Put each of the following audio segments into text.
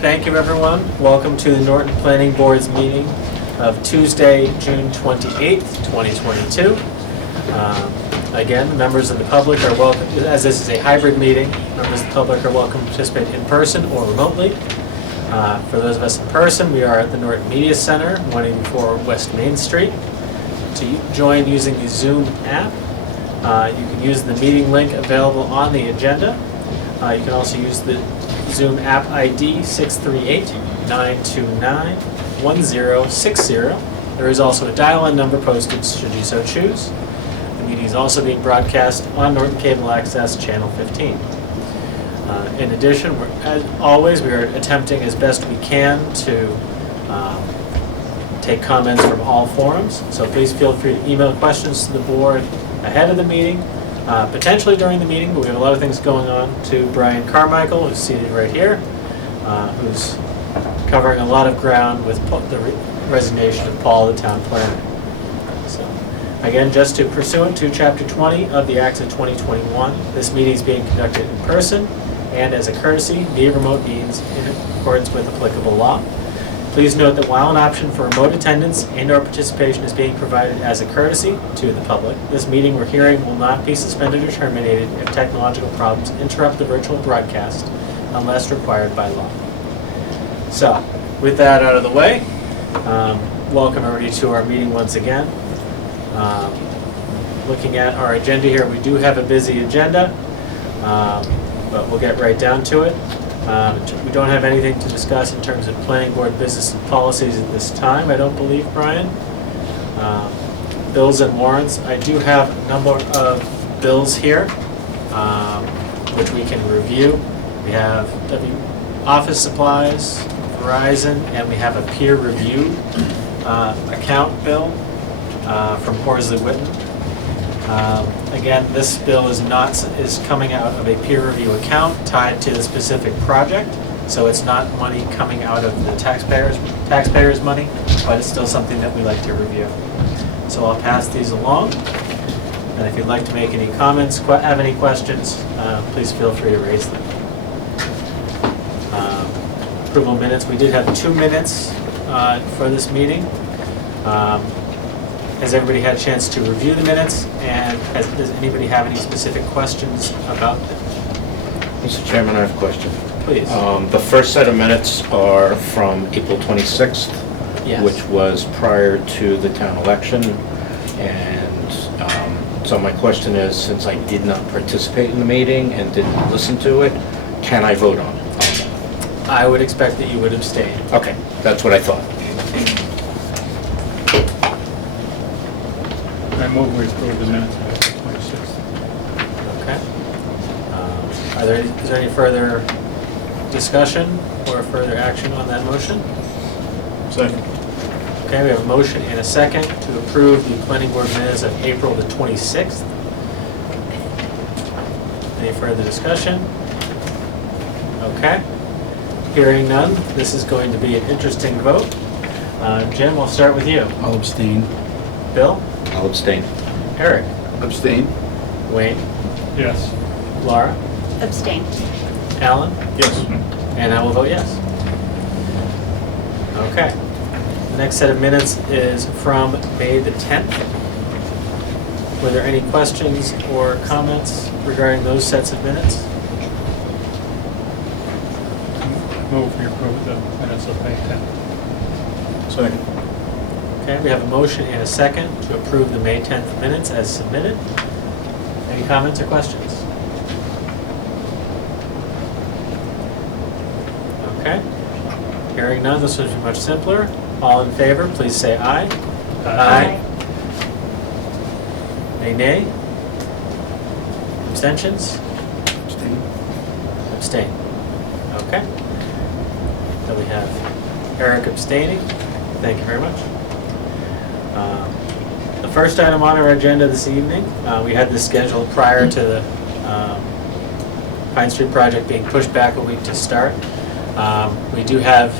Thank you, everyone. Welcome to the Norton Planning Board's meeting of Tuesday, June 28th, 2022. Again, the members of the public are welcome, as this is a hybrid meeting, members of the public are welcome to participate in person or remotely. For those of us in person, we are at the Norton Media Center, 184 West Main Street. To join using the Zoom app, you can use the meeting link available on the agenda. You can also use the Zoom app ID 638-929-1060. There is also a dial-in number posted should you so choose. The meeting is also being broadcast on Norton Cable Access Channel 15. In addition, as always, we are attempting as best we can to take comments from all forums. So please feel free to email questions to the board ahead of the meeting. Potentially during the meeting, but we have a lot of things going on, to Brian Carmichael, who's seated right here, who's covering a lot of ground with the resignation of Paul, the town planner. So, again, just to pursuant to Chapter 20 of the Acts of 2021, this meeting is being conducted in person and as a courtesy via remote means in accordance with applicable law. Please note that while an option for remote attendance and/or participation is being provided as a courtesy to the public, this meeting or hearing will not be suspended or terminated if technological problems interrupt the virtual broadcast unless required by law. So, with that out of the way, welcome everybody to our meeting once again. Looking at our agenda here, we do have a busy agenda, but we'll get right down to it. We don't have anything to discuss in terms of planning board business and policies at this time, I don't believe, Brian. Bills and warrants. I do have a number of bills here, which we can review. We have office supplies, Verizon, and we have a peer review account bill from Horsley Wetland. Again, this bill is coming out of a peer review account tied to the specific project, so it's not money coming out of the taxpayers' money, but it's still something that we like to review. So I'll pass these along, and if you'd like to make any comments, have any questions, please feel free to raise them. Approval minutes. We did have 2 minutes for this meeting. Has everybody had a chance to review the minutes, and does anybody have any specific questions about them? Mr. Chairman, I have a question. Please. The first set of minutes are from April 26th, Yes. which was prior to the town election. And so my question is, since I did not participate in the meeting and didn't listen to it, can I vote on it? I would expect that you would abstain. Okay, that's what I thought. I move we approve the minutes of April 26th. Okay. Is there any further discussion or further action on that motion? Second. Okay, we have a motion and a second to approve the planning board minutes of April the 26th. Any further discussion? Okay. Hearing none, this is going to be an interesting vote. Jim, we'll start with you. I'll abstain. Bill? I'll abstain. Eric? Abstain. Wayne? Yes. Laura? Abstain. Alan? Yes. And I will vote yes. Okay. The next set of minutes is from May the 10th. Were there any questions or comments regarding those sets of minutes? Move we approve the minutes of May 10th. Second. Okay, we have a motion and a second to approve the May 10th minutes as submitted. Any comments or questions? Okay. Hearing none, this will be much simpler. All in favor, please say aye. Aye. Nay? Abstentions? Abstain. Abstain. Okay. So we have Eric abstaining. Thank you very much. The first item on our agenda this evening, we had this scheduled prior to the Pine Street project being pushed back a week to start. We do have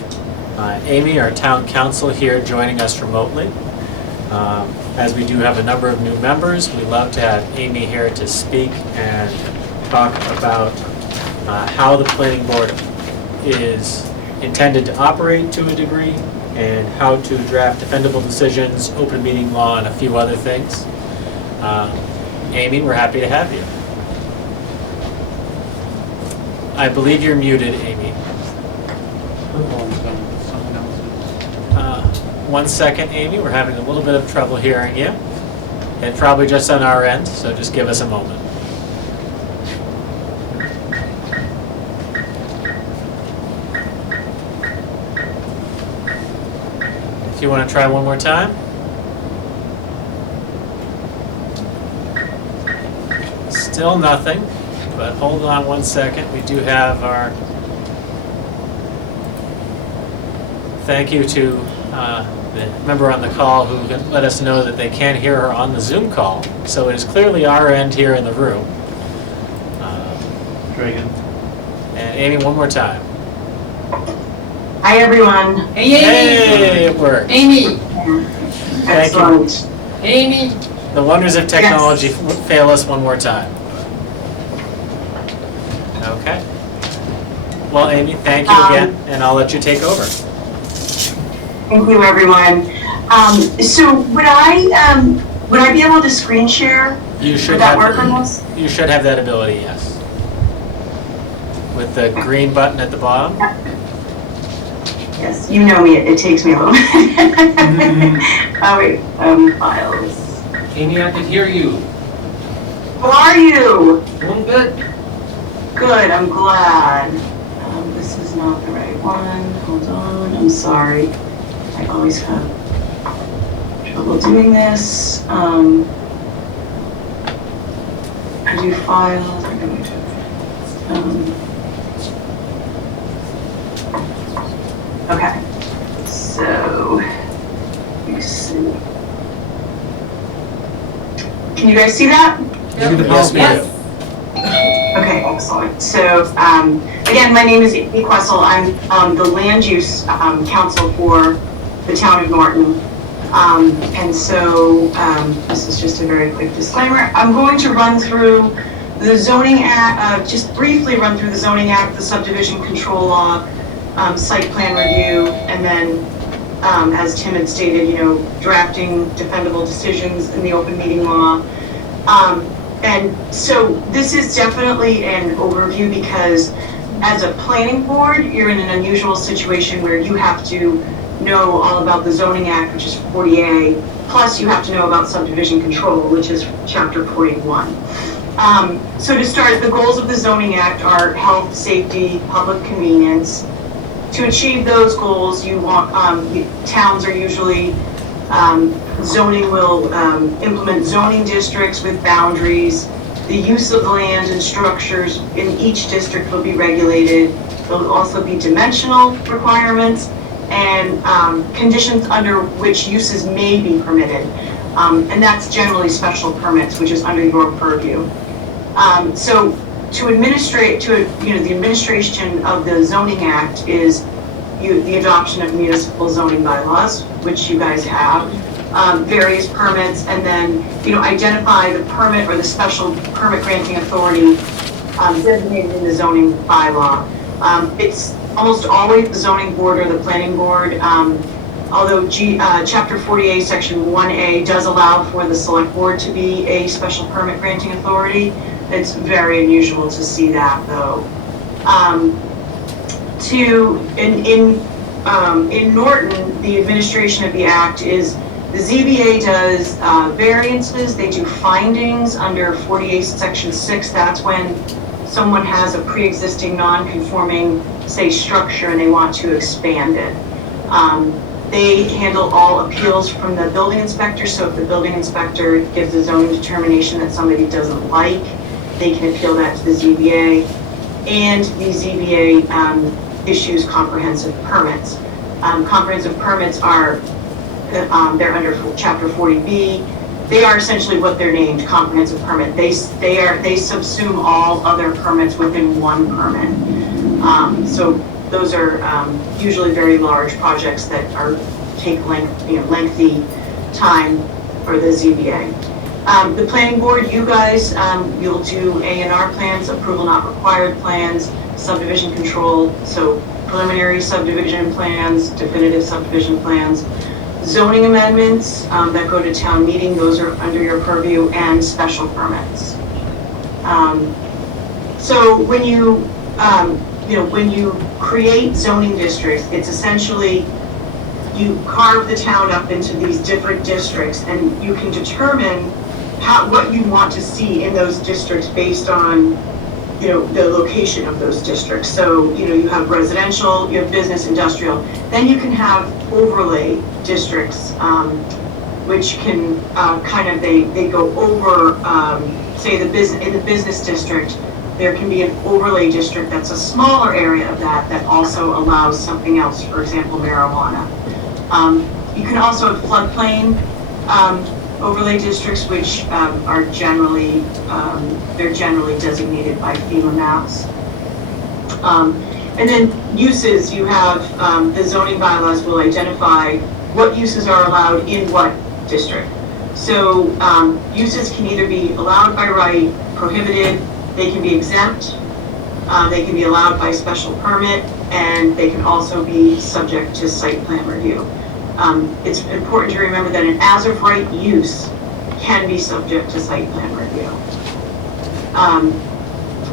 Amy, our town council, here joining us remotely. As we do have a number of new members, we'd love to have Amy here to speak and talk about how the planning board is intended to operate to a degree, and how to draft defendable decisions, open meeting law, and a few other things. Amy, we're happy to have you. I believe you're muted, Amy. Something else. 1 second, Amy, we're having a little bit of trouble hearing you. And probably just on our end, so just give us a moment. If you want to try one more time. Still nothing, but hold on 1 second. We do have our thank you to the member on the call who let us know that they can't hear her on the Zoom call. So it is clearly our end here in the room. Dragon. And Amy, one more time. Hi, everyone. Hey, it worked. Amy, Thank you. Excellent. Amy, The wonders of technology Yes. fail us one more time. Okay. Well, Amy, thank you again, and I'll let you take over. Thank you, everyone. So would I be able to screen share? You should Would that have. work on this? You should have that ability, yes. With the green button at the bottom. Yes, you know me, it takes me a little bit. Oh, wait, files. Amy, I can hear you. How are you? Doing good. Good, I'm glad. This is not the right one. Hold on, I'm sorry. I always have trouble doing this. I do files. Okay, so, let me see. Can you guys see that? Yes, we do. Okay, excellent. So, again, my name is Amy Quessel. I'm the land use counsel for the town of Norton. And so, this is just a very quick disclaimer. I'm going to run through the zoning act, just briefly run through the zoning act, the subdivision control law, site plan review, and then, as Tim had stated, drafting defendable decisions in the open meeting law. And so this is definitely an overview because as a planning board, you're in an unusual situation where you have to know all about the zoning act, which is 40A, plus you have to know about subdivision control, which is chapter 41. So to start, the goals of the zoning act are health, safety, public convenience. To achieve those goals, you want, towns are usually, zoning will implement zoning districts with boundaries. The use of land and structures in each district will be regulated. There'll also be dimensional requirements and conditions under which uses may be permitted. And that's generally special permits, which is under your purview. So to administrate, the administration of the zoning act is the adoption of municipal zoning bylaws, which you guys have, various permits, and then, identify the permit or the special permit granting authority designated in the zoning bylaw. It's almost always the zoning board or the planning board, although chapter 48, section 1A does allow for the select board to be a special permit granting authority. It's very unusual to see that, though. In Norton, the administration of the act is the ZBA does variances, they do findings under 48 section 6. That's when someone has a pre-existing non-conforming, say, structure and they want to expand it. They handle all appeals from the building inspector, so if the building inspector gives a zoning determination that somebody doesn't like, they can appeal that to the ZBA. And the ZBA issues comprehensive permits. Comprehensive permits are, they're under chapter 40B. They are essentially what they're named, comprehensive permit. They subsume all other permits within one permit. So those are usually very large projects that take lengthy time for the ZBA. The planning board, you guys, you'll do A&R plans, approval not required plans, subdivision control, so preliminary subdivision plans, definitive subdivision plans, zoning amendments that go to town meeting, those are under your purview, and special permits. So when you create zoning districts, it's essentially you carve the town up into these different districts, and you can determine what you want to see in those districts based on, the location of those districts. So, you have residential, you have business, industrial. Then you can have overlay districts, which can they go over, say in the business district, there can be an overlay district that's a smaller area of that also allows something else, for example, marijuana. You can also have floodplain overlay districts, which are generally designated by FEMA maps. And then uses, you have the zoning bylaws will identify what uses are allowed in what district. So uses can either be allowed by right, prohibited, they can be exempt, they can be allowed by special permit, and they can also be subject to site plan review. It's important to remember that an as-of-right use can be subject to site plan review.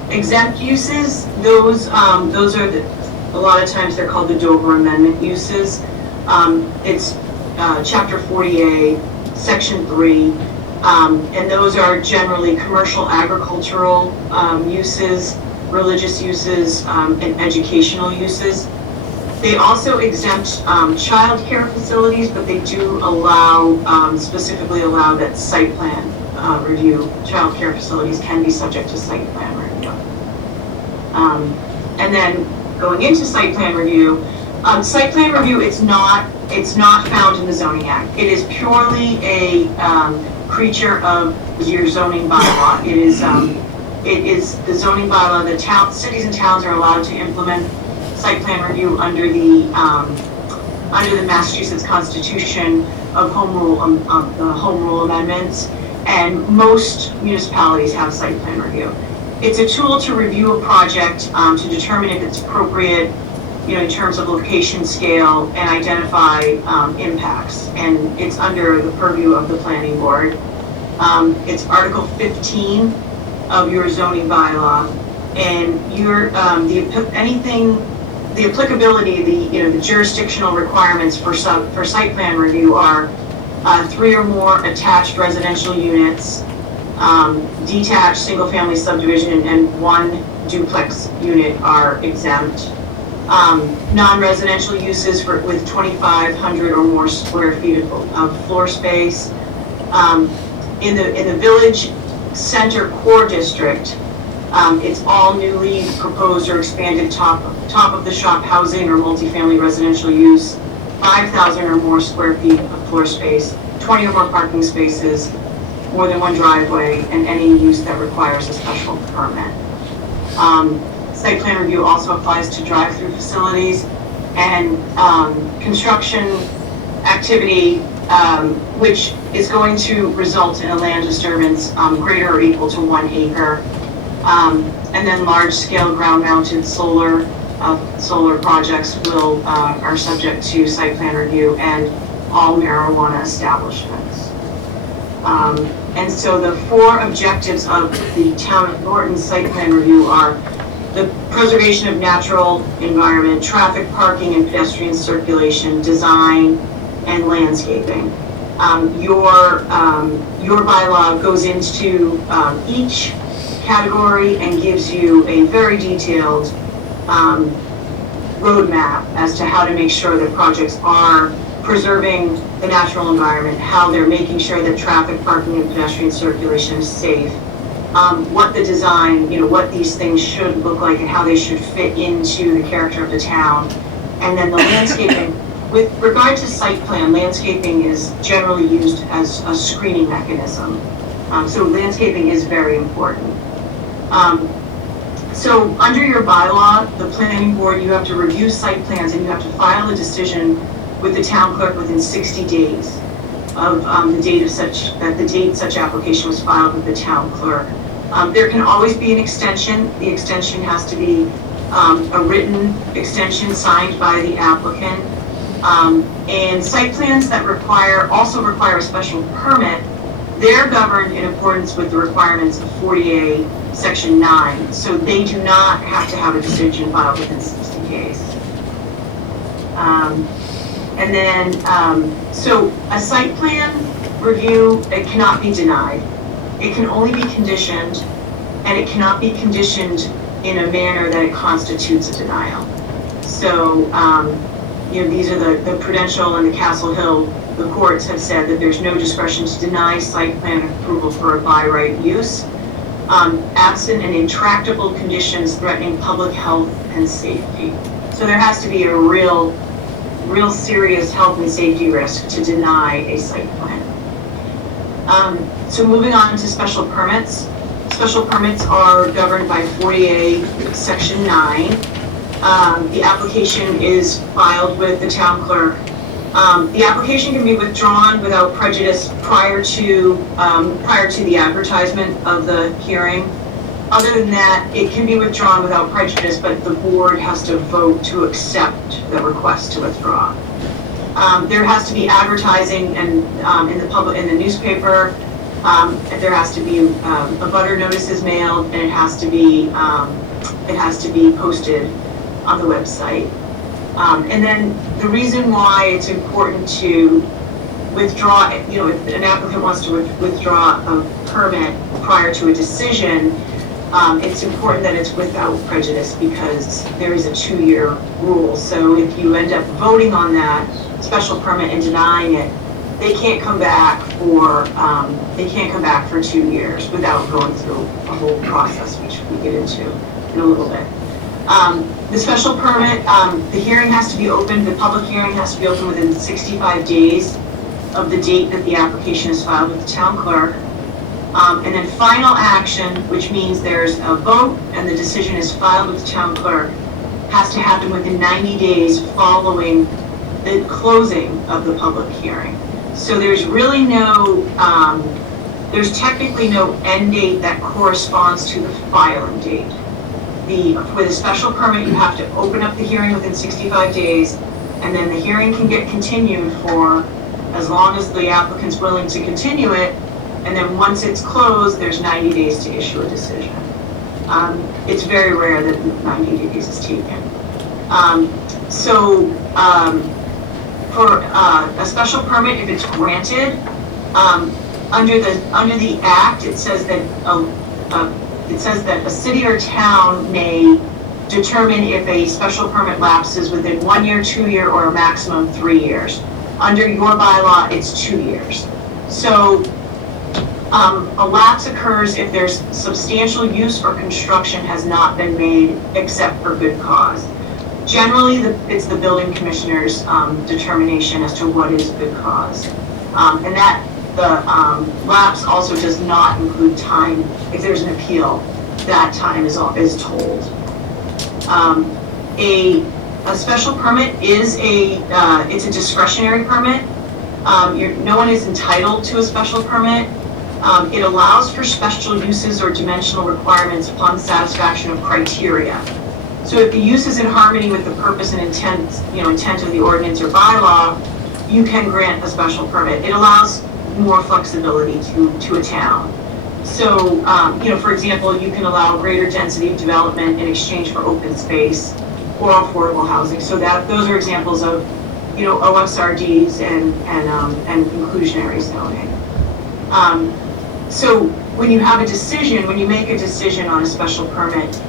Exempt uses, those are a lot of times they're called the Dover Amendment uses. It's Chapter 40A, Section 3, and those are generally commercial agricultural uses, religious uses, and educational uses. They also exempt child care facilities, but they do allow, specifically allow that site plan review. Child care facilities can be subject to site plan review. And then going into site plan review, it's not found in the Zoning Act. It is purely a creature of your zoning bylaw. It is the zoning bylaw. The cities and towns are allowed to implement site plan review under the Massachusetts Constitution of Home Rule amendments, and most municipalities have site plan review. It's a tool to review a project to determine if it's appropriate, in terms of location, scale, and identify impacts. And it's under the purview of the planning board. It's Article 15 of your zoning bylaw, and the applicability, the jurisdictional requirements for site plan review are 3 or more attached residential units, detached single-family subdivision, and 1 duplex unit are exempt. Non-residential uses with 2,500 or more square feet of floor space. In the village center core district, it's all newly proposed or expanded top of the shop housing or multifamily residential use, 5,000 or more square feet of floor space, 20 or more parking spaces, more than 1 driveway, and any use that requires a special permit. Site plan review also applies to drive-through facilities and construction activity, which is going to result in a land disturbance greater or equal to 1 acre. And then large-scale ground-mounted solar projects are subject to site plan review, and all marijuana establishments. And so the 4 objectives of the Town of Norton site plan review are the preservation of natural environment, traffic, parking, and pedestrian circulation, design, and landscaping. Your bylaw goes into each category and gives you a very detailed roadmap as to how to make sure that projects are preserving the natural environment, how they're making sure that traffic, parking, and pedestrian circulation is safe, what the design, what these things should look like and how they should fit into the character of the town. And then the landscaping. With regard to site plan, landscaping is generally used as a screening mechanism. So landscaping is very important. So under your bylaw, the planning board, you have to review site plans and you have to file a decision with the town clerk within 60 days of the date such application was filed with the town clerk. There can always be an extension. The extension has to be a written extension signed by the applicant. And site plans that also require a special permit, they're governed in accordance with the requirements of 40A Section 9. So they do not have to have a decision filed within 60 days. And then, so a site plan review, it cannot be denied. It can only be conditioned, and it cannot be conditioned in a manner that it constitutes a denial. So, you know, these are the Prudential and the Castle Hill, the courts have said that there's no discretion to deny site plan approval for a by right use, absent and intractable conditions threatening public health and safety. So there has to be a real serious health and safety risk to deny a site plan. So moving on to special permits. Special permits are governed by 40A Section 9. The application is filed with the town clerk. The application can be withdrawn without prejudice prior to the advertisement of the hearing. Other than that, it can be withdrawn without prejudice, but the board has to vote to accept the request to withdraw. There has to be advertising and in the newspaper. There has to be a butter notices mailed, and it has to be posted on the website. And then the reason why it's important to withdraw, you know, if an applicant wants to withdraw a permit prior to a decision, it's important that it's without prejudice because there is a 2-year rule. So if you end up voting on that special permit and denying it, they can't come back for 2 years without going through a whole process, which we get into in a little bit. The special permit, the hearing has to be open, the public hearing has to be open within 65 days of the date that the application is filed with the town clerk. And then final action, which means there's a vote and the decision is filed with the town clerk, has to happen within 90 days following the closing of the public hearing. So there's really there's technically no end date that corresponds to the filing date. With a special permit, you have to open up the hearing within 65 days, and then the hearing can get continued for as long as the applicant's willing to continue it, and then once it's closed, there's 90 days to issue a decision. It's very rare that 90 days is taken. For a special permit, if it's granted, under the Act, it says that a city or town may determine if a special permit lapses within 1 year, 2 year, or a maximum 3 years. Under your bylaw, it's 2 years. So a lapse occurs if there's substantial use or construction has not been made except for good cause. Generally, it's the building commissioner's determination as to what is good cause. And that the lapse also does not include time. If there's an appeal, that time is told. A special permit is it's a discretionary permit. No one is entitled to a special permit. It allows for special uses or dimensional requirements upon satisfaction of criteria. So if the use is in harmony with the purpose and intent of the ordinance or bylaw, you can grant a special permit. It allows more flexibility to a town. So, for example, you can allow greater density of development in exchange for open space or affordable housing. So those are examples of, OSRDs and inclusionary zoning. So when you have a decision, when you make a decision on a special permit,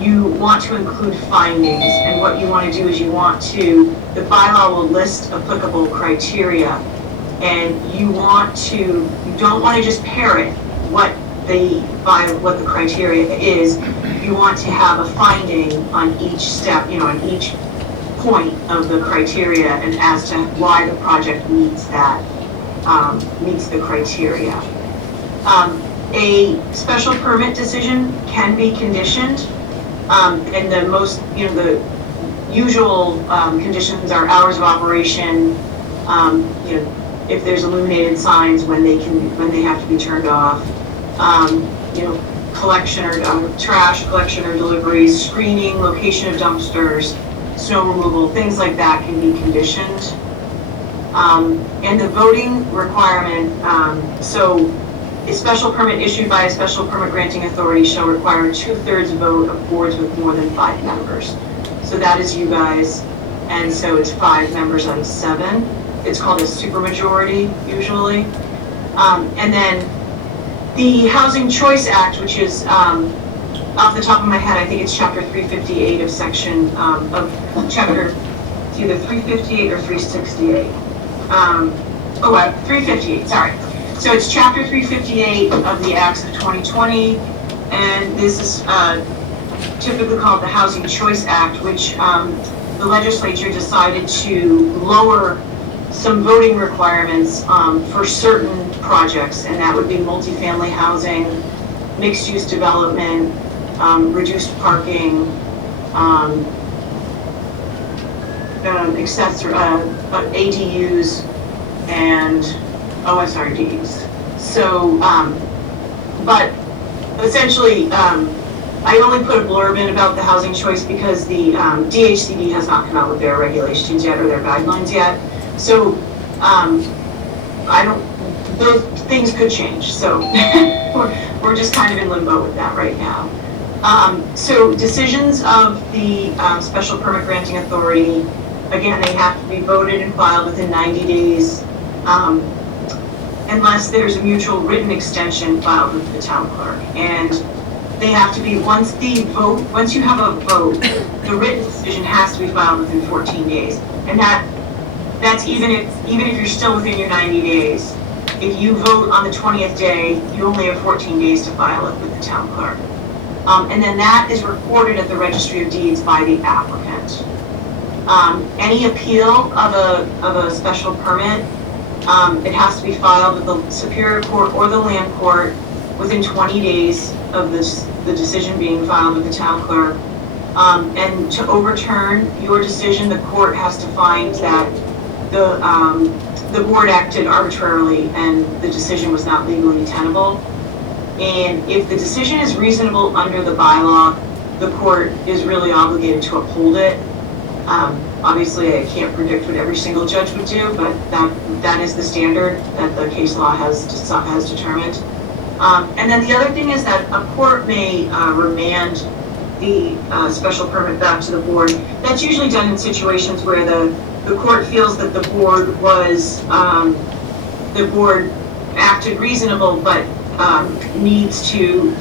you want to include findings, and what you want to do is the bylaw will list applicable criteria, and you don't want to just parrot what the criteria is. You want to have a finding on each step, on each point of the criteria, and as to why the project meets the criteria. A special permit decision can be conditioned. And the usual conditions are hours of operation, if there's illuminated signs when they have to be turned off, collection or trash collection or delivery, screening, location of dumpsters, snow removal, things like that can be conditioned. And the voting requirement, so a special permit issued by a special permit granting authority shall require a 2/3 vote of boards with more than 5 members. So that is you guys, and so it's 5 members out of 7. It's called a supermajority usually. And then the Housing Choice Act, which is, off the top of my head, I think it's chapter 358 of section, of chapter, it's either 358 or 368. 358, sorry. So it's chapter 358 of the Acts of 2020, and this is typically called the Housing Choice Act, which the legislature decided to lower some voting requirements for certain projects, and that would be multifamily housing, mixed-use development, reduced parking, ADUs, and OSRDs. So, but essentially, I only put a blurb in about the housing choice because the DHCD has not come out with their regulations yet or their guidelines yet. So, those things could change. So we're just kind of in limbo with that right now. So decisions of the special permit granting authority, again, they have to be voted and filed within 90 days, unless there's a mutual written extension filed with the town clerk. And they have to be, once you have a vote, the written decision has to be filed within 14 days. And that's even if you're still within your 90 days. If you vote on the 20th day, you only have 14 days to file it with the town clerk. And then that is recorded at the Registry of Deeds by the applicant. Any appeal of a special permit, it has to be filed with the Superior Court or the Land Court within 20 days of the decision being filed with the town clerk. And to overturn your decision, the court has to find that the board acted arbitrarily and the decision was not legally tenable. And if the decision is reasonable under the bylaw, the court is really obligated to uphold it. Obviously, I can't predict what every single judge would do, but that is the standard that the case law has determined. And then the other thing is that a court may remand the special permit back to the board. That's usually done in situations where the court feels that the board acted reasonable, but needs to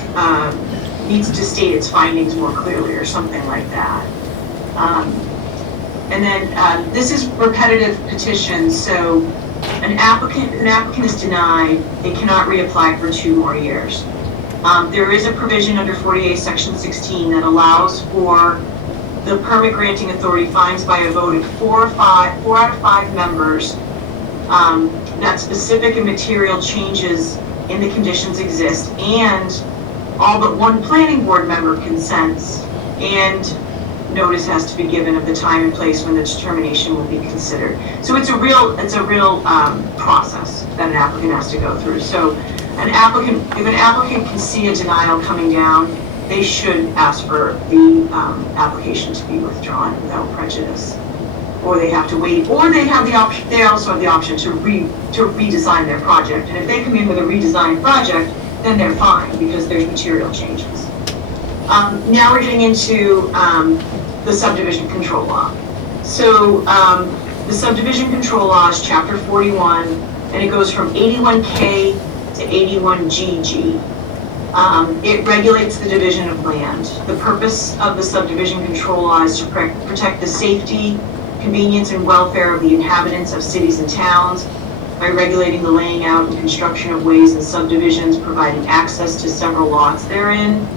state its findings more clearly or something like that. And then this is repetitive petitions, so an applicant is denied, they cannot reapply for 2 more years. There is a provision under 48 section 16 that allows for the permit granting authority finds by a vote of 4 out of 5 members that specific and material changes in the conditions exist, and all but 1 planning board member consents, and notice has to be given of the time and place when the determination will be considered. So it's a real process that an applicant has to go through. So if an applicant can see a denial coming down, they should ask for the application to be withdrawn without prejudice, or they have to wait, or they have the option. They also have the option to redesign their project. And if they come in with a redesigned project, then they're fine because there's material changes. Now we're getting into the Subdivision Control Law. So the Subdivision Control Law is Chapter 41, and it goes from 81K to 81GG. It regulates the division of land. The purpose of the Subdivision Control Law is to protect the safety, convenience, and welfare of the inhabitants of cities and towns by regulating the laying out and construction of ways and subdivisions, providing access to several lots therein,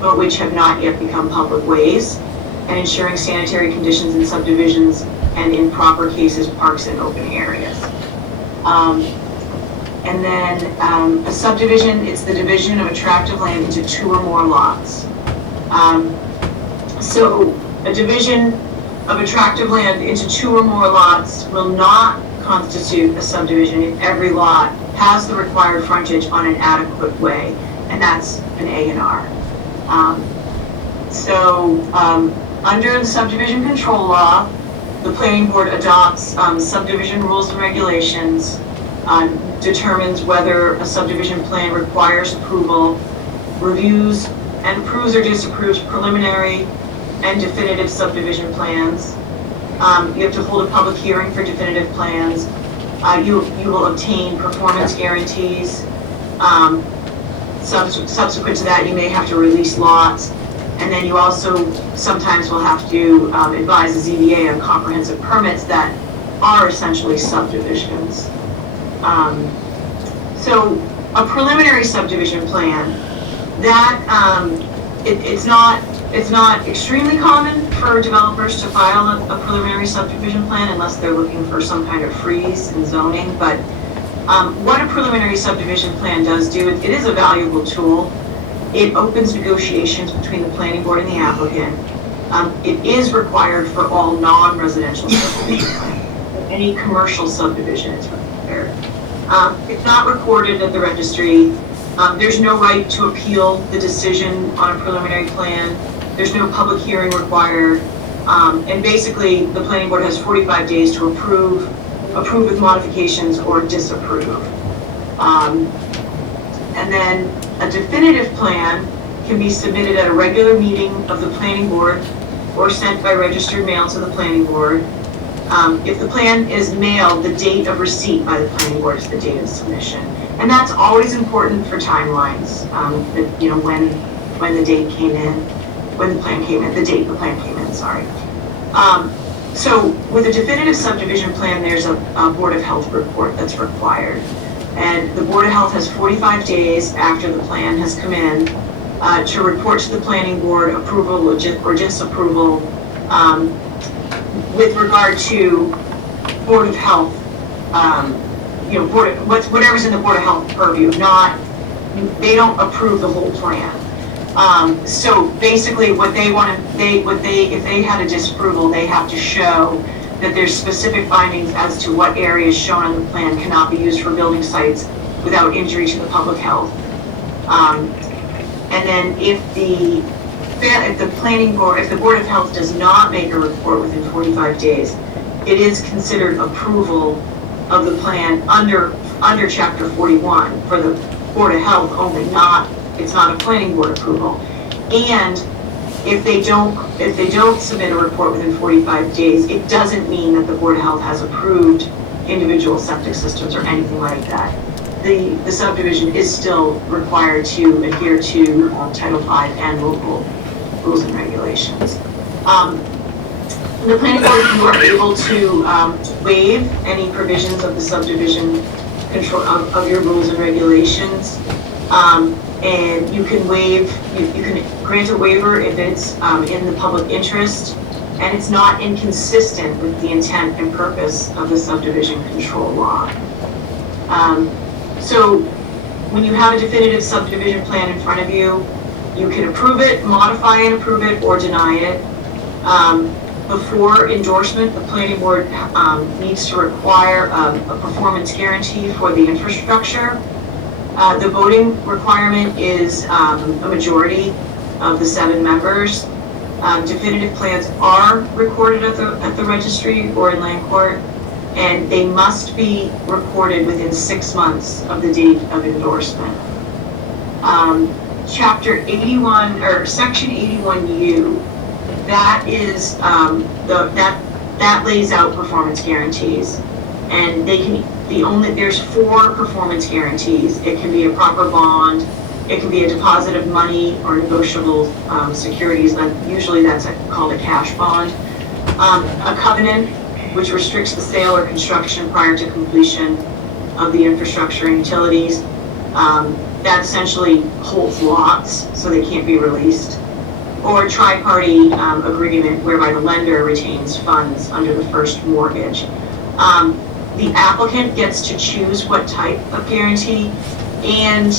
but which have not yet become public ways, and ensuring sanitary conditions in subdivisions and, in proper cases, parks and open areas. And then a subdivision, it's the division of a tract of land into 2 or more lots. So a division of a tract of land into 2 or more lots will not constitute a subdivision if every lot has the required frontage on an adequate way. and that's an A&R. Under the Subdivision Control Law, the planning board adopts subdivision rules and regulations, determines whether a subdivision plan requires approval, reviews and approves or disapproves preliminary and definitive subdivision plans. You have to hold a public hearing for definitive plans. You will obtain performance guarantees. Subsequent to that, you may have to release lots. And then you also sometimes will have to advise the ZBA on comprehensive permits that are essentially subdivisions. So a preliminary subdivision plan, that it's not extremely common for developers to file a preliminary subdivision plan unless they're looking for some kind of freeze in zoning. But what a preliminary subdivision plan does do, it is a valuable tool. It opens negotiations between the planning board and the applicant. It is required for all non-residential subdivision plans. Any commercial subdivision is required. It's not recorded at the registry. There's no right to appeal the decision on a preliminary plan. There's no public hearing required. And basically, the planning board has 45 days to approve with modifications, or disapprove. And then a definitive plan can be submitted at a regular meeting of the planning board or sent by registered mail to the planning board. If the plan is mailed, the date of receipt by the planning board is the date of submission. And that's always important for timelines, when the date came in, when the plan came in, the date the plan came in, sorry. So with a definitive subdivision plan, there's a Board of Health report that's required. And the Board of Health has 45 days after the plan has come in to report to the planning board approval or disapproval with regard to Board of Health, whatever's in the Board of Health purview. They don't approve the whole plan. So basically, if they had a disapproval, they have to show that there's specific findings as to what areas shown on the plan cannot be used for building sites without injury to the public health. And then if the Board of Health does not make a report within 45 days, it is considered approval of the plan under Chapter 41 for the Board of Health only, it's not a planning board approval. And if they don't submit a report within 45 days, it doesn't mean that the Board of Health has approved individual septic systems or anything like that. The subdivision is still required to adhere to Title V and local rules and regulations. The planning board, you are able to waive any provisions of the subdivision control of your rules and regulations. And you can grant a waiver if it's in the public interest and it's not inconsistent with the intent and purpose of the subdivision control law. So when you have a definitive subdivision plan in front of you, you can approve it, modify and approve it, or deny it. Before endorsement, the planning board needs to require a performance guarantee for the infrastructure. The voting requirement is a majority of the 7 members. Definitive plans are recorded at the registry or in land court, and they must be recorded within 6 months of the date of endorsement. Chapter 81 or Section 81U, that is that lays out performance guarantees, and there's 4 performance guarantees. It can be a proper bond, it can be a deposit of money or negotiable securities. Usually that's called a cash bond. A covenant, which restricts the sale or construction prior to completion of the infrastructure and utilities. That essentially holds lots, so they can't be released. Or a tri-party agreement whereby the lender retains funds under the first mortgage. The applicant gets to choose what type of guarantee, and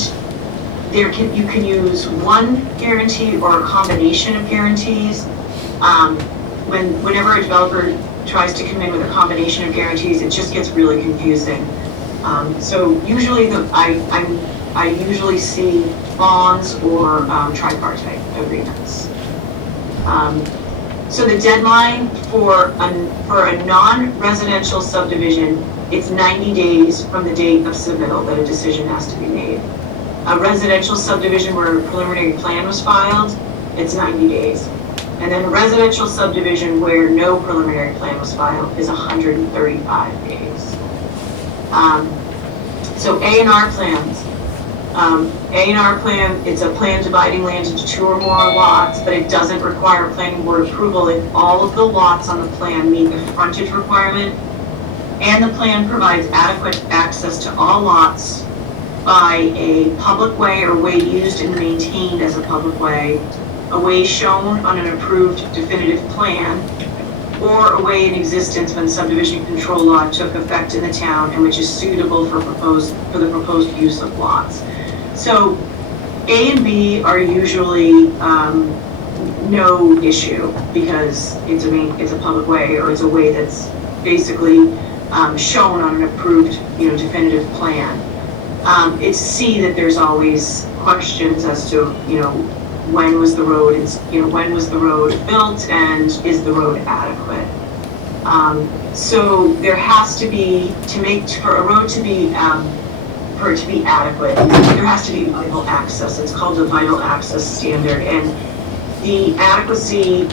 you can use one guarantee or a combination of guarantees. Whenever a developer tries to come in with a combination of guarantees, it just gets really confusing. So usually I usually see bonds or tripartite agreements. So the deadline for a non-residential subdivision, it's 90 days from the date of submittal that a decision has to be made. A residential subdivision where a preliminary plan was filed, it's 90 days. And then a residential subdivision where no preliminary plan was filed is 135 days. So A&R plans. A&R plan, it's a plan dividing land into 2 or more lots, but it doesn't require planning board approval if all of the lots on the plan meet the frontage requirement, and the plan provides adequate access to all lots by a public way or way used and maintained as a public way, a way shown on an approved definitive plan, or a way in existence when subdivision control law took effect in the town and which is suitable for the proposed use of lots. So A and B are usually no issue because it's a public way, or it's a way that's basically shown on an approved, definitive plan. It's C that there's always questions as to, when was the road, when was the road built and is the road adequate? So there has to be, for a road to be, for it to be adequate, there has to be vital access. It's called the vital access standard, and the adequacy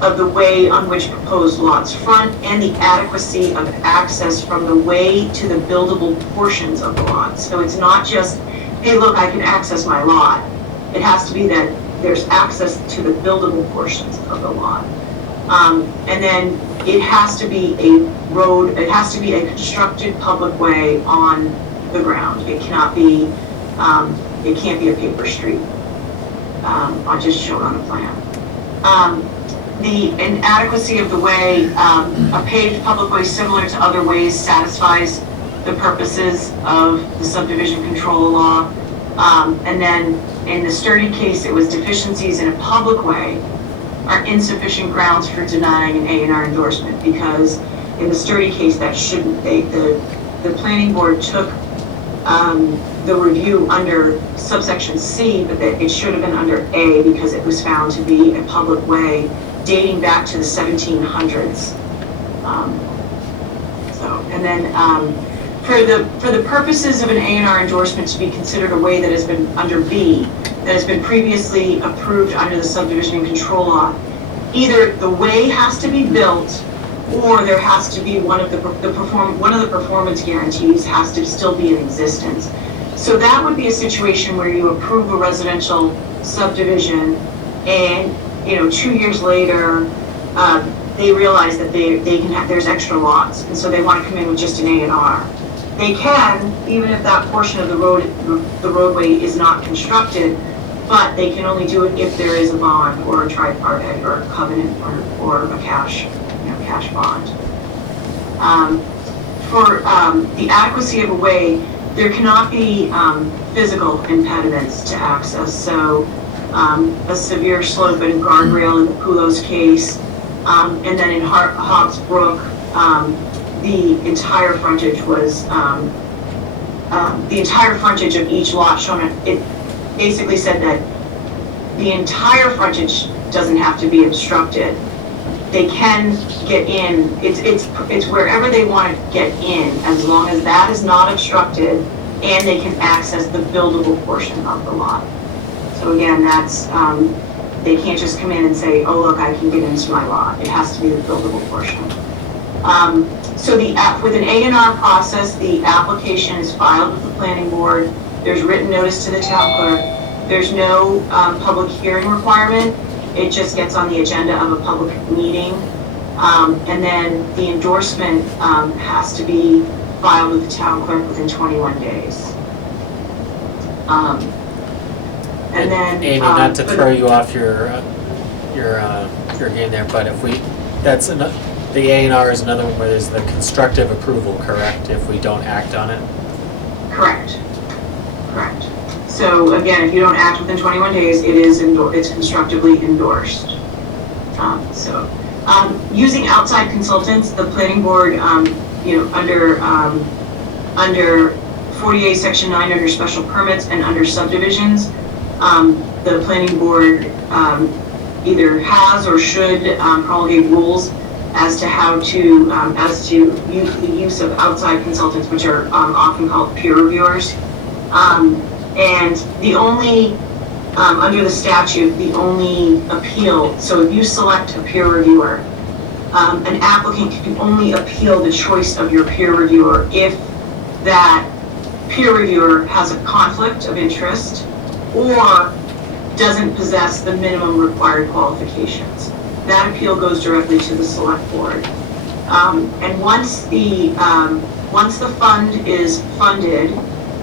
of the way on which proposed lots front and the adequacy of access from the way to the buildable portions of the lot. So it's not just, hey, look, I can access my lot. It has to be that there's access to the buildable portions of the lot. And then it has to be a road, it has to be a constructed public way on the ground. It cannot be, it can't be a paper street, just shown on the plan. The inadequacy of the way, a paved public way similar to other ways satisfies the purposes of the subdivision control law. And then in the Sturdy case, it was deficiencies in a public way are insufficient grounds for denying an A&R endorsement, because in the Sturdy case, that shouldn't, the planning board took the review under subsection C, but that it should have been under A because it was found to be a public way dating back to the 1700s. And then for the purposes of an A&R endorsement to be considered a way that has been under B, that has been previously approved under the subdivision and control law, either the way has to be built or there has to be one of the performance guarantees has to still be in existence. So that would be a situation where you approve a residential subdivision and 2 years later, they realize that they can have, there's extra lots, and so they want to come in with just an A&R. They can, even if that portion of the roadway is not constructed, but they can only do it if there is a bond or a tripartite or a covenant or a cash bond. For the adequacy of a way, there cannot be physical impediments to access. So a severe slope and guardrail in the Poulos case, and then in Hobbs Brook, the entire frontage was the entire frontage of each lot shown. It basically said that the entire frontage doesn't have to be obstructed. They can get in. It's wherever they want to get in, as long as that is not obstructed and they can access the buildable portion of the lot. So again, that's they can't just come in and say, oh look, I can get into my lot. It has to be the buildable portion. So with an A&R process, the application is filed with the planning board. There's written notice to the town clerk. There's no public hearing requirement. It just gets on the agenda of a public meeting. And then the endorsement has to be filed with the town clerk within 21 days. And then Amy, not to throw you off your game there, but if the A&R is another one where there's the constructive approval, correct? If we don't act on it? Correct. So again, if you don't act within 21 days, it's constructively endorsed. Using outside consultants, the planning board, under 48 Section 9 under special permits and under subdivisions, the planning board either has or should promulgate rules as to how to, the use of outside consultants, which are often called peer reviewers. And the only, under the statute, the only appeal, so if you select a peer reviewer, an applicant can only appeal the choice of your peer reviewer if that peer reviewer has a conflict of interest or doesn't possess the minimum required qualifications. That appeal goes directly to the select board. And once the fund is funded,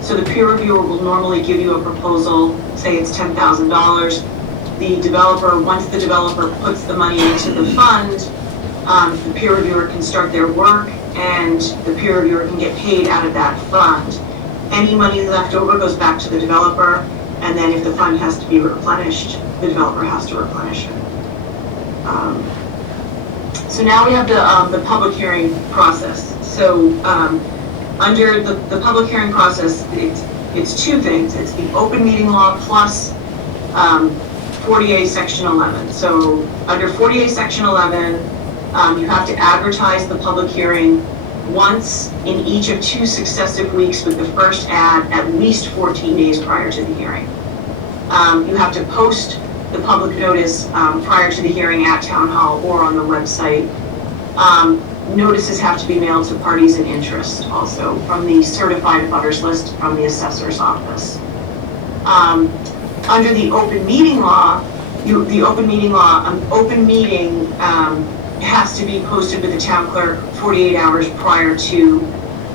so the peer reviewer will normally give you a proposal, say it's $10,000. The developer, once the developer puts the money into the fund, the peer reviewer can start their work and the peer reviewer can get paid out of that fund. Any money left over goes back to the developer, and then if the fund has to be replenished, the developer has to replenish it. So now we have the public hearing process. So under the public hearing process, it's two things. It's the open meeting law plus 48 Section 11. So under 48 Section 11, you have to advertise the public hearing once in each of 2 successive weeks with the first ad at least 14 days prior to the hearing. You have to post the public notice prior to the hearing at Town Hall or on the website. Notices have to be mailed to parties in interest also from the certified abutters list from the assessor's office. Under the open meeting law, an open meeting has to be posted with the town clerk 48 hours prior to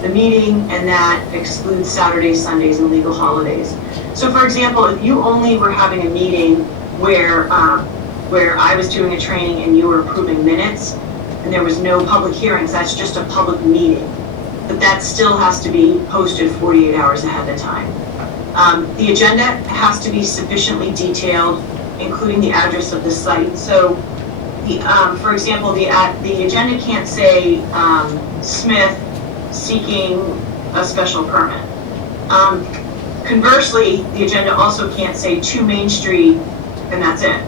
the meeting, and that excludes Saturdays, Sundays, and legal holidays. So for example, if you only were having a meeting where I was doing a training and you were approving minutes, and there was no public hearings, that's just a public meeting. But that still has to be posted 48 hours ahead of time. The agenda has to be sufficiently detailed, including the address of the site. So, for example, the agenda can't say Smith seeking a special permit. Conversely, the agenda also can't say 2 Main Street, and that's it.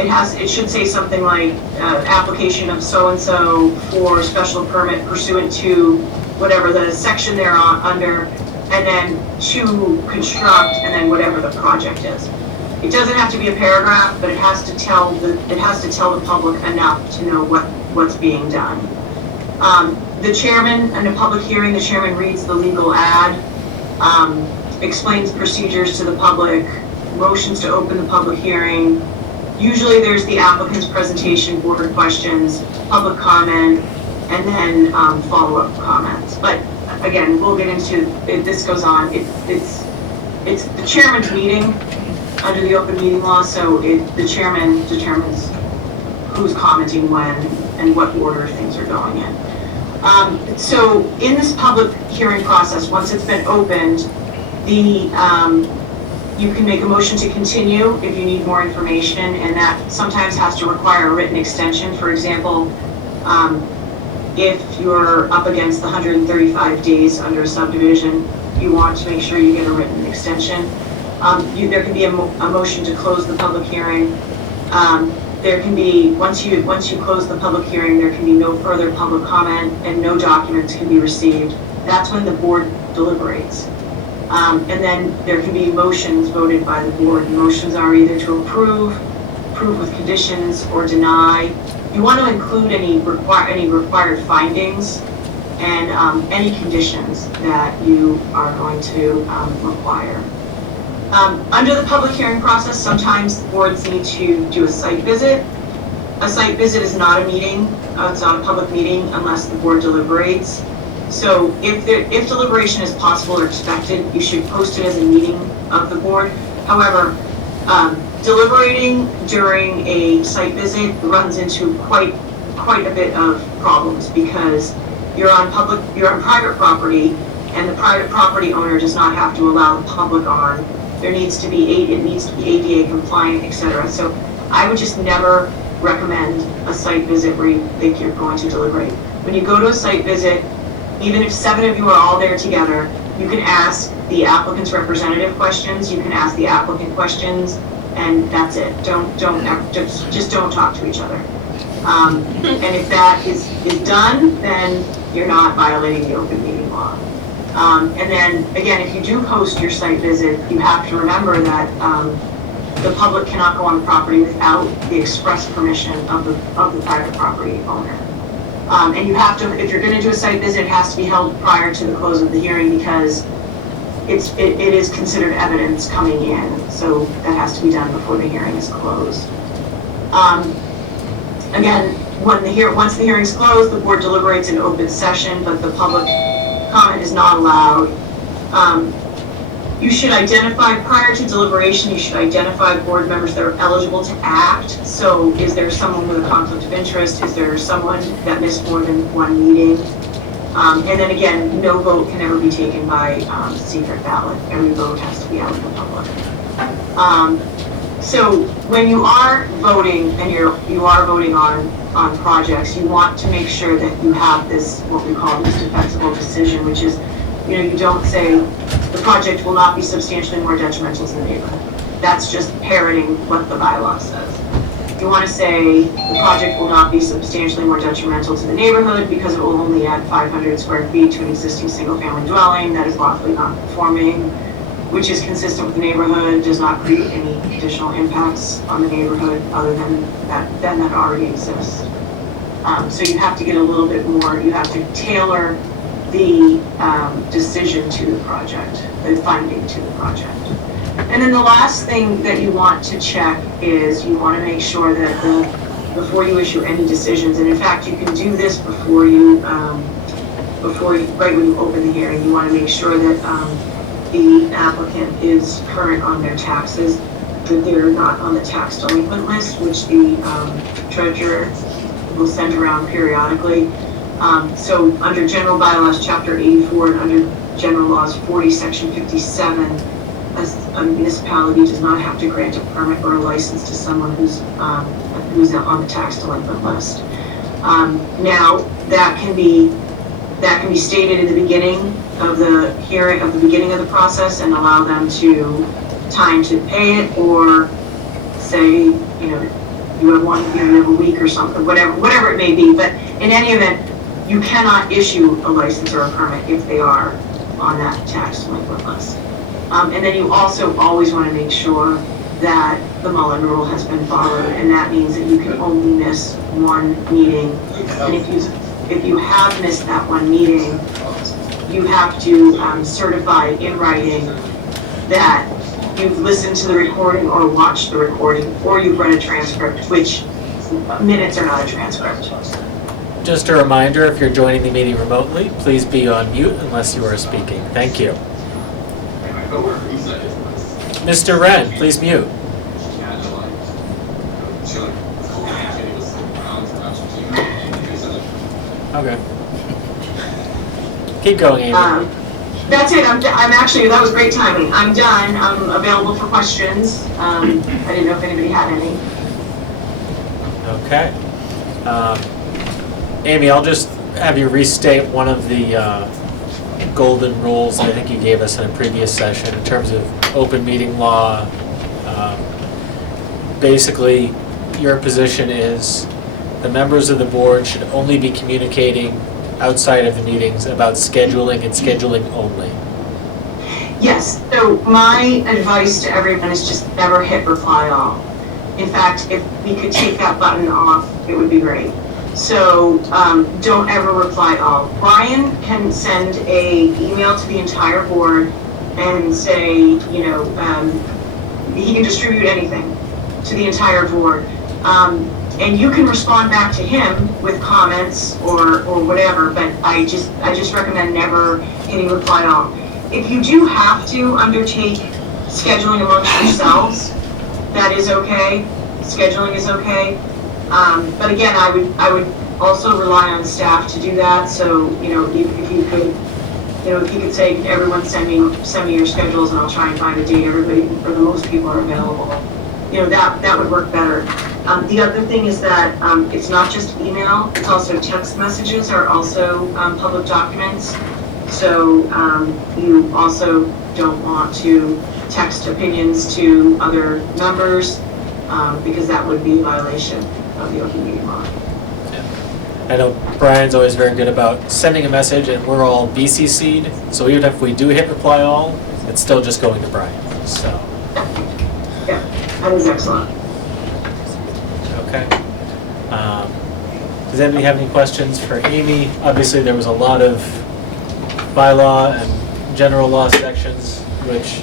It should say something like application of so-and-so for special permit pursuant to whatever the section they're under, and then to construct, and then whatever the project is. It doesn't have to be a paragraph, but it has to tell the public enough to know what's being done. The chairman, in a public hearing, the chairman reads the legal ad, explains procedures to the public, motions to open the public hearing. Usually there's the applicant's presentation, board questions, public comment, and then follow-up comments. But again, we'll get into it. This goes on. It's the chairman's meeting under the open meeting law, so the chairman determines who's commenting when and what order things are going in. So in this public hearing process, once it's been opened, you can make a motion to continue if you need more information, and that sometimes has to require a written extension. For example, if you're up against the 135 days under a subdivision, you want to make sure you get a written extension. There can be a motion to close the public hearing. There can be, once you close the public hearing, there can be no further public comment and no documents can be received. That's when the board deliberates. And then there can be motions voted by the board. The motions are either to approve with conditions, or deny. You want to include any required findings and any conditions that you are going to require. Under the public hearing process, sometimes boards need to do a site visit. A site visit is not a meeting. It's not a public meeting unless the board deliberates. So if deliberation is possible or expected, you should post it as a meeting of the board. However, deliberating during a site visit runs into quite a bit of problems, because you're on private property, and the private property owner does not have to allow the public on. It needs to be ADA compliant, etc. So I would just never recommend a site visit where you think you're going to deliberate. When you go to a site visit, even if 7 of you are all there together, you can ask the applicant's representative questions, you can ask the applicant questions, and that's it. Just don't talk to each other. And if that is done, then you're not violating the open meeting law. And then, again, if you do host your site visit, you have to remember that the public cannot go on the property without the express permission of the private property owner. And you have to, if you're going to do a site visit, it has to be held prior to the close of the hearing because it is considered evidence coming in. So that has to be done before the hearing is closed. Again, once the hearing is closed, the board deliberates in open session, but the public comment is not allowed. You should identify, prior to deliberation, you should identify board members that are eligible to act. So is there someone with a conflict of interest? Is there someone that missed more than one meeting? And then again, no vote can ever be taken by secret ballot. Every vote has to be out in the public. So when you are voting and you are voting on projects, you want to make sure that you have this, what we call this defensible decision, which is, you don't say the project will not be substantially more detrimental to the neighborhood. That's just parroting what the bylaw says. You want to say the project will not be substantially more detrimental to the neighborhood because it will only add 500 square feet to an existing single-family dwelling that is lawfully non-conforming, which is consistent with the neighborhood, does not create any additional impacts on the neighborhood other than that already exists. So you have to get a little bit more, you have to tailor the decision to the project, the finding to the project. And then the last thing that you want to check is you want to make sure that before you issue any decisions, and in fact you can do this before you, right when you open the hearing, you want to make sure that the applicant is current on their taxes, that they're not on the tax delinquent list, which the treasurer will send around periodically. So under General Bylaws, Chapter 84, and under General Laws 40, Section 57, a municipality does not have to grant a permit or a license to someone who's on the tax delinquent list. Now, that can be stated in the beginning of the hearing, of the beginning of the process, and allow them time to pay it, or say, you have a week or something, whatever it may be. But in any event, you cannot issue a license or a permit if they are on that tax delinquent list. And then you also always want to make sure that the Mullen Rule has been followed, and that means that you can only miss one meeting. And if you have missed that one meeting, you have to certify in writing that you've listened to the recording or watched the recording, or you've read a transcript, which minutes are not a transcript. Just a reminder, if you're joining the meeting remotely, please be on mute unless you are speaking. Thank you. Mr. Wren, please mute. Okay. Keep going, Amy. That's it. I'm actually, that was great timing. I'm done. I'm available for questions. I didn't know if anybody had any. Okay. Amy, I'll just have you restate one of the golden rules I think you gave us in a previous session in terms of open meeting law. Basically, your position is the members of the board should only be communicating outside of the meetings about scheduling and scheduling only. Yes, so my advice to everyone is just never hit reply all. In fact, if we could take that button off, it would be great. So don't ever reply all. Brian can send a email to the entire board and say, he can distribute anything to the entire board. And you can respond back to him with comments or whatever, but I just recommend never hitting reply all. If you do have to undertake scheduling amongst yourselves, that is okay. Scheduling is okay. But again, I would also rely on staff to do that. So, if you could say, everyone send me your schedules and I'll try and find a date everybody or the most people are available. that would work better. The other thing is that it's not just email, it's also text messages are also public documents. So you also don't want to text opinions to other members because that would be a violation of the open meeting law. I know Brian's always very good about sending a message, and we're all BCC'd, so even if we do hit reply all, it's still just going to Brian, so. Yeah, that is excellent. Okay. Does anybody have any questions for Amy? Obviously, there was a lot of bylaw and general law sections, which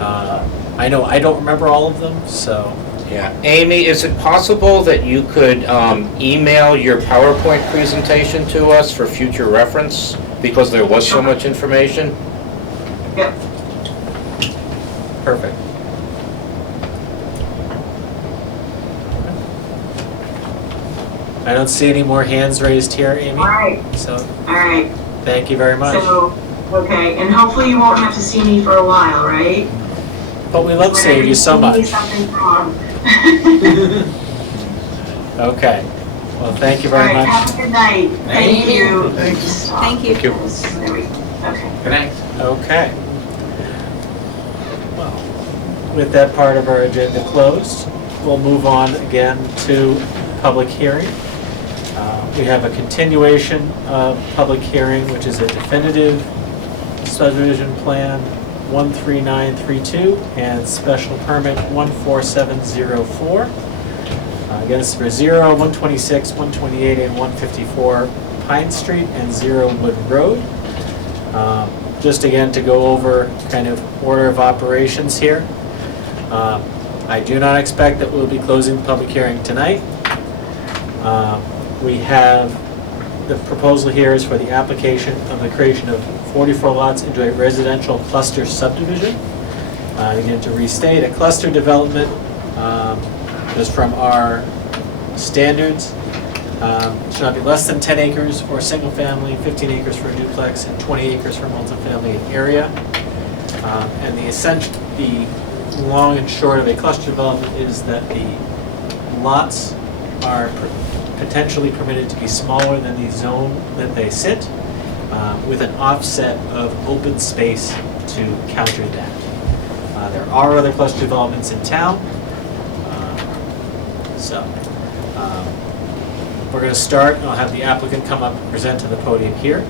I know I don't remember all of them, so. Yeah, Amy, is it possible that you could email your PowerPoint presentation to us for future reference? Because there was so much information? Yep. Perfect. I don't see any more hands raised here, Amy. All right. So, All right. thank you very much. So, okay, and hopefully you won't have to see me for a while, right? But we love seeing you so Whenever much. see something wrong. Okay. Well, thank you All very right, much. have a good night. Thank Thank you. Thanks. Thank you. There we go. Okay. Good night. Okay. Well, with that part of our agenda closed, we'll move on again to public hearing. We have a continuation of public hearing, which is a definitive subdivision plan 13932 and special permit 14704. Again, it's for 0, 126, 128, and 154 Pine Street and 0 Wood Road. Just again to go over kind of order of operations here. I do not expect that we'll be closing the public hearing tonight. We have, the proposal here is for the application of the creation of 44 lots into a residential cluster subdivision. Again, to restate, a cluster development is from our standards. Should not be less than 10 acres for a single family, 15 acres for a duplex, and 20 acres for multifamily area. And the long and short of a cluster development is that the lots are potentially permitted to be smaller than the zone that they sit, with an offset of open space to counter that. There are other cluster developments in town. We're going to start, and I'll have the applicant come up and present to the podium here.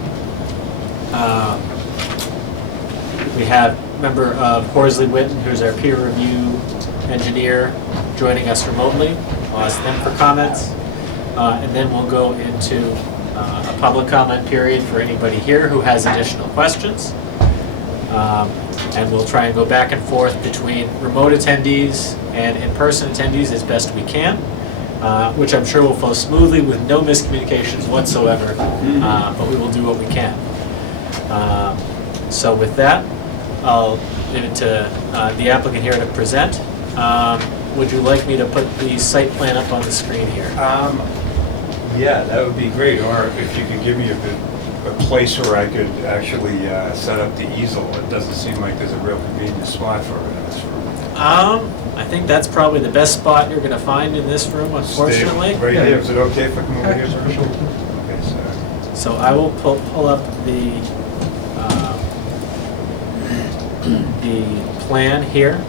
We have a member of Horsley Witten, who's our peer review engineer, joining us remotely. I'll ask them for comments, and then we'll go into a public comment period for anybody here who has additional questions. And we'll try and go back and forth between remote attendees and in-person attendees as best we can, which I'm sure will flow smoothly with no miscommunications whatsoever, but we will do what we can. So with that, I'll give it to the applicant here to present. Would you like me to put the site plan up on the screen here? Yeah, that would be great, or if you could give me a place where I could actually set up the easel. It doesn't seem like there's a real convenient spot for it in this room. I think that's probably the best spot you're gonna find in this room, unfortunately. Stay right here, is it okay if I come over here, Virgil? Okay, So I will pull up the plan here.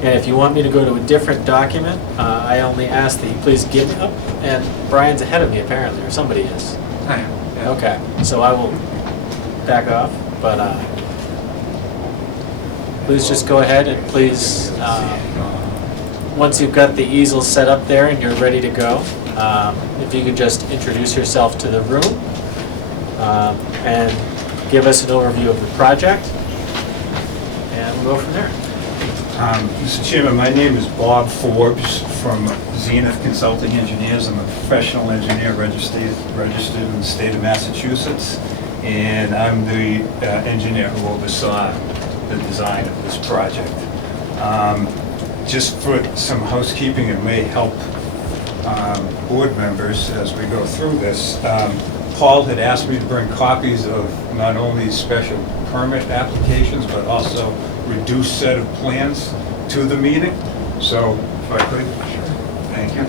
And if you want me to go to a different document, I only ask that you please give me up. And Brian's ahead of me apparently, or somebody is. I am, yeah. Okay, so I will back off, but please just go ahead and please, once you've got the easel set up there and you're ready to go, if you could just introduce yourself to the room and give us an overview of the project, and we'll go from there. Mr. Chairman, my name is Bob Forbes from Zenith Consulting Engineers. I'm a professional engineer registered in the state of Massachusetts, and I'm the engineer who oversaw the design of this project. Just for some housekeeping, it may help board members as we go through this. Paul had asked me to bring copies of not only special permit applications, but also reduced set of plans to the meeting. So if I could, thank you.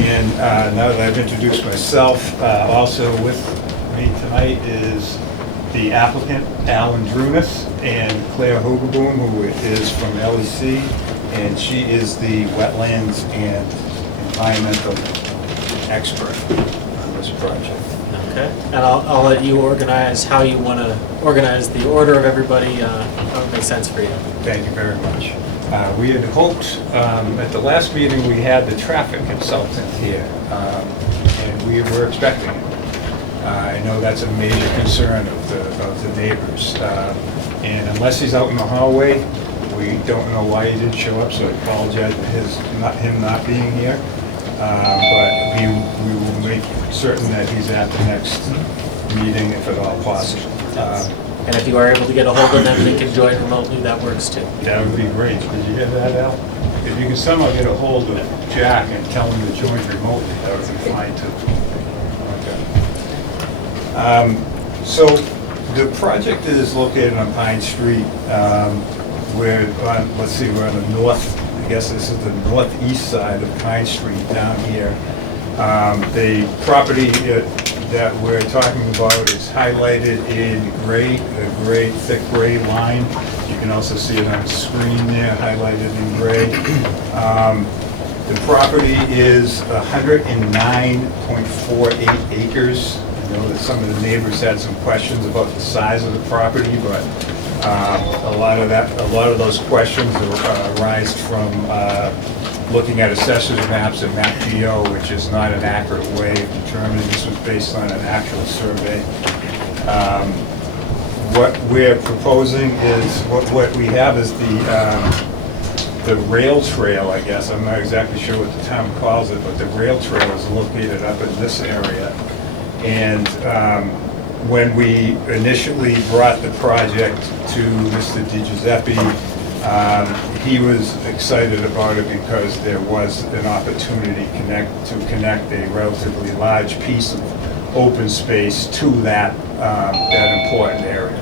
And now that I've introduced myself, also with me tonight is the applicant, Alan Drunas, and Claire Hogeboom, who is from LEC, and she is the wetlands and environmental expert on this project. Okay, and I'll let you organize how you want to organize the order of everybody, how it makes sense for you. Thank you very much. We had hoped, at the last meeting, we had the traffic consultant here, and we were expecting it. I know that's a major concern of the neighbors. And unless he's out in the hallway, we don't know why he didn't show up, so I apologize for him not being here. But we will make certain that he's at the next meeting if at all possible. And if you are able to get a hold of them, they can join remotely, that works too. That would be great. Did you hear that, Al? If you can somehow get a hold of Jack and tell him to join remotely, that would be fine too. Okay. So the project is located on Pine Street. We're on, let's see, we're on the north, I guess this is the northeast side of Pine Street down here. The property that we're talking about is highlighted in gray, a gray, thick gray line. You can also see it on the screen there, highlighted in gray. The property is 109.48 acres. I know that some of the neighbors had some questions about the size of the property, but a lot of those questions arise from looking at assessor's maps and Map GO, which is not an accurate way of determining. This was based on an actual survey. What we're proposing is, what we have is the rail trail, I guess. I'm not exactly sure what the town calls it, but the rail trail is located up in this area. And when we initially brought the project to Mr. DiGiuseppe, he was excited about it because there was an opportunity to connect a relatively large piece of open space to that important area.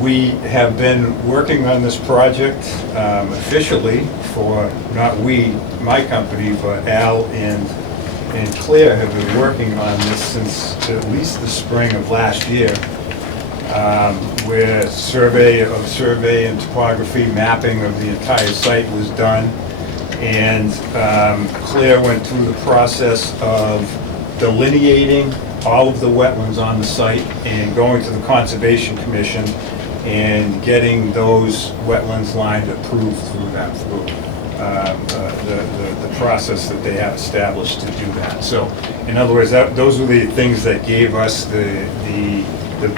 We have been working on this project officially for, not we, my company, but Al and Claire have been working on this since at least the spring of last year, where survey and topography mapping of the entire site was done. And Claire went through the process of delineating all of the wetlands on the site and going to the Conservation Commission and getting those wetlands lines approved through them, through the process that they have established to do that. So, in other words, those were the things that gave us the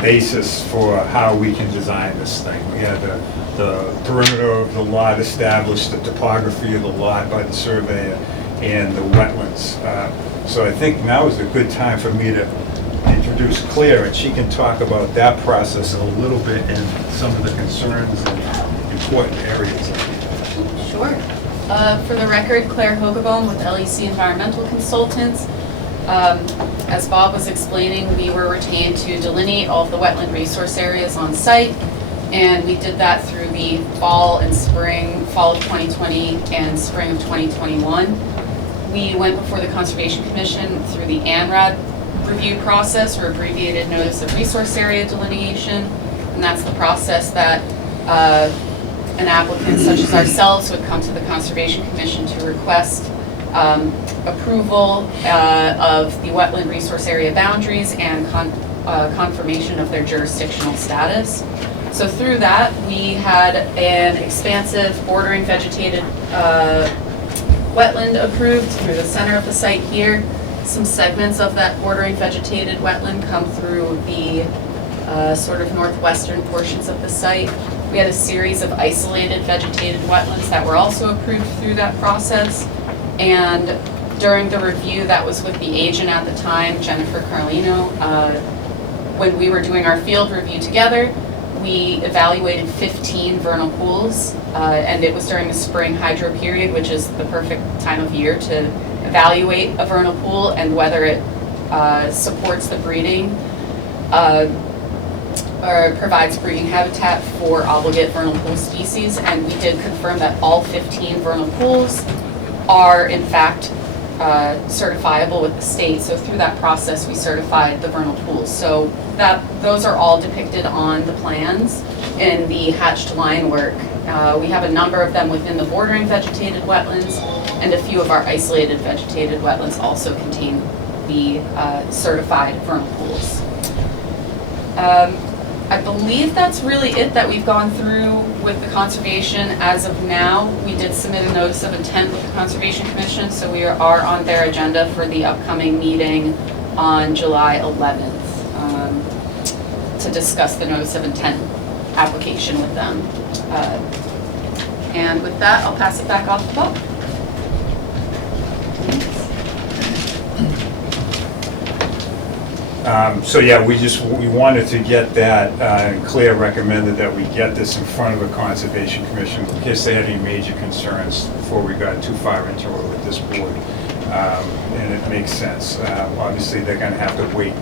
basis for how we can design this thing. We had the perimeter of the lot established, the topography of the lot by the surveyor, and the wetlands. So I think now is a good time for me to introduce Claire, and she can talk about that process a little bit and some of the concerns and important areas of it. Sure. For the record, Claire Hogeboom with LEC Environmental Consultants. As Bob was explaining, we were retained to delineate all of the wetland resource areas on site, and we did that through the fall of 2020 and spring of 2021. We went before the Conservation Commission through the ANRAD review process, or abbreviated Notice of Resource Area Delineation, and that's the process that an applicant such as ourselves would come to the Conservation Commission to request approval of the wetland resource area boundaries and confirmation of their jurisdictional status. So through that, we had an expansive bordering vegetated wetland approved through the center of the site here. Some segments of that bordering vegetated wetland come through the sort of northwestern portions of the site. We had a series of isolated vegetated wetlands that were also approved through that process. And during the review that was with the agent at the time, Jennifer Carlino, when we were doing our field review together, we evaluated 15 vernal pools, and it was during the spring hydro period, which is the perfect time of year to evaluate a vernal pool and whether it supports the breeding. provides breeding habitat for obligate vernal pool species, and we did confirm that all 15 vernal pools are in fact certifiable with the state. So through that process, we certified the vernal pools. So those are all depicted on the plans in the hatched line work. We have a number of them within the bordering vegetated wetlands, and a few of our isolated vegetated wetlands also contain the certified vernal pools. I believe that's really it that we've gone through with the conservation as of now. We did submit a notice of intent with the Conservation Commission, so we are on their agenda for the upcoming meeting on July 11th to discuss the notice of intent application with them. And with that, I'll pass it back off to Bob. So yeah, we wanted to get that, and Claire recommended that we get this in front of the Conservation Commission in case they had any major concerns before we got too far into it with this board. And it makes sense. Obviously, they're gonna have to wait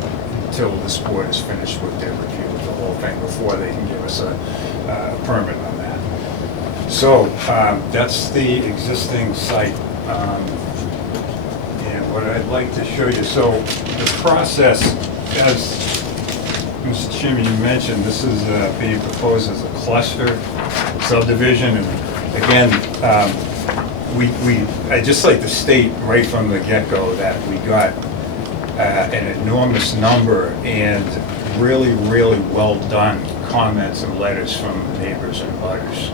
until this board is finished with their review of the whole thing before they can give us a permit on that. So that's the existing site. And what I'd like to show you, so the process, as Mr. Chairman, you mentioned, this is being proposed as a cluster subdivision. And again, I just like to state right from the get-go that we got an enormous number and really, really well-done comments and letters from the neighbors and butters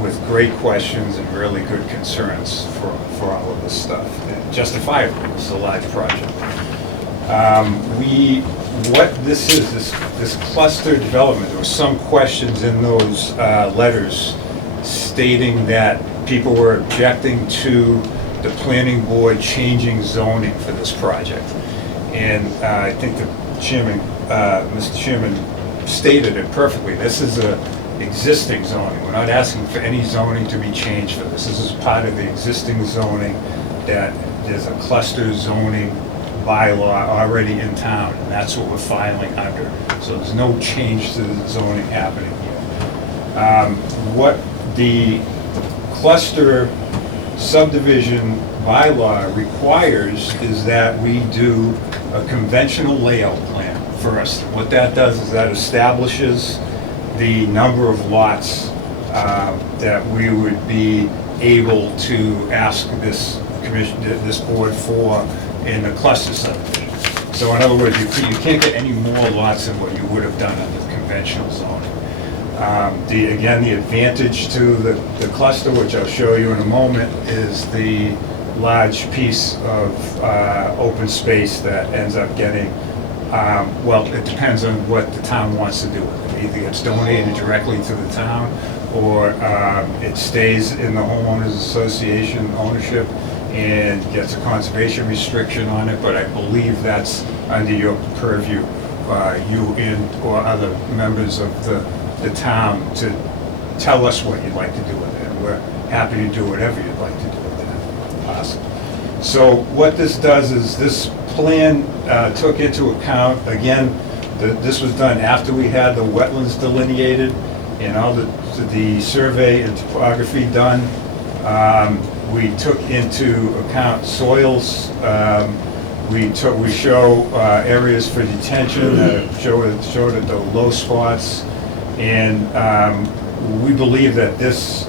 with great questions and really good concerns for all of this stuff. And justifiably, it's a large project. What this is, this cluster development, there were some questions in those letters stating that people were objecting to the planning board changing zoning for this project. And I think the chairman, Mr. Chairman stated it perfectly. This is a existing zoning. We're not asking for any zoning to be changed for this. This is part of the existing zoning, that there's a cluster zoning bylaw already in town, and that's what we're filing under. So there's no change to the zoning happening here. What the cluster subdivision bylaw requires is that we do a conventional layout plan first. What that does is that establishes the number of lots that we would be able to ask this commission, this board for in a cluster subdivision. So in other words, you can't get any more lots than what you would have done under the conventional zoning. Again, the advantage to the cluster, which I'll show you in a moment, is the large piece of open space that ends up getting, well, it depends on what the town wants to do with it. Either it's donated directly to the town, or it stays in the homeowners association ownership and gets a conservation restriction on it, but I believe that's under your purview, you and or other members of the town, to tell us what you'd like to do with it. We're happy to do whatever you'd like to do with it. Awesome. So what this does is this plan took into account, again, this was done after we had the wetlands delineated and all the survey and topography done. We took into account soils. We show areas for detention that showed at the low spots, and we believe that this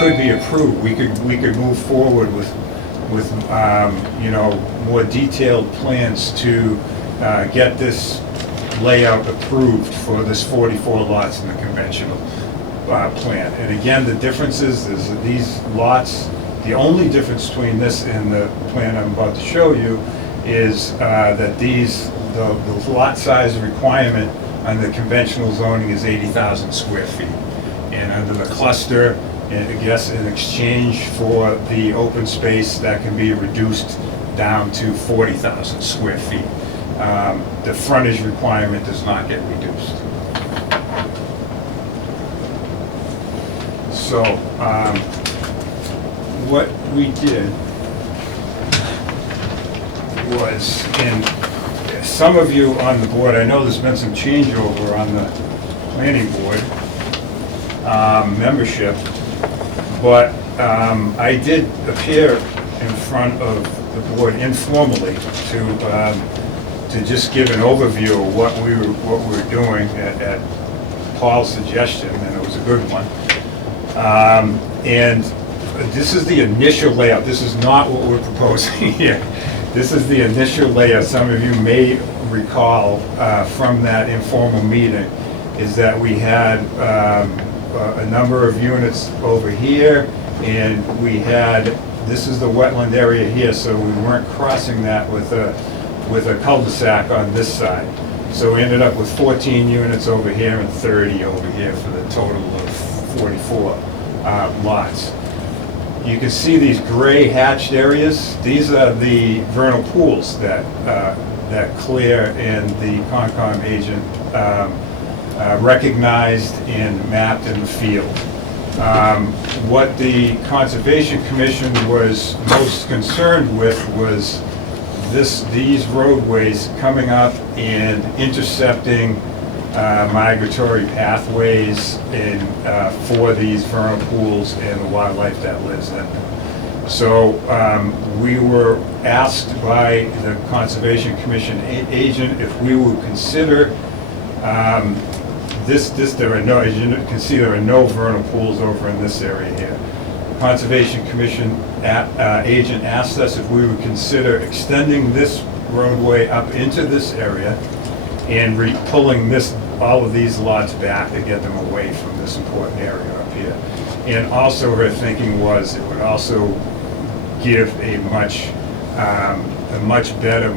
could be approved. We could move forward with you know, more detailed plans to get this layout approved for this 44 lots in the conventional plan. And again, the difference is that these lots, the only difference between this and the plan I'm about to show you is that the lot size requirement under conventional zoning is 80,000 square feet. And under the cluster, I guess in exchange for the open space, that can be reduced down to 40,000 square feet. The frontage requirement does not get reduced. So what we did was, and some of you on the board, I know there's been some changeover on the planning board membership, but I did appear in front of the board informally to just give an overview of what we were doing at Paul's suggestion, and it was a good one. And this is the initial layout. This is not what we're proposing here. This is the initial layout. Some of you may recall from that informal meeting is that we had a number of units over here, and we had, this is the wetland area here, so we weren't crossing that with a cul-de-sac on this side. So we ended up with 14 units over here and 30 over here for the total of 44 lots. You can see these gray hatched areas. These are the vernal pools that Claire and the Concom agent recognized and mapped in the field. What the Conservation Commission was most concerned with was these roadways coming up and intercepting migratory pathways for these vernal pools and the wildlife that lives in them. So we were asked by the Conservation Commission agent if we would consider there are no, as you can see, there are no vernal pools over in this area here. The Conservation Commission agent asked us if we would consider extending this roadway up into this area and pulling all of these lots back to get them away from this important area up here. And also her thinking was it would also give a much better,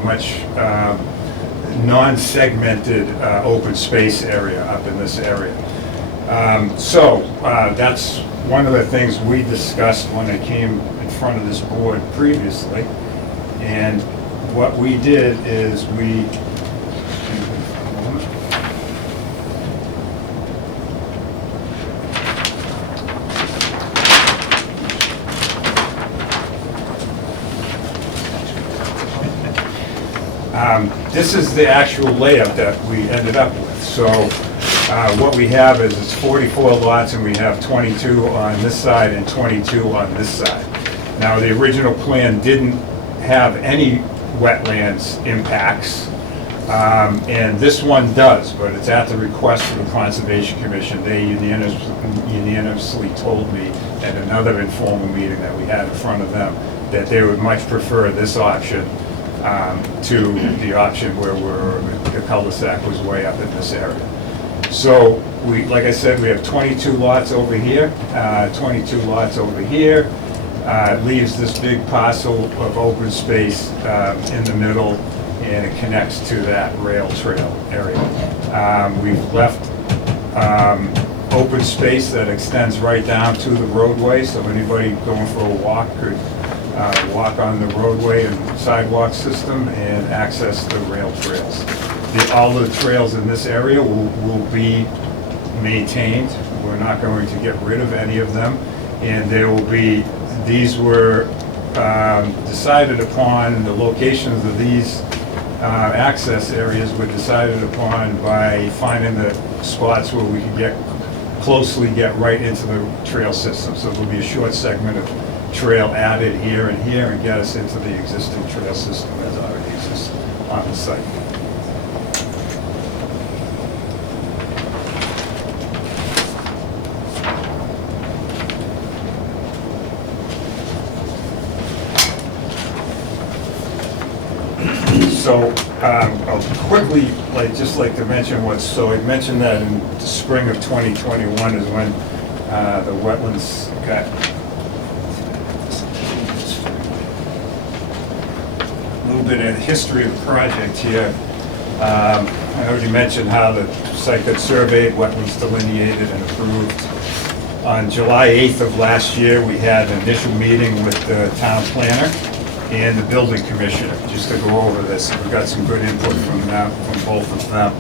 non-segmented open space area up in this area. So that's one of the things we discussed when I came in front of this board previously. And what we did is this is the actual layout that we ended up with. So what we have is it's 44 lots, and we have 22 on this side and 22 on this side. Now, the original plan didn't have any wetlands impacts, and this one does, but it's at the request of the Conservation Commission. They unanimously told me at another informal meeting that we had in front of them that they would much prefer this option to the option where the cul-de-sac was way up in this area. So like I said, we have 22 lots over here, 22 lots over here. It leaves this big parcel of open space in the middle, and it connects to that rail trail area. We've left open space that extends right down to the roadway, so anybody going for a walk could walk on the roadway and sidewalk system and access the rail trails. All the trails in this area will be maintained. We're not going to get rid of any of them, and these were decided upon, the locations of these access areas were decided upon by finding the spots where we could get right into the trail system. So there'll be a short segment of trail added here and get us into the existing trail system as already exists on the site. So I'll quickly just like to mention so I mentioned that in the spring of 2021 is when the wetlands got a little bit of history of the project here. I already mentioned how the site got surveyed, wetlands delineated and approved. On July 8th of last year, we had an initial meeting with the town planner and the building commissioner, just to go over this. We got some good input from both of them.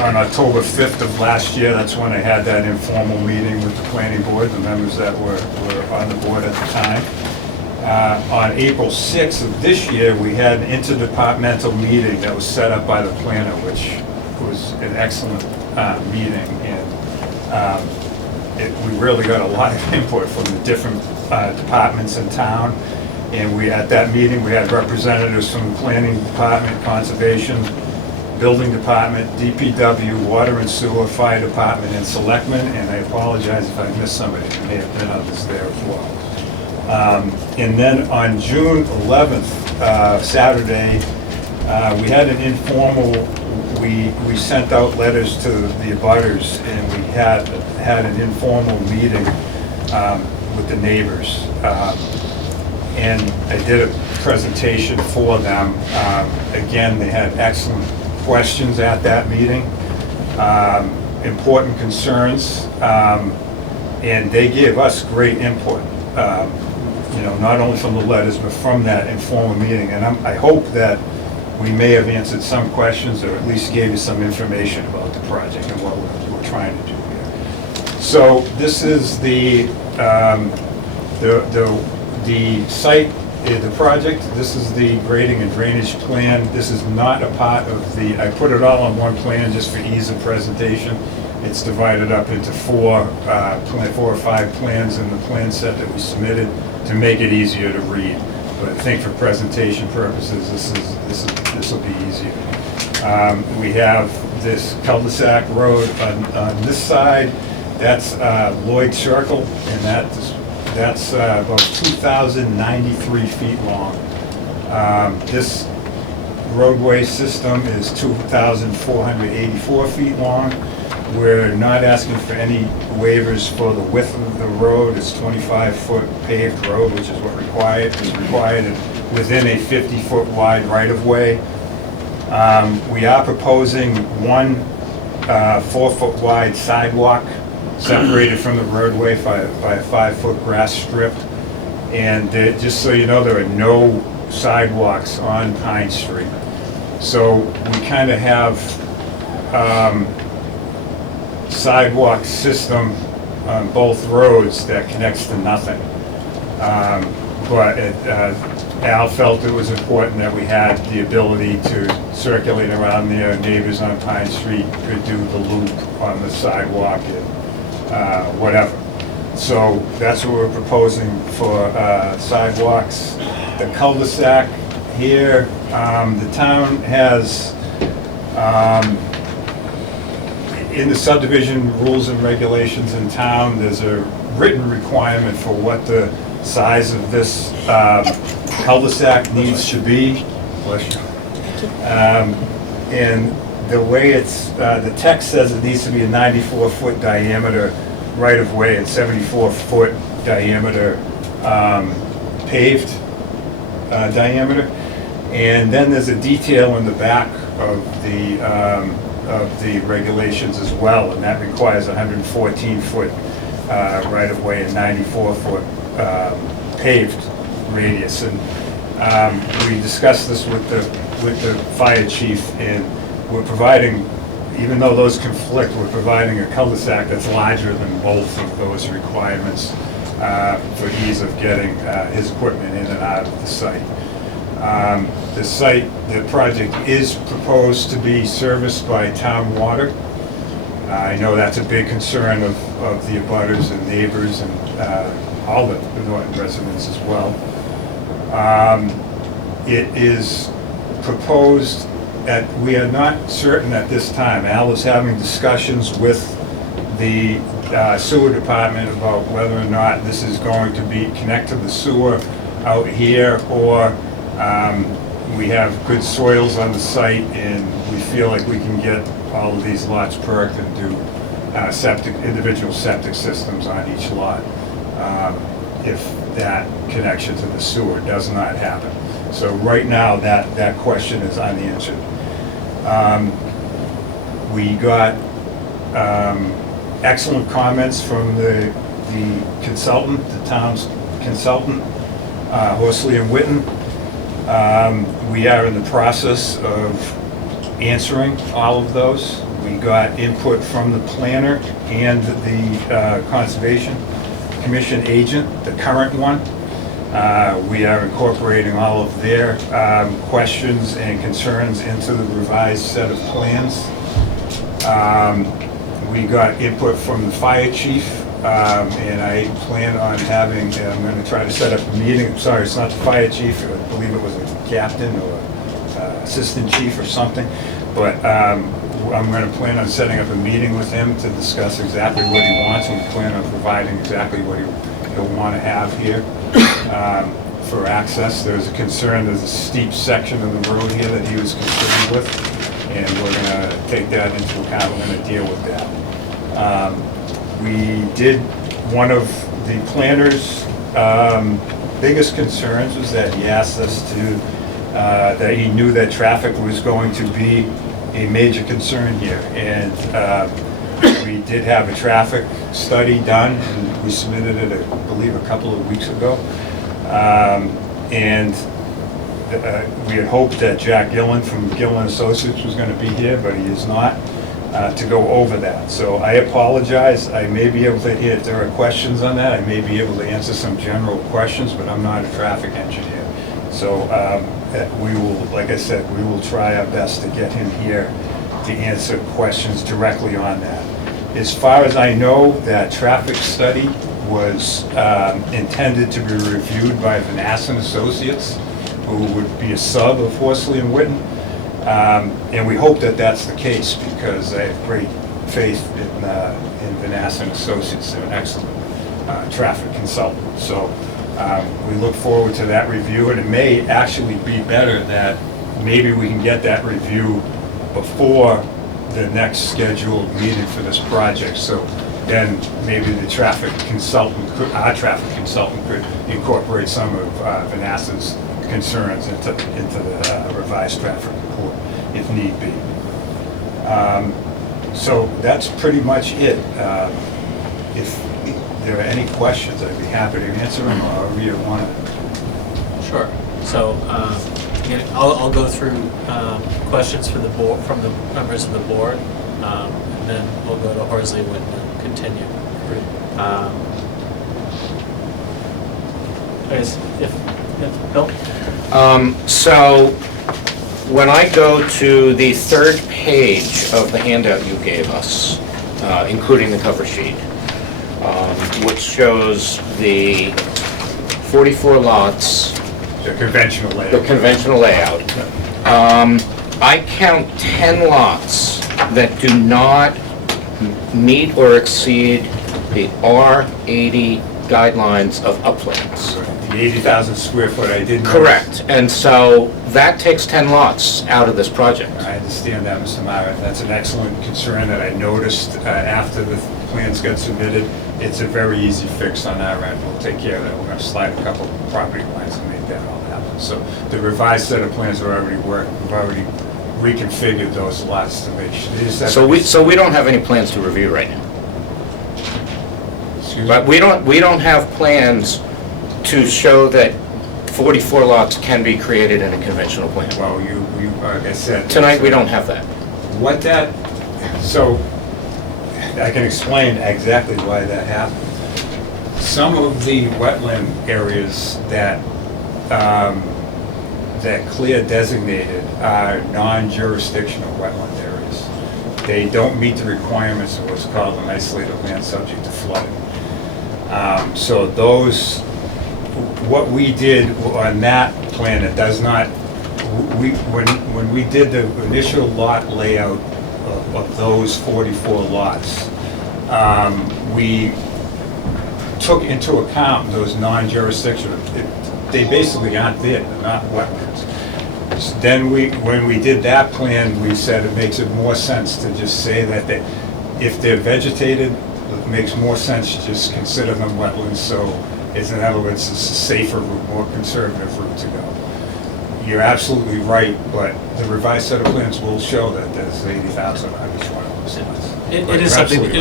On October 5th of last year, that's when I had that informal meeting with the planning board, the members that were on the board at the time. On April 6th of this year, we had an interdepartmental meeting that was set up by the planner, which was an excellent meeting, and we really got a lot of input from the different departments in town. And at that meeting, we had representatives from the planning department, conservation, building department, DPW, water and sewer, fire department, and selectmen. And I apologize if I missed somebody. There may have been others there as well. And then on June 11th, Saturday, we had an informal, we sent out letters to the abutters, and we had an informal meeting with the neighbors. And I did a presentation for them. Again, they had excellent questions at that meeting, important concerns, and they gave us great input. Not only from the letters, but from that informal meeting. And I hope that we may have answered some questions, or at least gave you some information about the project and what we're trying to do here. So this is the site, the project. This is the grading and drainage plan. This is not a part of I put it all on one plan just for ease of presentation. It's divided up into four or five plans in the plan set that we submitted to make it easier to read. But I think for presentation purposes, this will be easier. We have this cul-de-sac road on this side. That's Lloyd Circle, and that's about 2,093 feet long. This roadway system is 2,484 feet long. We're not asking for any waivers for the width of the road. It's 25-foot paved road, which is what is required within a 50-foot wide right-of-way. We are proposing one 4-foot wide sidewalk separated from the roadway by a 5-foot grass strip. And just so you know, there are no sidewalks on Pine Street. So we kind of have sidewalk system on both roads that connects to nothing. But Al felt it was important that we had the ability to circulate around there. Neighbors on Pine Street could do the loop on the sidewalk and whatever. So that's what we're proposing for sidewalks. The cul-de-sac here, the town has, in the subdivision rules and regulations in town, there's a written requirement for what the size of this cul-de-sac needs to be. And the way the text says it needs to be a 94-foot diameter right-of-way and 74-foot diameter paved diameter. And then there's a detail in the back of the regulations as well, and that requires 114-foot right-of-way and 94-foot paved radius. And we discussed this with the fire chief, and we're providing, even though those conflict, we're providing a cul-de-sac that's larger than both of those requirements for ease of getting his equipment in and out of the site. The project is proposed to be serviced by town water. I know that's a big concern of the abutters and neighbors and all the Norton residents as well. It is proposed that we are not certain at this time. Al is having discussions with the sewer department about whether or not this is going to be connect to the sewer out here, or we have good soils on the site and we feel like we can get all of these lots perked and do individual septic systems on each lot if that connection to the sewer does not happen. So right now that question is unanswered. We got excellent comments from the consultant, the town's consultant, Horsley and Witten. We are in the process of answering all of those. We got input from the planner and the Conservation Commission agent, the current one. We are incorporating all of their questions and concerns into the revised set of plans. We got input from the fire chief, and I plan on having, I'm going to try to set up a meeting. Sorry, it's not the fire chief. I believe it was a captain or assistant chief or something. But I'm going to plan on setting up a meeting with him to discuss exactly what he wants, and we plan on providing exactly what he'll want to have here for access. There's a concern, there's a steep section of the road here that he was concerned with, and we're going to take that into account. We're going to deal with that. We did, one of the planner's biggest concerns was that he asked us to, that he knew that traffic was going to be a major concern here. And we did have a traffic study done, and we submitted it, I believe, a couple of weeks ago. And we had hoped that Jack Gillen from Gillen Associates was going to be here, but he is not, to go over that. So I apologize. I may be able to, if there are questions on that, I may be able to answer some general questions, but I'm not a traffic engineer. So we will, like I said, we will try our best to get him here to answer questions directly on that. As far as I know, that traffic study was intended to be reviewed by Vernal Associates, who would be a sub of Horsley and Witten. And we hope that that's the case, because I have great faith in Vernal Associates. They're an excellent traffic consultant. So we look forward to that review, and it may actually be better that maybe we can get that review before the next scheduled meeting for this project. So then maybe the traffic consultant, our traffic consultant, could incorporate some of Vanessa's concerns into the revised traffic report, if need be. So that's pretty much it. If there are any questions, I'd be happy to answer them, or however you want to. Sure. So again, I'll go through questions for the board, from the members of the board, and then we'll go to Horsley Witten and continue. If Bill? So when I go to the third page of the handout you gave us, including the cover sheet, which shows the 44 lots, The conventional layout. the conventional layout, I count 10 lots that do not meet or exceed the R80 guidelines of uplands. The 80,000 square foot, I did notice. Correct, and so that takes 10 lots out of this project. I understand that, Mr. Myra. That's an excellent concern that I noticed after the plans got submitted. It's a very easy fix on our end. We'll take care of that. We're going to slide a couple of property lines and make that all happen. So the revised set of plans are already working. We've already reconfigured those lots to make sure. So we don't have any plans to review right now. Excuse me? But we don't have plans to show that 44 lots can be created in a conventional plan. Well, you, like I said. Tonight, we don't have that. What that, so I can explain exactly why that happened. Some of the wetland areas that that Clear designated are non-jurisdictional wetland areas. They don't meet the requirements of what's called an isolated land subject to flooding. So those, what we did on that plan, it does not, when we did the initial lot layout of those 44 lots, we took into account those non-jurisdictional, they basically aren't there, they're not wetlands. So then when we did that plan, we said it makes it more sense to just say that if they're vegetated, it makes more sense to just consider them wetlands. So it's, in other words, it's a safer route, more conservative route to go. You're absolutely right, but the revised set of plans will show that there's 80,000 on each one of those lots. It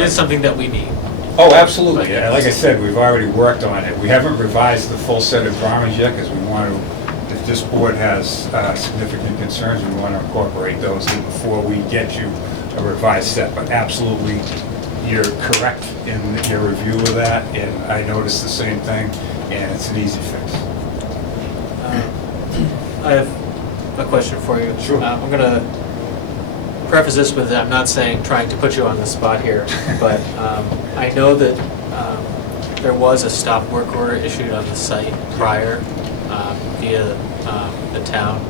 is something that we need. Oh, absolutely. Yeah, like I said, we've already worked on it. We haven't revised the full set of drawings yet because we want to, if this board has significant concerns, we want to incorporate those in before we get you a revised set. But absolutely, you're correct in your review of that, and I noticed the same thing, and it's an easy fix. I have a question for you. Sure. I'm gonna preface this with, I'm not saying, trying to put you on the spot here, but I know that there was a stop work order issued on the site prior via the town.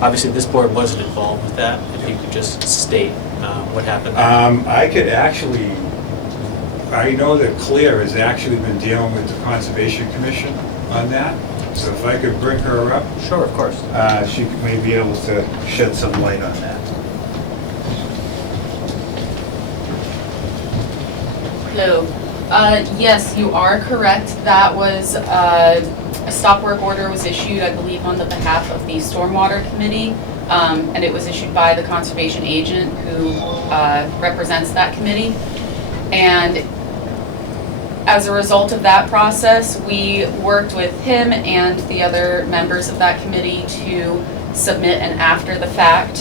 Obviously, this board wasn't involved with that. If you could just state what happened there. I could actually, I know that Claire has actually been dealing with the Conservation Commission on that, so if I could bring her up, Sure, of course. she may be able to shed some light on that. Hello. Yes, you are correct. That was, a stop work order was issued, I believe, on the behalf of the Stormwater Committee. And it was issued by the conservation agent who represents that committee. And as a result of that process, we worked with him and the other members of that committee to submit an after-the-fact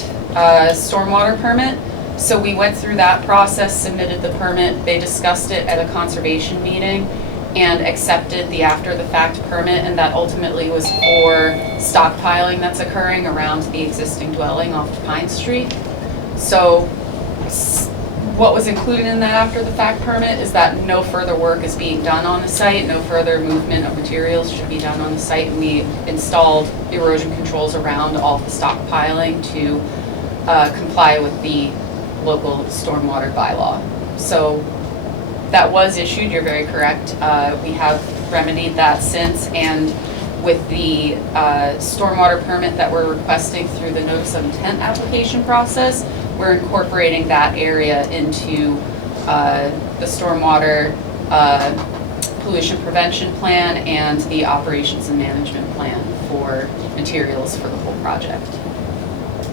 stormwater permit. So we went through that process, submitted the permit, they discussed it at a conservation meeting and accepted the after-the-fact permit, and that ultimately was for stockpiling that's occurring around the existing dwelling off of Pine Street. So what was included in that after-the-fact permit is that no further work is being done on the site, no further movement of materials should be done on the site, and we installed erosion controls around all the stockpiling to comply with the local stormwater bylaw. So that was issued, you're very correct. We have remedied that since, and with the stormwater permit that we're requesting through the notice of intent application process, we're incorporating that area into the stormwater pollution prevention plan and the operations and management plan for materials for the whole project.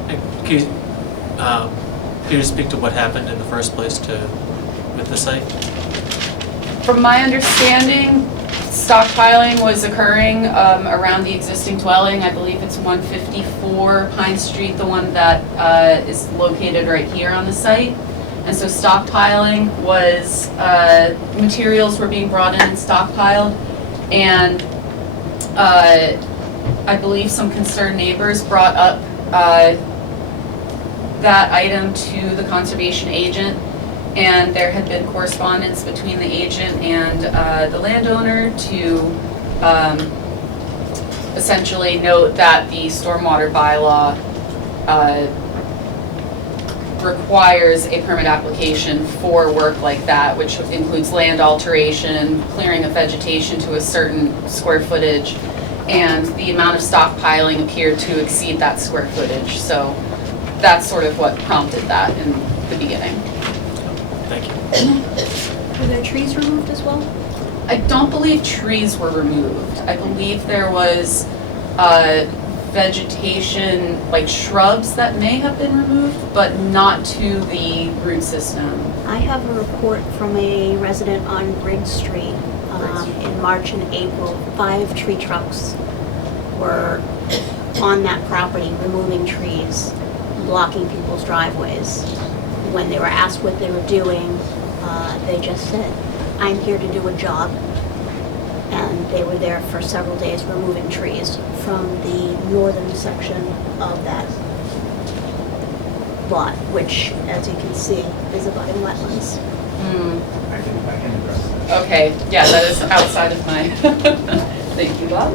And Can you speak to what happened in the first place with the site? From my understanding, stockpiling was occurring around the existing dwelling. I believe it's 154 Pine Street, the one that is located right here on the site. And so stockpiling was, materials were being brought in and stockpiled. And I believe some concerned neighbors brought up that item to the conservation agent, and there had been correspondence between the agent and the landowner to essentially note that the stormwater bylaw requires a permit application for work like that, which includes land alteration, clearing of vegetation to a certain square footage, and the amount of stockpiling appeared to exceed that square footage. So that's sort of what prompted that in the beginning. Thank you. Were there trees removed as well? I don't believe trees were removed. I believe there was vegetation, like shrubs that may have been removed, but not to the root system. I have a report from a resident on Briggs Street in March and April. 5 tree trucks were on that property removing trees, blocking people's driveways. When they were asked what they were doing, they just said, "I'm here to do a job." And they were there for several days removing trees from the northern section of that lot, which, as you can see, is abutting wetlands. I can address that. Okay, yeah, that is outside of my, thank you, Bob.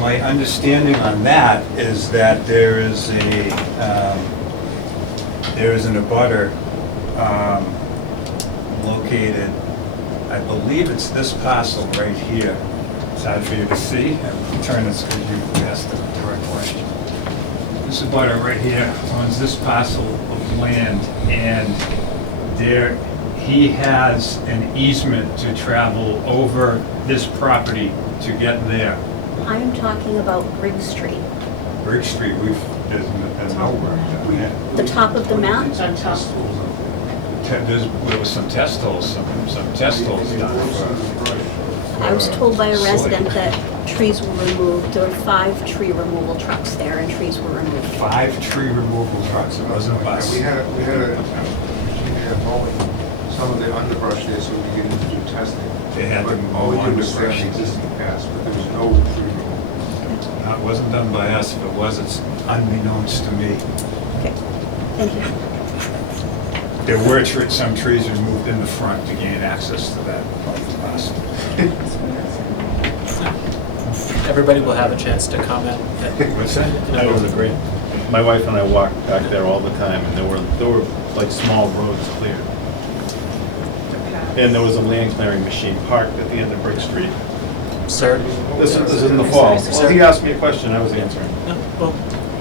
My understanding on that is that there is an abutter located, I believe it's this parcel right here. It's hard for you to see. I'll turn this because you asked the direct question. This abutter right here owns this parcel of land, and there he has an easement to travel over this property to get there. I am talking about Briggs Street. Brick Street, there's no work done there. The top of the map? There was some test holes, some test holes done for. I was told by a resident that trees were removed. There were 5 tree removal trucks there and trees were removed. 5 tree removal trucks, it wasn't a bus. We had a machine here mowing some of the underbrush there so we could do testing. They had to But mow all we did was underbrush. the existing paths, but there was no tree removal. it wasn't done by us. If it was, it's unbeknownst to me. Okay, thank you. There were some trees removed in the front to gain access to that parcel. Everybody will have a chance to comment. What's that? That was a great, my wife and I walked back there all the time, and there were like small roads cleared. And there was a land clearing machine parked at the end of Brick Street. Sir? This is in the fall. Well, he asked me a question, I was answering. No, well,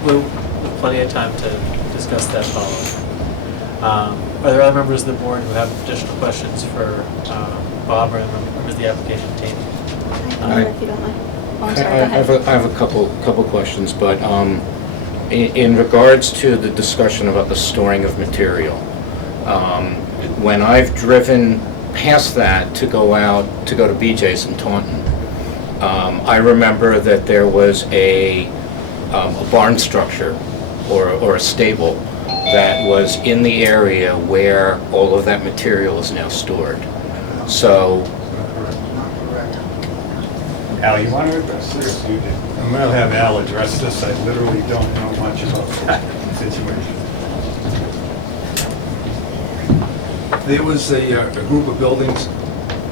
we'll have plenty of time to discuss that follow-up. Are there other members of the board who have additional questions for Bob or the members of the application team? If you don't mind. Oh, I'm I sorry, go have ahead. I have a couple questions, but in regards to the discussion about the storing of material, when I've driven past that to go to BJ's in Taunton, I remember that there was a barn structure or a stable that was in the area where all of that material is now stored. So, Al, you want to address this? I'm going to have Al address this. I literally don't know much about that situation. There was a group of buildings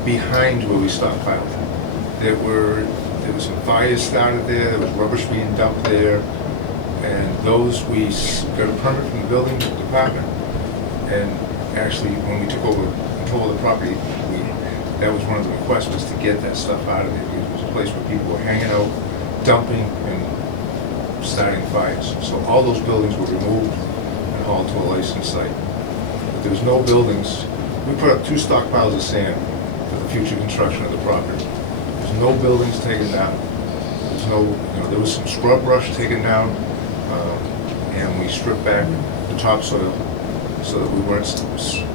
behind where we stockpiled. There was some fires started there, there was rubbish being dumped there, and those, we got a permit from the building department, and actually, when we took over control of the property, that was one of the requests, was to get that stuff out of there. It was a place where people were hanging out, dumping, and starting fires. So all those buildings were removed and hauled to a licensed site. But there was no buildings. We put up 2 stockpiles of sand for the future construction of the property. There's no buildings taken down. There's no, there was some scrub brush taken down, and we stripped back the topsoil so that we weren't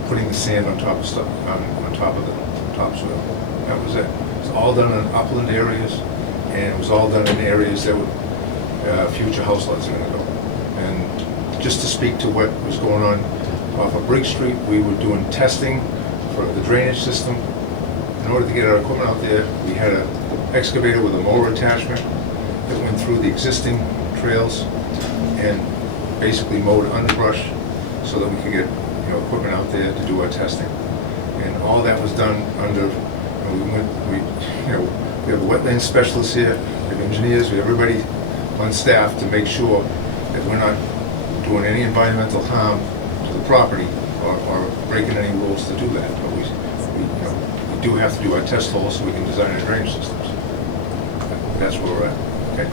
putting the sand on top of stuff, on top of the topsoil. That was it. It was all done in upland areas, and it was all done in areas that would, future house lots are gonna go. And just to speak to what was going on off of Brick Street, we were doing testing for the drainage system. In order to get our equipment out there, we had an excavator with a mower attachment that went through the existing trails and basically mowed underbrush so that we could get, equipment out there to do our testing. And all that was done under, we have a wetland specialist here, we have engineers, we have everybody on staff to make sure that we're not doing any environmental harm to the property or breaking any rules to do that. But we do have to do our test holes so we can design our drainage systems. That's where we're at. Okay.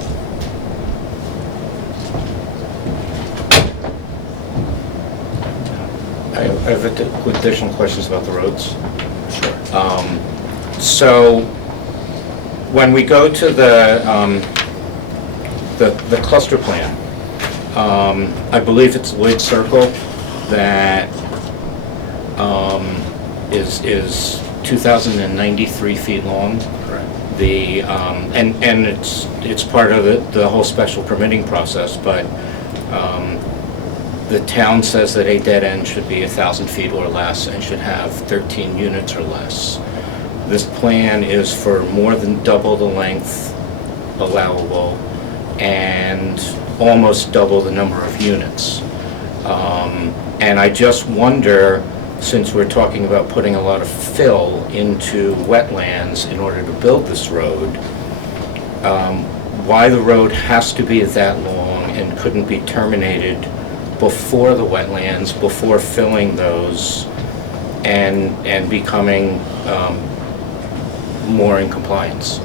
I have additional questions about the roads. Sure. So, when we go to the cluster plan, I believe it's Lloyd Circle that is 2,093 feet long. Correct. And it's part of the whole special permitting process, but the town says that a dead end should be 1,000 feet or less and should have 13 units or less. This plan is for more than double the length allowable and almost double the number of units. And I just wonder, since we're talking about putting a lot of fill into wetlands in order to build this road, why the road has to be that long and couldn't be terminated before the wetlands, before filling those and becoming more in compliance.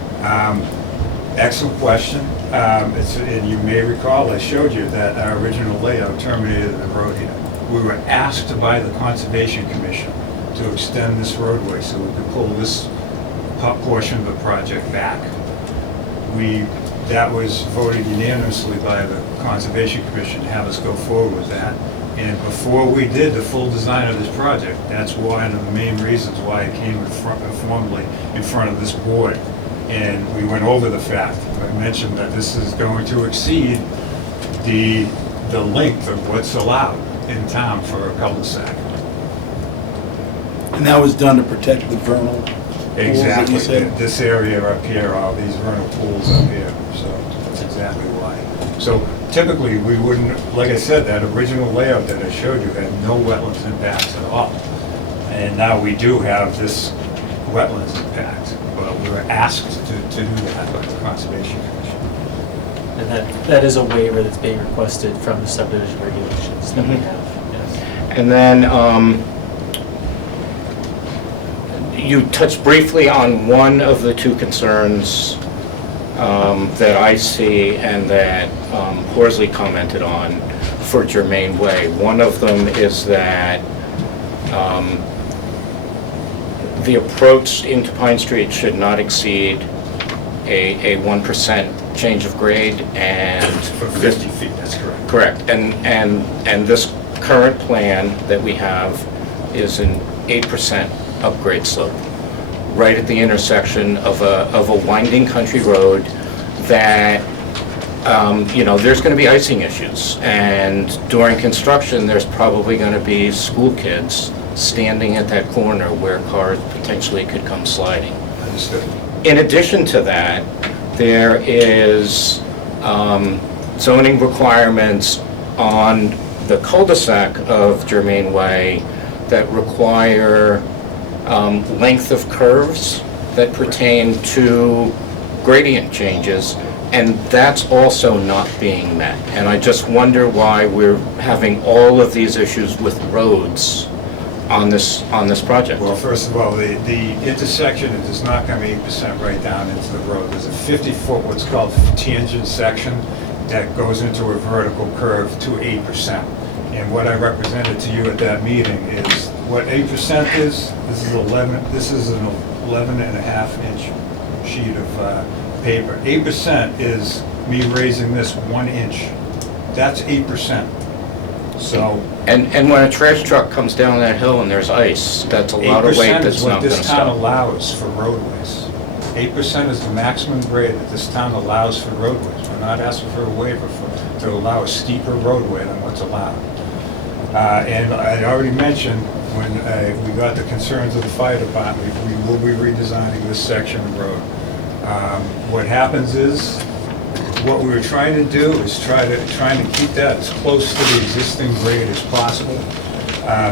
Excellent question. And you may recall, I showed you that our original layout terminated the road here. We were asked by the Conservation Commission to extend this roadway so we could pull this portion of the project back. That was voted unanimously by the Conservation Commission to have us go forward with that. And before we did the full design of this project, that's one of the main reasons why it came formally in front of this board. And we went over the fact, I mentioned that this is going to exceed the length of what's allowed in town for a cul-de-sac. And that was done to protect the vernal pools that Exactly. you said? This area up here, all these vernal pools up here. So that's exactly why. So typically, we wouldn't, like I said, that original layout that I showed you had no wetlands impacts at all. And now we do have this wetlands impact, but we were asked to do that by the Conservation Commission. And that is a waiver that's being requested from the subdivision regulations that we Mhm. have, yes. And then you touched briefly on one of the two concerns that I see and that Horsley commented on for Germain Way. One of them is that the approach into Pine Street should not exceed a 1% change of grade, and For 50 feet, that's correct. correct. And this current plan that we have is an 8% upgrade slope, right at the intersection of a winding country road that, there's going to be icing issues. And during construction, there's probably going to be school kids standing at that corner where cars potentially could come sliding. Understood. In addition to that, there is zoning requirements on the cul-de-sac of Germain Way that require length of curves that pertain to gradient changes, and that's also not being met. And I just wonder why we're having all of these issues with roads on this project. Well, first of all, the intersection is not going to be 8% right down into the road. There's a 50-foot, what's called tangent section, that goes into a vertical curve to 8%. And what I represented to you at that meeting is what 8% is. This is an 11.5-inch sheet of paper. 8% is me raising this 1 inch. That's 8%. So And when a trash truck comes down that hill and there's ice, that's a lot of weight 8% that's is not what going to this town stop. allows for roadways. 8% is the maximum grade that this town allows for roadways. We're not asking for a waiver to allow a steeper roadway than what's allowed. And I already mentioned, when we got the concerns of the fire department, we will be redesigning this section of road. What happens is, what we were trying to do is trying to keep that as close to the existing grade as possible,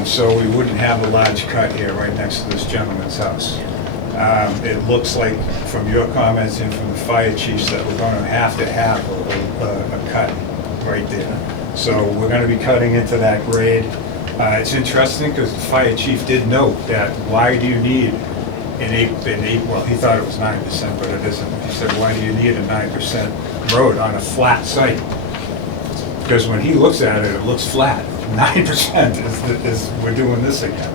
so we wouldn't have a large cut here right next to this gentleman's house. It looks like, from your comments and from the fire chiefs, that we're going to have a cut right there. So we're going to be cutting into that grade. It's interesting because the fire chief did note that, why do you need well, he thought it was 9%, but it isn't. He said, why do you need a 9% road on a flat site? Because when he looks at it, it looks flat. 9% is we're doing this again.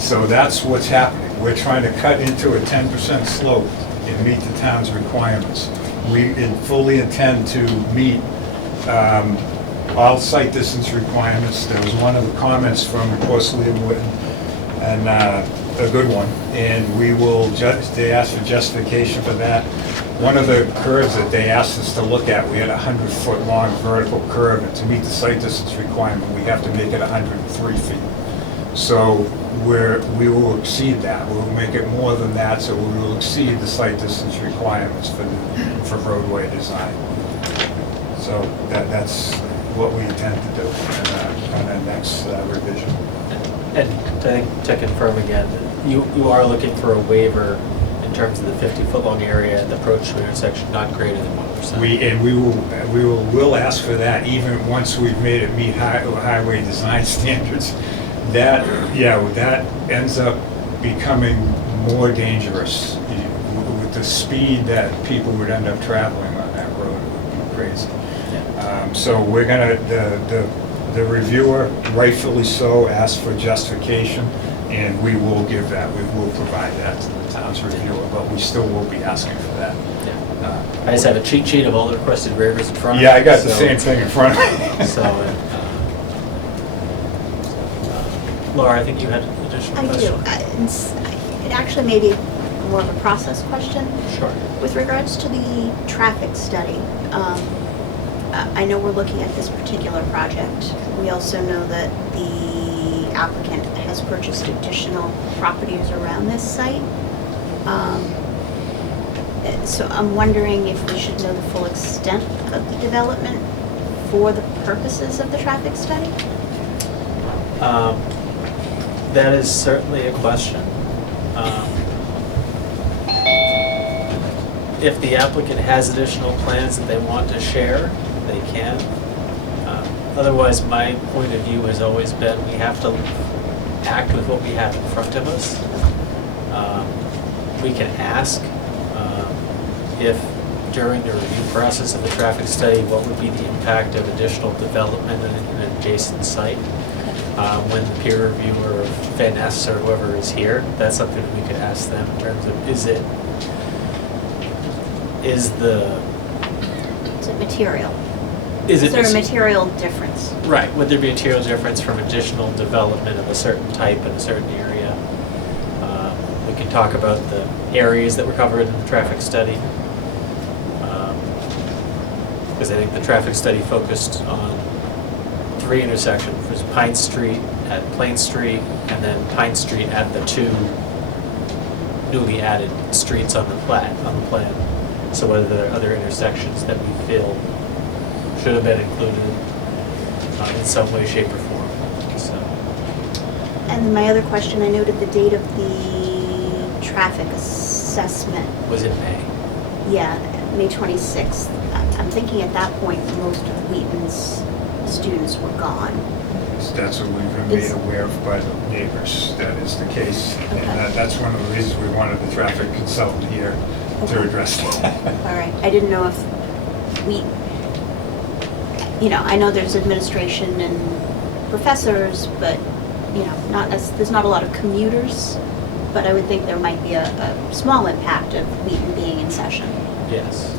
So that's what's happening. We're trying to cut into a 10% slope and meet the town's requirements. We fully intend to meet all site distance requirements. There was one of the comments from Horsley and Witten, and a good one, and they asked for justification for that. One of the curves that they asked us to look at, we had a 100-foot long vertical curve, and to meet the site distance requirement, we have to make it 103 feet. So we will exceed that. We will make it more than that, so we will exceed the site distance requirements for roadway design. So that's what we intend to do on the next revision. And I think to confirm again, you are looking for a waiver in terms of the 50-foot long area and the approach to intersection not greater than 1%. We will ask for that even once we've made it meet highway design standards. That ends up becoming more dangerous with the speed that people would end up traveling on that road. It would be crazy. So we're gonna, the reviewer, rightfully so, asked for justification, and we will give that. We will provide that to the town's reviewer, but we still will be asking for that. I just have a cheat sheet of all the requested waivers in front of me. Yeah, I got the same thing in front of me. So, Laura, I think you had an additional I question. do. It actually may be more of a process question. Sure. With regards to the traffic study, I know we're looking at this particular project. We also know that the applicant has purchased additional properties around this site. So I'm wondering if we should know the full extent of the development for the purposes of the traffic study? That is certainly a question. If the applicant has additional plans that they want to share, they can. Otherwise, my point of view has always been we have to act with what we have in front of us. We can ask if during the review process of the traffic study, what would be the impact of additional development in an adjacent site? When the peer reviewer of FNS or whoever is here, that's something that we could ask them in terms of, is it Material? Is Is there a material difference? Right, would there be a material difference from additional development of a certain type in a certain area? We can talk about the areas that were covered in the traffic study. Because I think the traffic study focused on 3 intersections. There's Pine Street at Plain Street, and then Pine Street at the 2 newly added streets on the plan. So whether there are other intersections that we feel should have been included in some way, shape, or form. So. And my other question, I noted the date of the traffic assessment. Was in May. Yeah, May 26th. I'm thinking at that point, most of Wheaton's students were gone. That's what we've been made aware of by the neighbors, that is the case. Okay. And that's one of the reasons we wanted the traffic consultant here to address that. All right, I didn't know if I know there's administration and professors, but, there's not a lot of commuters, but I would think there might be a small impact of Wheaton being in session. Yes.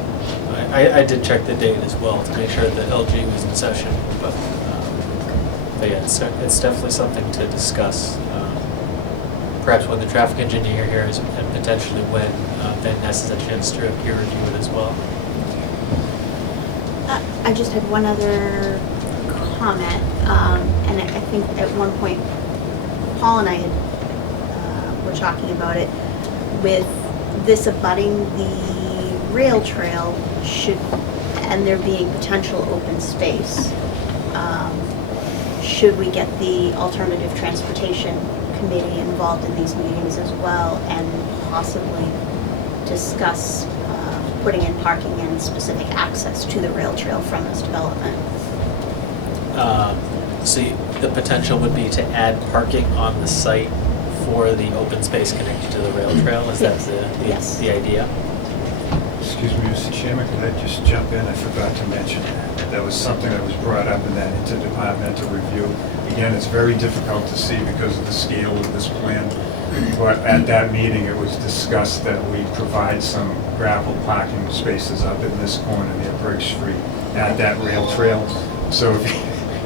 I did check the date as well to make sure that LG was in session, but yeah, it's definitely something to discuss. Perhaps when the traffic engineer here is, and potentially when Van Ness has a chance to peer review it as well. I just had one other comment, and I think at one point, Paul and I were talking about it, with this abutting the rail trail and there being potential open space. Should we get the Alternative Transportation Committee involved in these meetings as well, and possibly discuss putting in parking and specific access to the rail trail from this development? So the potential would be to add parking on the site for the open space connected to the rail trail? Is that the idea? Excuse me, Mr. Chairman, could I just jump in? I forgot to mention that. That was something that was brought up in that interdepartmental review. Again, it's very difficult to see because of the scale of this plan. But at that meeting, it was discussed that we provide some gravel parking spaces up in this corner near Brick Street at that rail trail. So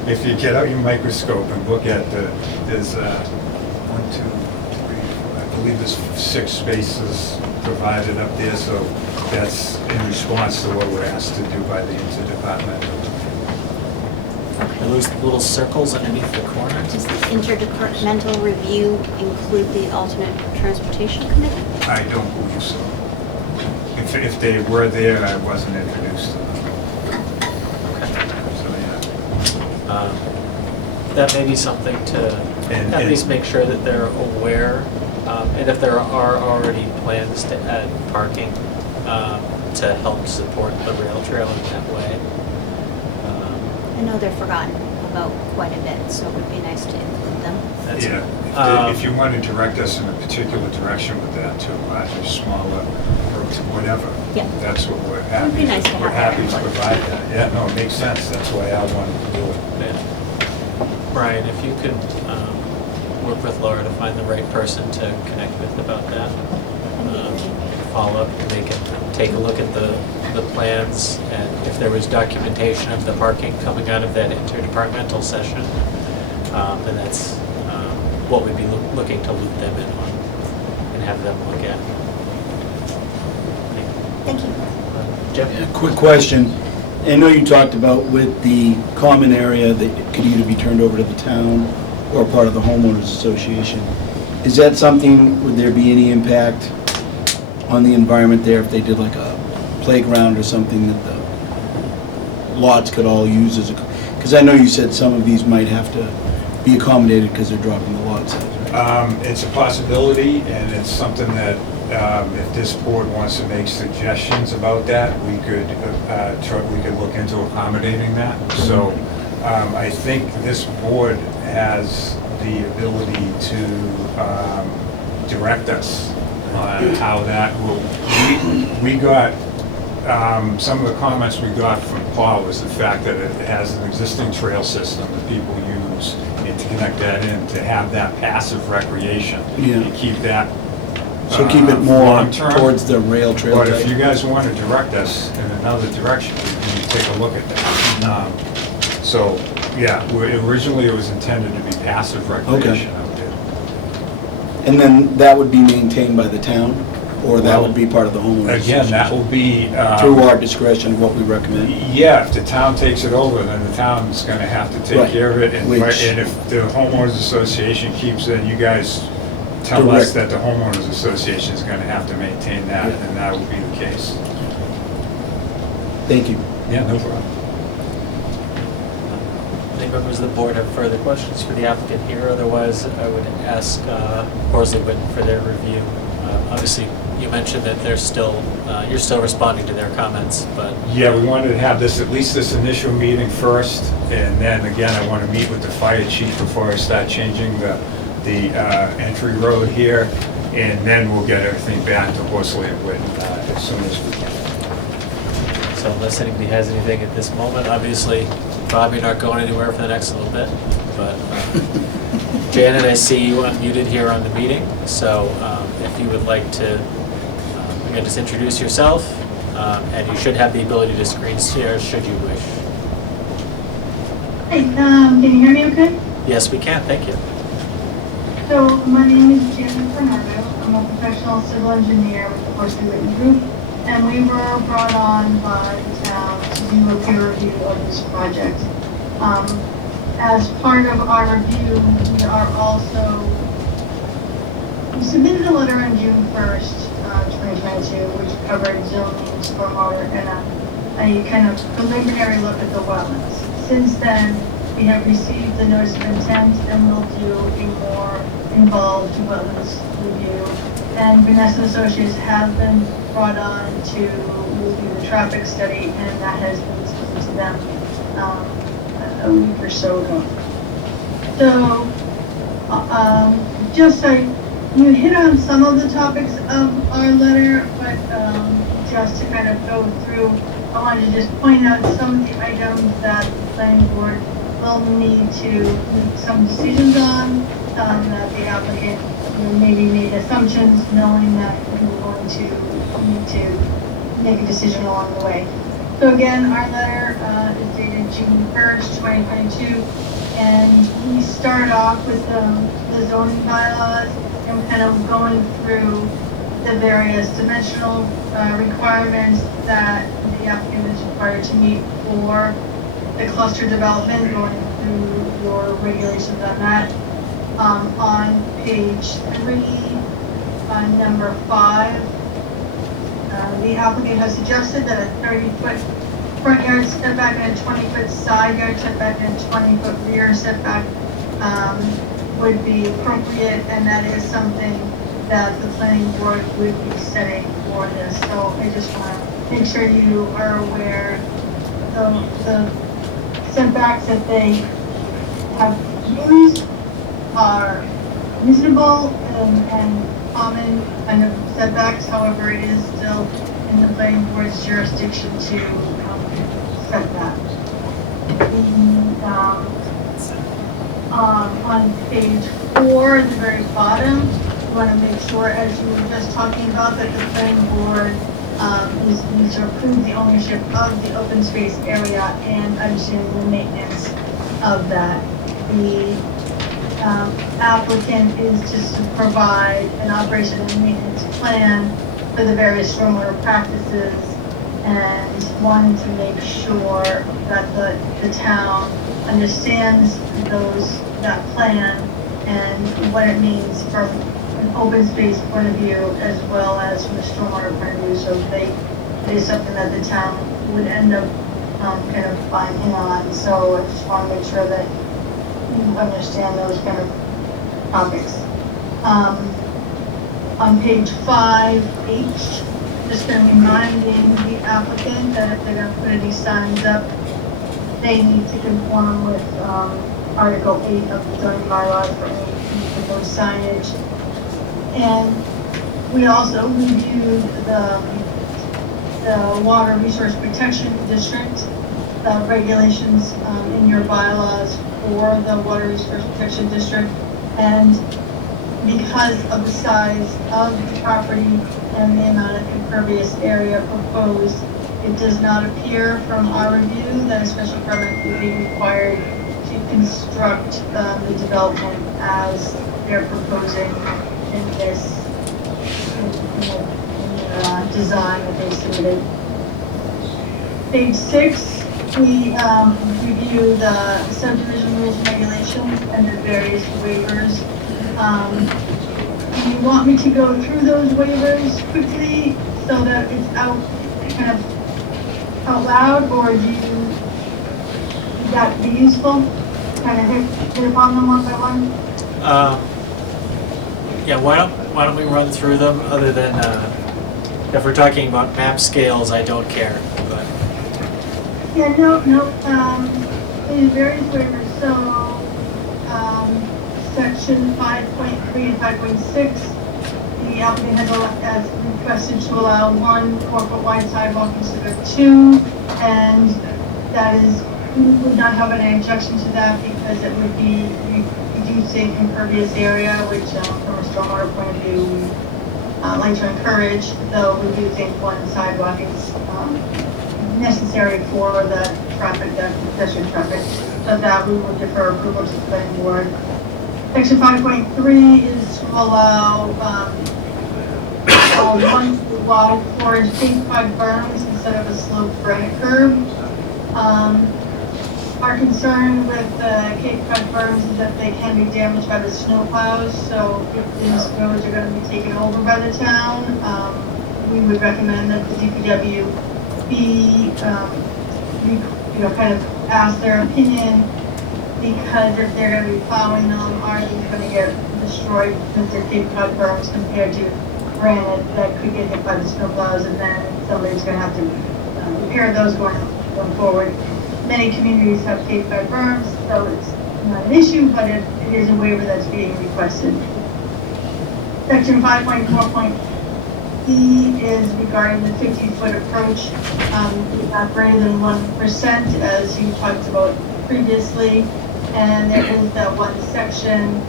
if you get out your microscope and look at there's 1, 2, 3, 4, I believe there's 6 spaces provided up there. So that's in response to what we're asked to do by the interdepartmental. Are those little circles underneath the corner? Does the interdepartmental review include the Alternate Transportation Committee? I don't believe so. If they were there, I wasn't introduced to them. So, yeah. That may be something to at least make sure that they're aware, and if there are already plans to add parking to help support the rail trail in that way. I know they're forgotten about quite a bit, so it would be nice to include them. If you want to direct us in a particular direction with that, to larger, smaller, or whatever, that's what we're happy. It would be nice to have We're happy that to input. provide that. Yeah, no, it makes sense. That's why I wanted to do it. Yeah. Brian, if you could work with Laura to find the right person to connect with about that. Follow up, take a look at the plans, and if there was documentation of the parking coming out of that interdepartmental session, then that's what we'd be looking to loop them in on and have them look at. Thank you. Jeff? Quick question. I know you talked about with the common area that it could either be turned over to the town or part of the homeowners association. Is that something, would there be any impact on the environment there, if they did like a playground or something that the lots could all use as a, because I know you said some of these might have to be accommodated because they're dropping the lot size, right? It's a possibility, and it's something that if this board wants to make suggestions about that, we could look into accommodating that. So I think this board has the ability to direct us on how that will. We got some of the comments we got from Paul was the fact that it has an existing trail system that people use, and to connect that in, to have that passive recreation, Yeah. and keep that. So keep it more long-term. towards the rail trail But type. if you guys want to direct us in another direction, we can take a look at that. So, yeah, originally it was intended to be passive recreation out there. And then that would be maintained by the town, or that would be part of the homeowners? Again, that will be. Through our discretion of what we recommend? Yeah, if the town takes it over, then the town's gonna have to take Right. care of it. And Which- and if the homeowners association keeps it, you guys tell us Direct. that the homeowners association is gonna have to maintain that, Yeah. and that will be the case. Thank you. Yeah, no problem. Any members of the board have further questions for the applicant here? Otherwise, I would ask Horsley Witten for their review. Obviously, you mentioned that they're still, you're still responding to their comments, but Yeah, we wanted to have this, at least this initial meeting first, and then again, I want to meet with the fire chief before I start changing the entry road here, and then we'll get everything back to Horsley and Witten as soon as we can. so unless anybody has anything at this moment, obviously, Bob, you're not going anywhere for the next little bit, but Janet, I see you unmuted here on the meeting, so if you would like to, again, just introduce yourself, and you should have the ability to screen share should you wish. Hi, can you hear me okay? Yes, we can, thank you. So my name is Janet Bernardo. I'm a professional civil engineer with the Horsley Witten Group, and we were brought on by the town to do a peer review of this project. As part of our review, we submitted a letter on June 1st, 2022, which covered zoning, stormwater, and a kind of preliminary look at the wetlands. Since then, we have received the notice of intent, and we'll do a more involved wetlands review. And Vanessa Associates have been brought on to review the traffic study, and that has been submitted to them a week or so ago. So, just so you hit on some of the topics of our letter, but just to kind of go through, I wanted to just point out some of the items that the planning board will need to make some decisions on, that the applicant maybe made assumptions knowing that we're going to need to make a decision along the way. So again, our letter is dated June 1st, 2022, and we start off with the zoning bylaws and kind of going through the various dimensional requirements that the applicant is required to meet for the cluster development, going through your regulations on that. On page 3, number 5, the applicant has suggested that a 30-foot front yard setback and a 20-foot side yard setback and a 20-foot rear setback would be appropriate, and that is something that the planning board would be setting for this. So I just want to make sure you are aware the setbacks that they have used are reasonable and common kind of setbacks. However, it is still in the planning board's jurisdiction to set that. On page 4, at the very bottom, you want to make sure, as you were just talking about, that the planning board needs to approve the ownership of the open space area and understanding the maintenance of that. The applicant is just to provide an operation and maintenance plan for the various stormwater practices, and wanting to make sure that the town understands that plan and what it means for an open space point of view as well as from a stormwater point of view. So it is something that the town would end up kind of binding on. So I just want to make sure that you understand those kind of topics. On page 5H, just been reminding the applicant that if they're going to put any signs up, they need to conform with Article 8 of the zoning bylaws for any proposed signage. And we also reviewed the Water Resource Protection District regulations in your bylaws for the Water Resource Protection District. And because of the size of the property and the amount of impervious area proposed, it does not appear from our review that a special permit would be required to construct the development as they're proposing in this design that they submitted. Page 6, we review the subdivision rules and regulations and the various waivers. Do you want me to go through those waivers quickly so that it's out loud, or would that be useful? Kind of hit upon them one by one? Yeah, why don't we run through them, other than, if we're talking about map scales, I don't care, but. Yeah, no, there's various waivers, so, section 5.3 and 5.6, the applicant has requested to allow 1 4-foot wide sidewalk instead of 2, and that is, we would not have any objection to that because it would be reducing impervious area, which from a stormwater point of view, we like to encourage, though we do think 1 sidewalk is necessary for the traffic, the pedestrian traffic, so that we would defer approval to the planning board. Section 5.3 is to allow 1 wide 4-inch Cape Cod berms instead of a sloped granite curb. Our concern with the Cape Cod berms is that they can be damaged by the snow plows, so if these roads are going to be taken over by the town, we would recommend that the DPW be, kind of ask their opinion, because if they're going to be plowing them, are these going to get destroyed with their Cape Cod berms compared to granite that could get hit by the snow plows, and then somebody's going to have to repair those going forward. Many communities have Cape Cod berms, so it's not an issue, but it is a waiver that's being requested. Section 5.4.e is regarding the 50-foot approach, not greater than 1%, as you talked about previously. And there is that one section,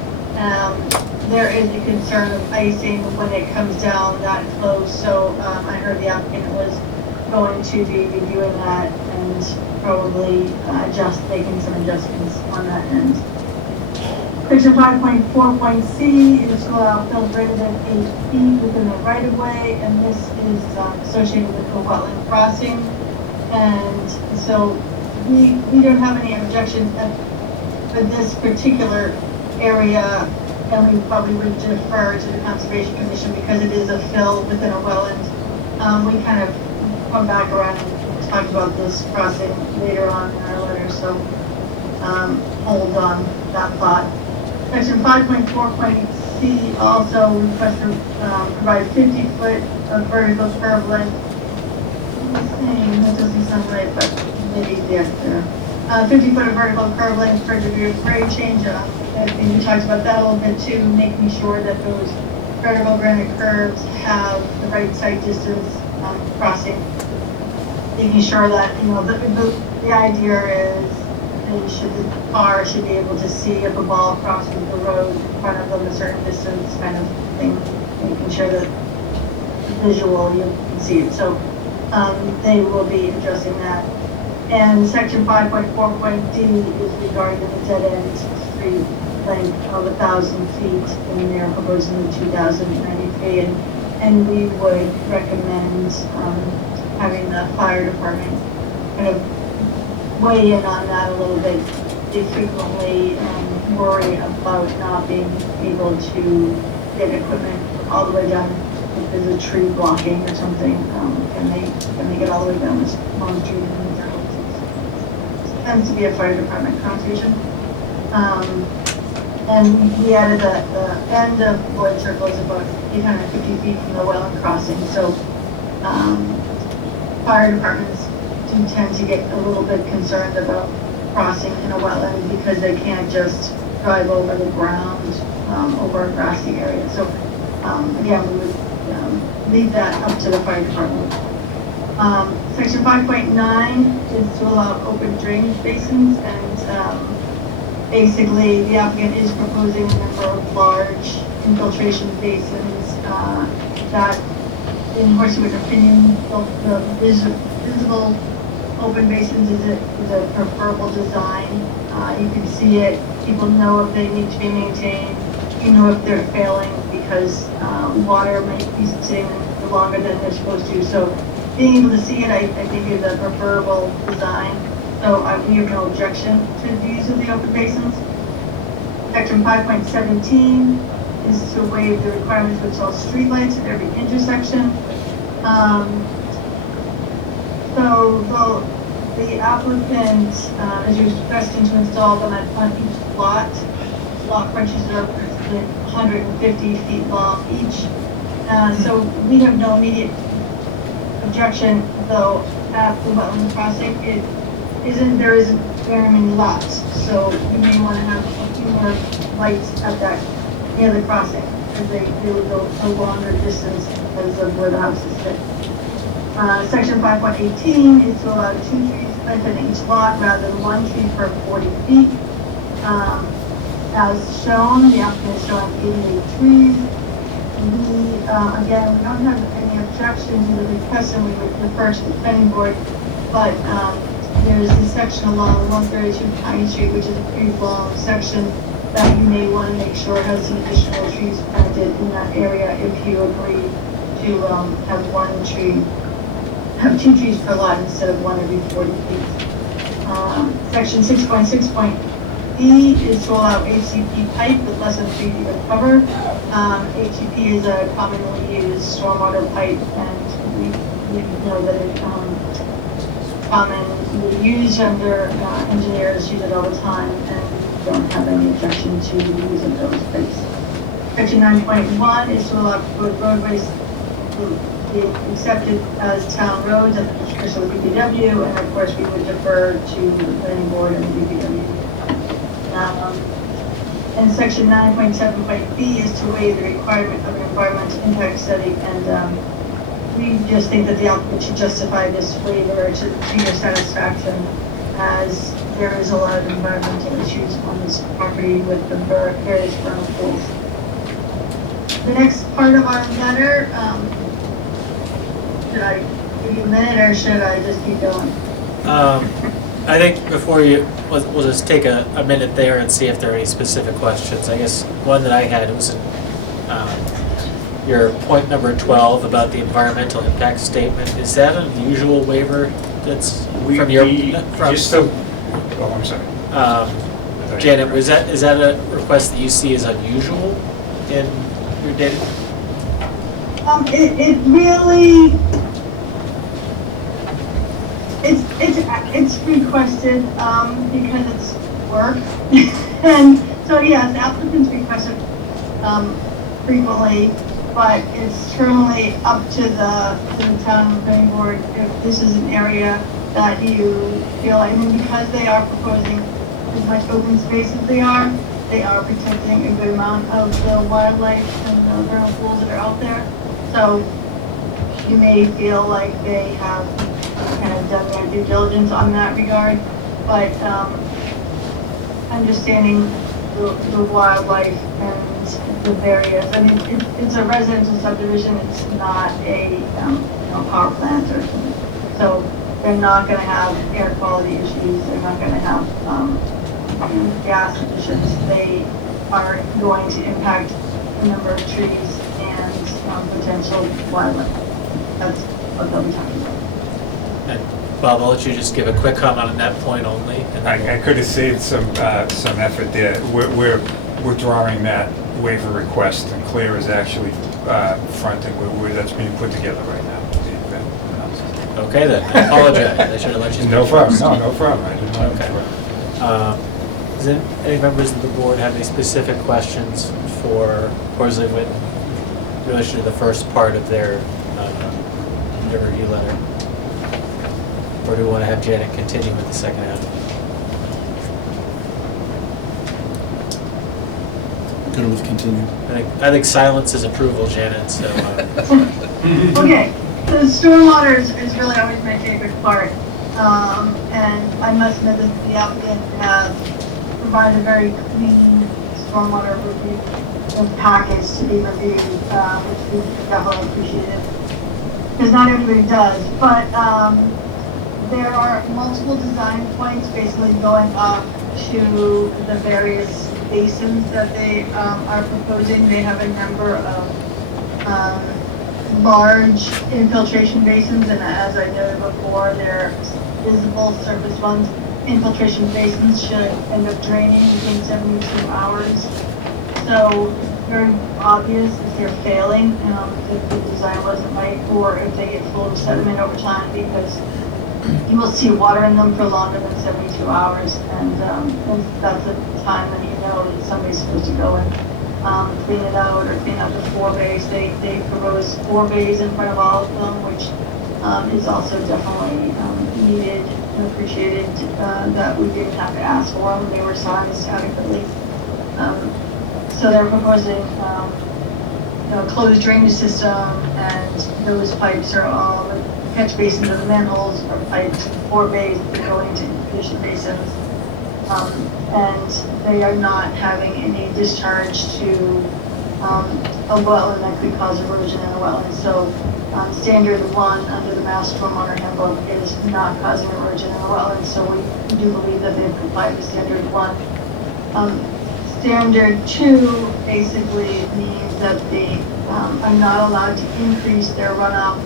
there is a concern of icing when it comes down that close. So I heard the applicant was going to be reviewing that and probably making some adjustments on that end. Section 5.4.c is to allow fill greater than 8 feet within the right of way, and this is associated with the wetland crossing. And so we don't have any objections for this particular area, and we probably would defer to the Conservation Commission because it is a fill within a wetland. We kind of come back around and talk about this crossing later on in our letter, so hold on that thought. Section 5.4.c also requests to provide 50-foot of vertical curb length. That doesn't sound right, but maybe there. 50-foot of vertical curb length per degree of grade change. I think we talked about that a little bit too, making sure that those vertical granite curbs have the right site distance crossing. Making sure that, the idea is the car should be able to see if a ball crosses the road in front of them a certain distance, kind of thing, making sure that visual you can see it. So they will be addressing that. And section 5.4.d is regarding the dead end street length of 1,000 feet, and they're proposing the 2,093, and we would recommend having the fire department kind of weigh in on that a little bit. They frequently worry about not being able to get equipment all the way down. If there's a tree blocking or something, can they get all the way down this long street and move their hoses? It tends to be a fire department conversation. And we added the end of Lloyd Circle is about 850 feet from the Wetland crossing. So fire departments do tend to get a little bit concerned about crossing in a wetland because they can't just drive over the ground over a grassy area. So again, we would leave that up to the fire department. Section 5.9 is to allow open drainage basins, and basically the applicant is proposing a number of large infiltration basins that, in Horseywood opinion, the visible open basins is a preferable design. You can see it, people know if they need to be maintained, you know if they're failing because water might be sitting longer than they're supposed to. So being able to see it, I think is a preferable design. So we have no objection to the use of the open basins. Section 5.17 is to waive the requirement to install streetlights at every intersection. So the applicant is requesting to install them on each lot. Lot frontages are 150 feet long each. So we have no immediate objection, though at the wetland crossing, there isn't very many lots. So you may want to have a few more lights at that near the crossing, because they would go a longer distance because of where the houses sit. Section 5.18 is to allow 2 trees planted in each lot rather than 1 tree per 40 feet. As shown, the applicant is showing 88 trees. Again, we don't have any objection to the request, and we would refer to the planning board, but there's a section along 132 Pine Street, which is a pretty long section that you may want to make sure has some additional trees planted in that area if you agree to have 2 trees per lot instead of 1 every 40 feet. Section 6.6.E is to allow HCP pipe with less than 3 feet of cover. HCP is a commonly used stormwater pipe, and we know that it's commonly used under engineers use it all the time, and don't have any objection to the use of those pipes. Section 9.1 is to allow proposed roadways to be accepted as town roads at the discretion of the DPW, and of course we would defer to the planning board and the DPW. And section 9.7.B is to waive the requirement of an environmental impact study, and we just think that the applicant should justify this waiver to your satisfaction, as there is a lot of environmental issues on this property with the various vernal pools. The next part of our letter, should I give you a minute or should I just keep going? I think before we'll just take a minute there and see if there are any specific questions. I guess one that I had was your point number 12 about the environmental impact statement. Is that an unusual waiver that's from your... Oh, I'm sorry. Janet, is that a request that you see as unusual in your data? It really, it's requested because it's work, and so yes, applicants request it frequently, but it's certainly up to the town planning board if this is an area that you feel, I mean, because they are proposing as much open space as they are protecting a good amount of the wildlife and the vernal pools that are out there. So you may feel like they have kind of done their due diligence on that regard, but understanding the wildlife and the various, I mean, it's a residential subdivision, it's not a power plant or something. So they're not going to have air quality issues, they're not going to have gas emissions. They are going to impact a number of trees and potential wildlife. That's what they'll be talking about. And Bob, I'll let you just give a quick comment on that point only. And I could have saved some effort there. We're drawing that waiver request, and Claire is actually fronting, that's being put together right now. Okay then, I apologize, I should have let you know. No problem, no problem, I didn't know. Okay. Does any members of the board have any specific questions for Horsley Witten in relation to the first part of their review letter? Or do we want to have Janet continue with the second half? Good with continue. I think silence is approval, Janet, so. Okay, so stormwater is really always my favorite part. And I must admit that the applicant has provided a very clean stormwater review package to be reviewed, which we definitely appreciate. Because not everybody does, but there are multiple design points basically going up to the various basins that they are proposing. They have a number of large infiltration basins, and as I noted before, they're visible surface ones. Infiltration basins should end up draining within 72 hours. So it's very obvious if they're failing, if the design wasn't right, or if they get full of sediment over time, because you will see water in them for longer than 72 hours, and that's the time when you know that somebody's supposed to go and clean it out or clean out the 4 bays. They propose 4 bays in front of all of them, which is also definitely needed and appreciated, that we didn't have to ask for them. They were sized adequately. So they're proposing a closed drainage system, and those pipes are all, the catch basins and the manholes are piped 4 bays that go into infiltration basins. And they are not having any discharge to a wetland that could cause erosion in a wetland. So standard 1 under the Mass Stormwater Handbook is not causing erosion in a wetland, so we do believe that they've complied with standard 1. Standard 2 basically means that they are not allowed to increase their runoff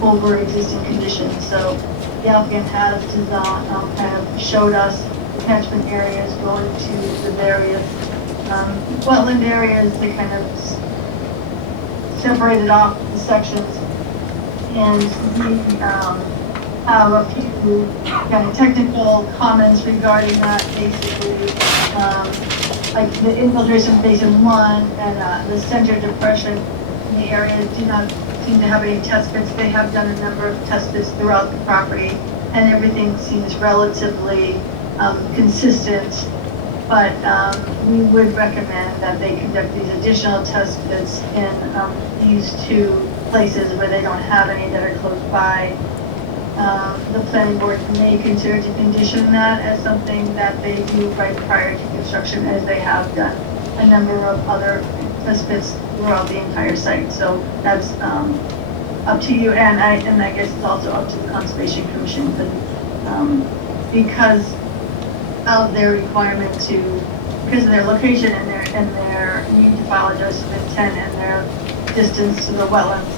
over existing conditions. So the applicant has designed, kind of showed us the catchment areas going to the various wetland areas. They kind of separated off the sections, and we have a few kind of technical comments regarding that. Basically, like the infiltration basin 1 and the center depression in the area do not seem to have any test pits. They have done a number of test pits throughout the property, and everything seems relatively consistent. But we would recommend that they conduct these additional test pits in these 2 places where they don't have any that are close by. The planning board may consider to condition that as something that they do right prior to construction, as they have done a number of other test pits throughout the entire site. So that's up to you, and I guess it's also up to the Conservation Commission, because of their requirement because of their location and their need to file a notice of intent and their distance to the wetlands,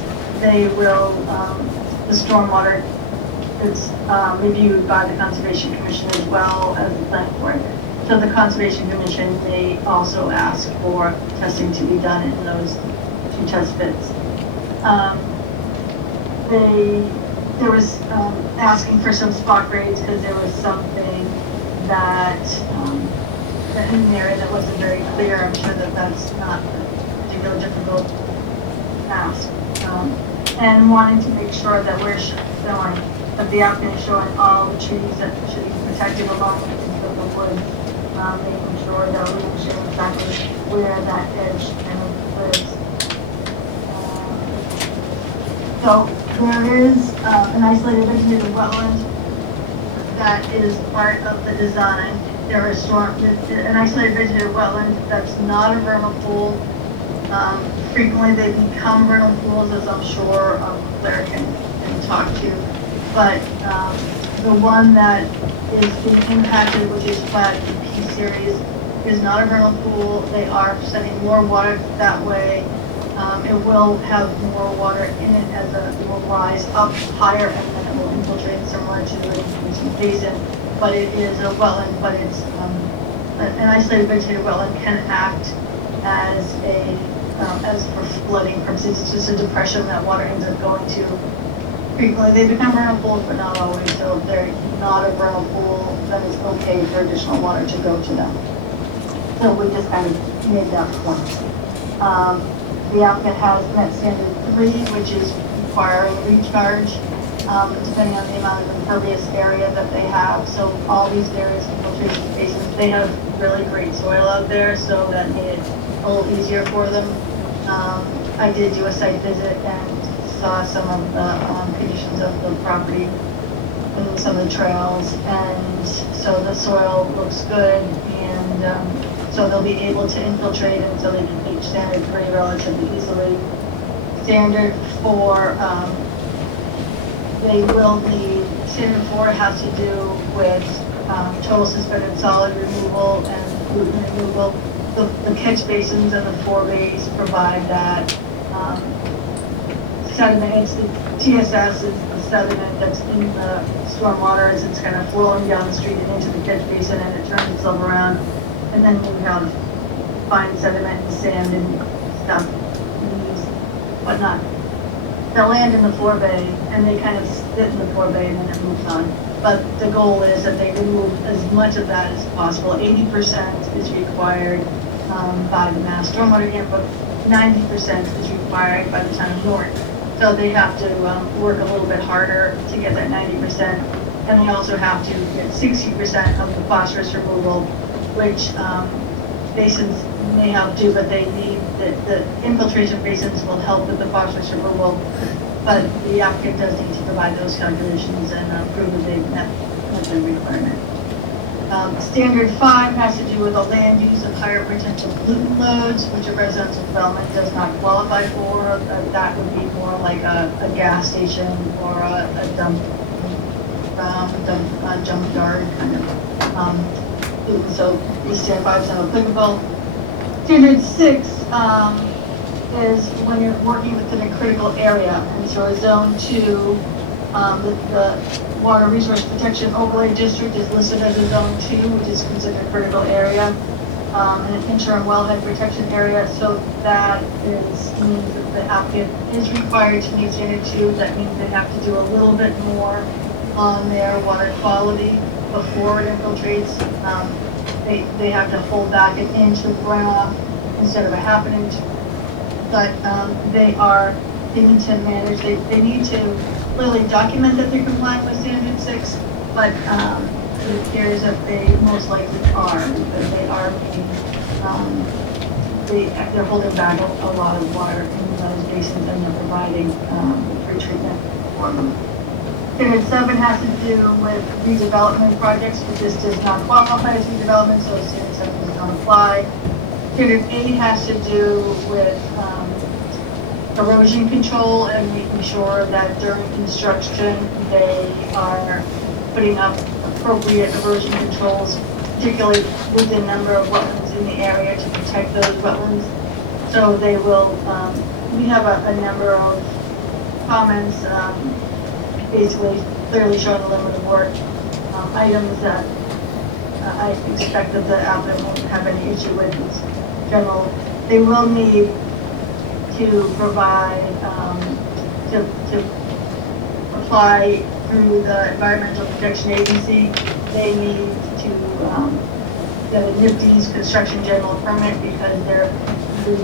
they will, the stormwater is reviewed by the Conservation Commission as well as the planning board. So the Conservation Commission may also ask for testing to be done in those 2 test pits. There was asking for some spot grades because there was something that in an area that wasn't very clear. I'm sure that that's not a particularly difficult task. And wanting to make sure that we're showing, that the applicant is showing all the trees that should be protected along the edge of the wood, making sure that we can show exactly where that edge kind of lives. So there is an isolated vegetative wetland that is part of the design. There is an isolated vegetative wetland that's not a vernal pool. Frequently they become vernal pools, as I'm sure Claire can talk to. But the one that is being impacted, which is flagged in P series, is not a vernal pool. They are sending more water that way. It will have more water in it as it will rise up higher, and then it will infiltrate similar to the infiltration basin. But it is a wetland, but it's an isolated vegetative wetland can act as for flooding purposes. It's just a depression that water ends up going to. Frequently, they become vernal pools, but not always. So if they're not a vernal pool, then it's okay for additional water to go to them. So we just kind of made that point. The applicant has met standard 3, which is requiring recharge, depending on the amount of impervious area that they have. So all these various infiltration basins, they have really great soil out there, so that made it a little easier for them. I did do a site visit and saw some of the conditions of the property and some of the trails, and so the soil looks good, and so they'll be able to infiltrate until they can reach standard 3 relatively easily. Standard 4, they will need, standard 4 has to do with total suspended solid removal and pollutant removal. The catch basins and the 4 bays provide that. Sediment, it's the TSS is the sediment that's in the stormwater as it's kind of flowing down the street and into the catch basin, and it turns itself around. And then we have fine sediment and sand and stuff, leaves, whatnot. They'll land in the 4 bay, and they kind of sit in the 4 bay, and then it moves on. But the goal is that they remove as much of that as possible. 80% is required by the Mass Stormwater Handbook. 90% is required by the town of Norton. So they have to work a little bit harder to get that 90%. And they also have to get 60% of the phosphorus removal, which basins may help do, but they need, the infiltration basins will help with the phosphorus removal. But the applicant does need to provide those calculations and prove that they've met the requirement. Standard 5 has to do with the land use of higher potential pollutant loads, which a residential development does not qualify for. That would be more like a gas station or a junkyard kind of. So the standard 5 is not applicable. Standard 6 is when you're working within a critical area, and so a zone 2, the Water Resource Protection Overlay District is listed as a zone 2, which is considered a critical area, and an interim wellhead protection area. So that means that the applicant is required to meet standard 2. That means they have to do a little bit more on their water quality before it infiltrates. They have to hold back an inch of runoff instead of a half an inch. But they need to manage, they need to clearly document that they're complying with standard 6, but it appears that they most likely are, because they are they're holding back a lot of water in those basins, and they're providing pre-treatment for them. Standard 7 has to do with redevelopment projects, but this does not qualify as redevelopment, so standard 7 does not apply. Standard 8 has to do with erosion control and making sure that during construction they are putting up appropriate erosion controls, particularly with the number of wetlands in the area to protect those wetlands. So they will, we have a number of comments basically clearly showing the limit of work, items that I expect that the applicant won't have any issue with. In general, they will need to provide, to apply through the Environmental Protection Agency. They need to get a NIPD's construction general permit because they're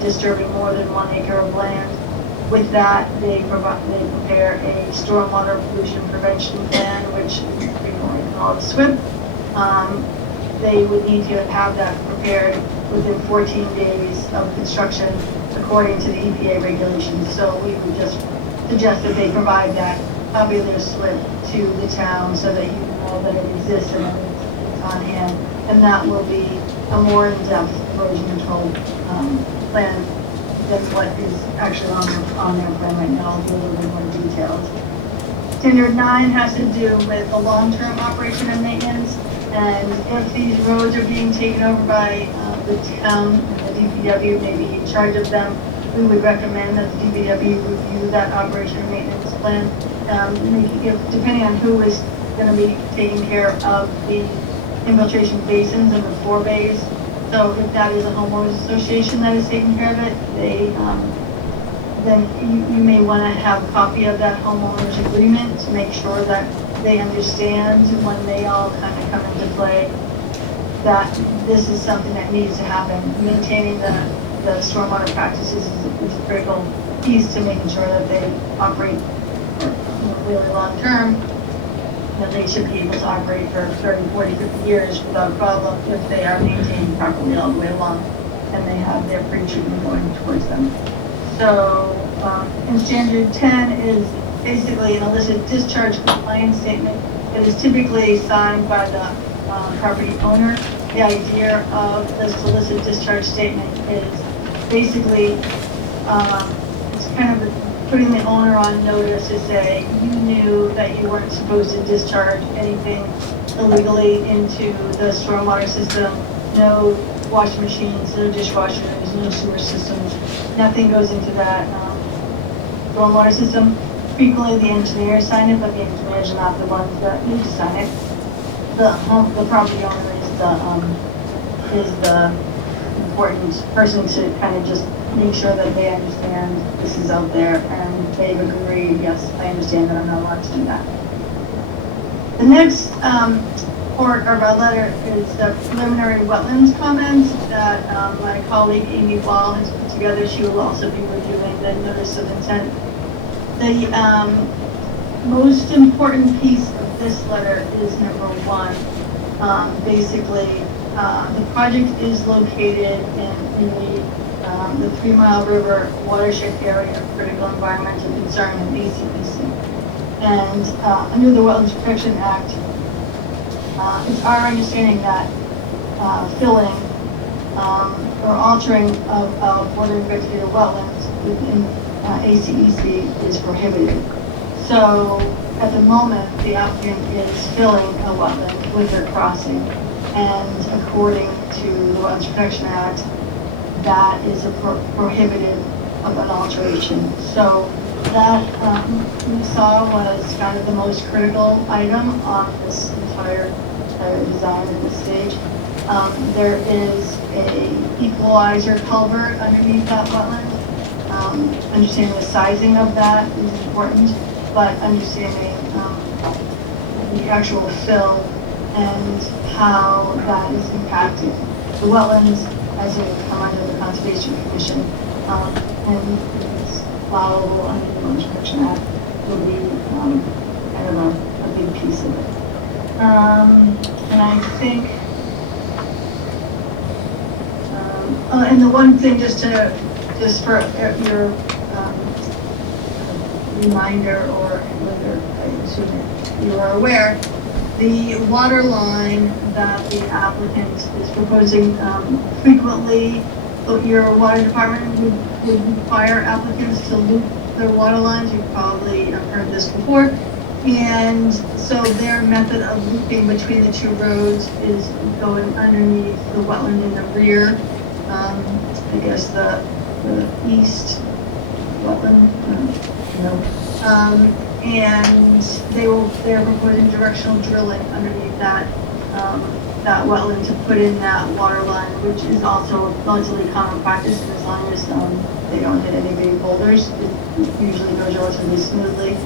disturbing more than 1 acre of land. With that, they prepare a stormwater pollution prevention plan, which we frequently call SWIP. They would need to have that prepared within 14 days of construction according to the EPA regulations. So we would just suggest that they provide that copy of their SWIP to the town so that you know that it exists and it's on hand. And that will be a more in-depth erosion control plan than what is actually on their plan right now. I'll do a little bit more details. Standard 9 has to do with the long-term operation and maintenance. And if these roads are being taken over by the town, and the DPW may be in charge of them, we would recommend that the DPW review that operation and maintenance plan. Depending on who is going to be taking care of the infiltration basins and the 4 bays, So if that is a homeowners association that is taking care of it, then you may want to have a copy of that homeowners agreement to make sure that they understand when they all kind of come into play that this is something that needs to happen. Maintaining the stormwater practices is a critical piece to making sure that they operate for really long term. That they should be able to operate for 30, 40, 50 years without a problem if they are maintained properly all the way along and they have their pre-treatment going towards them. So, in standard 10 is basically an illicit discharge compliance statement. It is typically signed by the property owner. The idea of this illicit discharge statement is basically, it's kind of putting the owner on notice to say, you knew that you weren't supposed to discharge anything illegally into the stormwater system. No washing machines, no dishwashers, no sewer systems. Nothing goes into that stormwater system. Frequently the engineers sign it, but the engineers are not the ones that need to sign it. The property owner is the important person to kind of just make sure that they understand this is out there and they've agreed, yes, I understand that I'm not allowed to do that. The next part of our letter is the preliminary wetlands comments that my colleague Amy Wall has put together. She will also be reviewing the notice of intent. The most important piece of this letter is number 1. Basically, the project is located in the 3 Mile River watershed area of critical environmental concern in ACPC. And under the Wetlands Protection Act, it's our understanding that filling or altering of water and vegetative wetlands within ACEC is prohibited. So at the moment, the applicant is filling a wetland with their crossing. And according to the Wetlands Protection Act, that is a prohibited of an alteration. So that we saw was kind of the most critical item on this entire design at this stage. There is a equalizer culvert underneath that wetland. Understanding the sizing of that is important, but understanding the actual fill and how that is impacting the wetlands as it come under the Conservation Commission, and it's allowable under the Wetlands Protection Act will be kind of a big piece of it. And I think, and the one thing just for your reminder, or whether I assume you are aware, the water line that the applicant is proposing, frequently your water department would require applicants to loop their water lines. You've probably heard this before. And so their method of looping between the 2 roads is going underneath the wetland in the rear. I guess the east wetland, and they're proposing directional drilling underneath that wetland to put in that water line, which is also relatively common practice, and as long as they don't hit any big boulders, it usually goes relatively smoothly.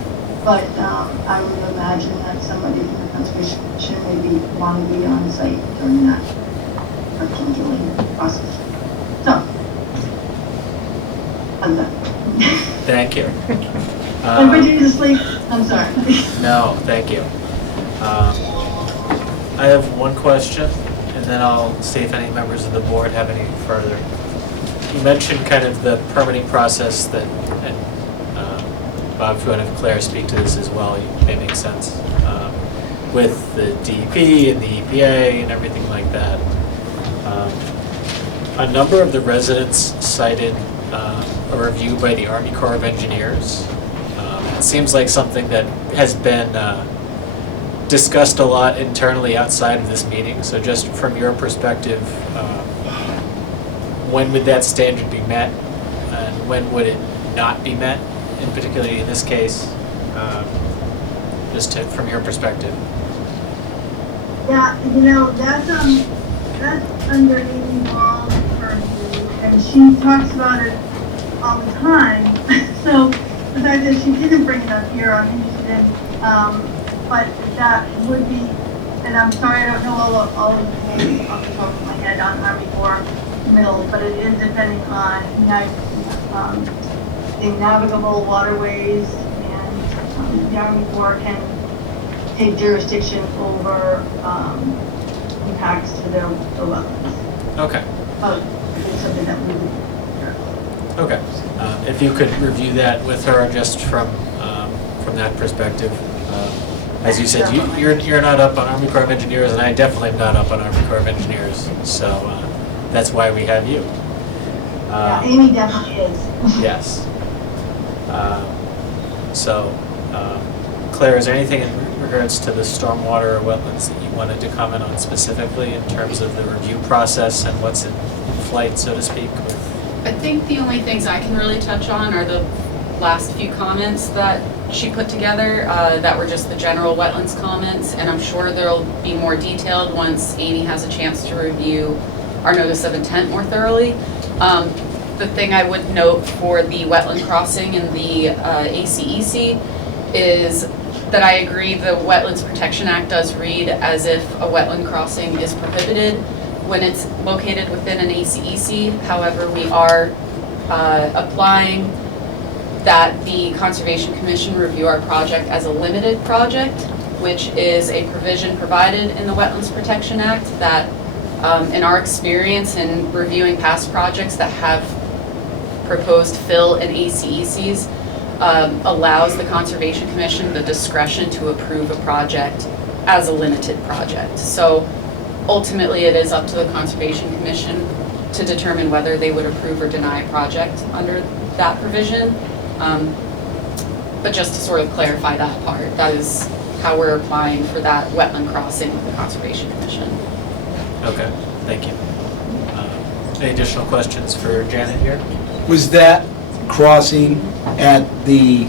But I would imagine that somebody from the Conservation Commission maybe want to be on site during that directional drilling process. So, I'm done. Thank you. Everybody to sleep? I'm sorry. No, thank you. I have one question, and then I'll see if any members of the board have any further. You mentioned kind of the permitting process that, and Bob, if you want to have Claire speak to this as well, it may make sense, with the DEP and the EPA and everything like that. A number of the residents cited a review by the Army Corps of Engineers. It seems like something that has been discussed a lot internally outside of this meeting. So just from your perspective, when would that standard be met, and when would it not be met, and particularly in this case, from your perspective? Yeah, that's that's under Amy Wall's purview, and she talks about it all the time. So the fact that she didn't bring it up here, I'm interested in, but that would be, and I'm sorry, I don't know all of the names off the top of my head on Army Corps Middle, but it is depending on the navigable waterways, and the Army Corps can take jurisdiction over impacts to the wetlands. Okay, It's something that we would. okay. If you could review that with her, just from that perspective. As you said, you're not up on Army Corps of Engineers, and I definitely am not up on Army Corps of Engineers, so that's why we have you. Yeah, Amy definitely is. Yes. So, Claire, is there anything in regards to the stormwater or wetlands that you wanted to comment on specifically in terms of the review process and what's in flight, so to speak? I think the only things I can really touch on are the last few comments that she put together, that were just the general wetlands comments, and I'm sure there'll be more detailed once Amy has a chance to review our notice of intent more thoroughly. The thing I would note for the wetland crossing in the ACEC is that I agree the Wetlands Protection Act does read as if a wetland crossing is prohibited when it's located within an ACEC. However, we are applying that the Conservation Commission review our project as a limited project, which is a provision provided in the Wetlands Protection Act that, in our experience in reviewing past projects that have proposed fill in ACECs, allows the Conservation Commission the discretion to approve a project as a limited project. So ultimately, it is up to the Conservation Commission to determine whether they would approve or deny a project under that provision. But just to sort of clarify that part, that is how we're applying for that wetland crossing with the Conservation Commission. Okay, thank you. Any additional questions for Janet here? Was that crossing at the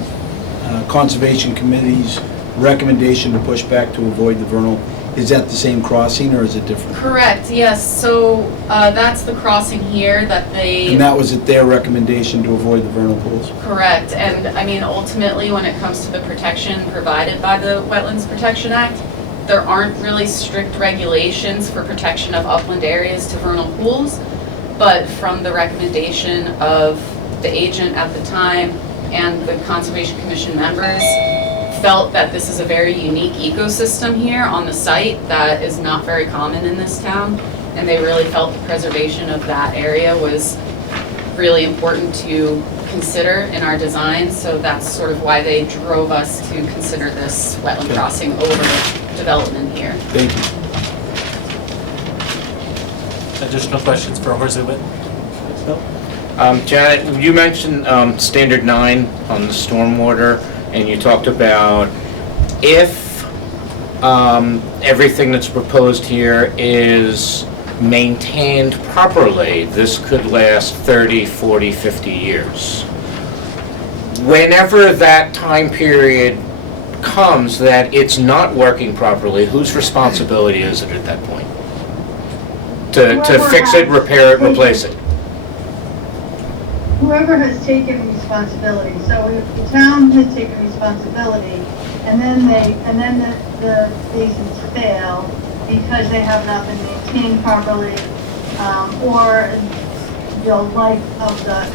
Conservation Committee's recommendation to push back to avoid the vernal? Is that the same crossing or is it different? Correct, yes. So that's the crossing here that they... And that was at their recommendation to avoid the vernal pools? Correct, and I mean, ultimately, when it comes to the protection provided by the Wetlands Protection Act, there aren't really strict regulations for protection of upland areas to vernal pools, but from the recommendation of the agent at the time and the Conservation Commission members, felt that this is a very unique ecosystem here on the site that is not very common in this town, and they really felt the preservation of that area was really important to consider in our design, so that's sort of why they drove us to consider this wetland crossing over development here. Thank you. Additional questions for Horsley Witten? Janet, you mentioned Standard 9 on the stormwater, and you talked about if everything that's proposed here is maintained properly, this could last 30, 40, 50 years. Whenever that time period comes that it's not working properly, whose responsibility is it at that point? To fix it, repair it, replace it? Whoever has taken responsibility, so if the town has taken responsibility, and then the basins fail because they have not been maintained properly, or the life of the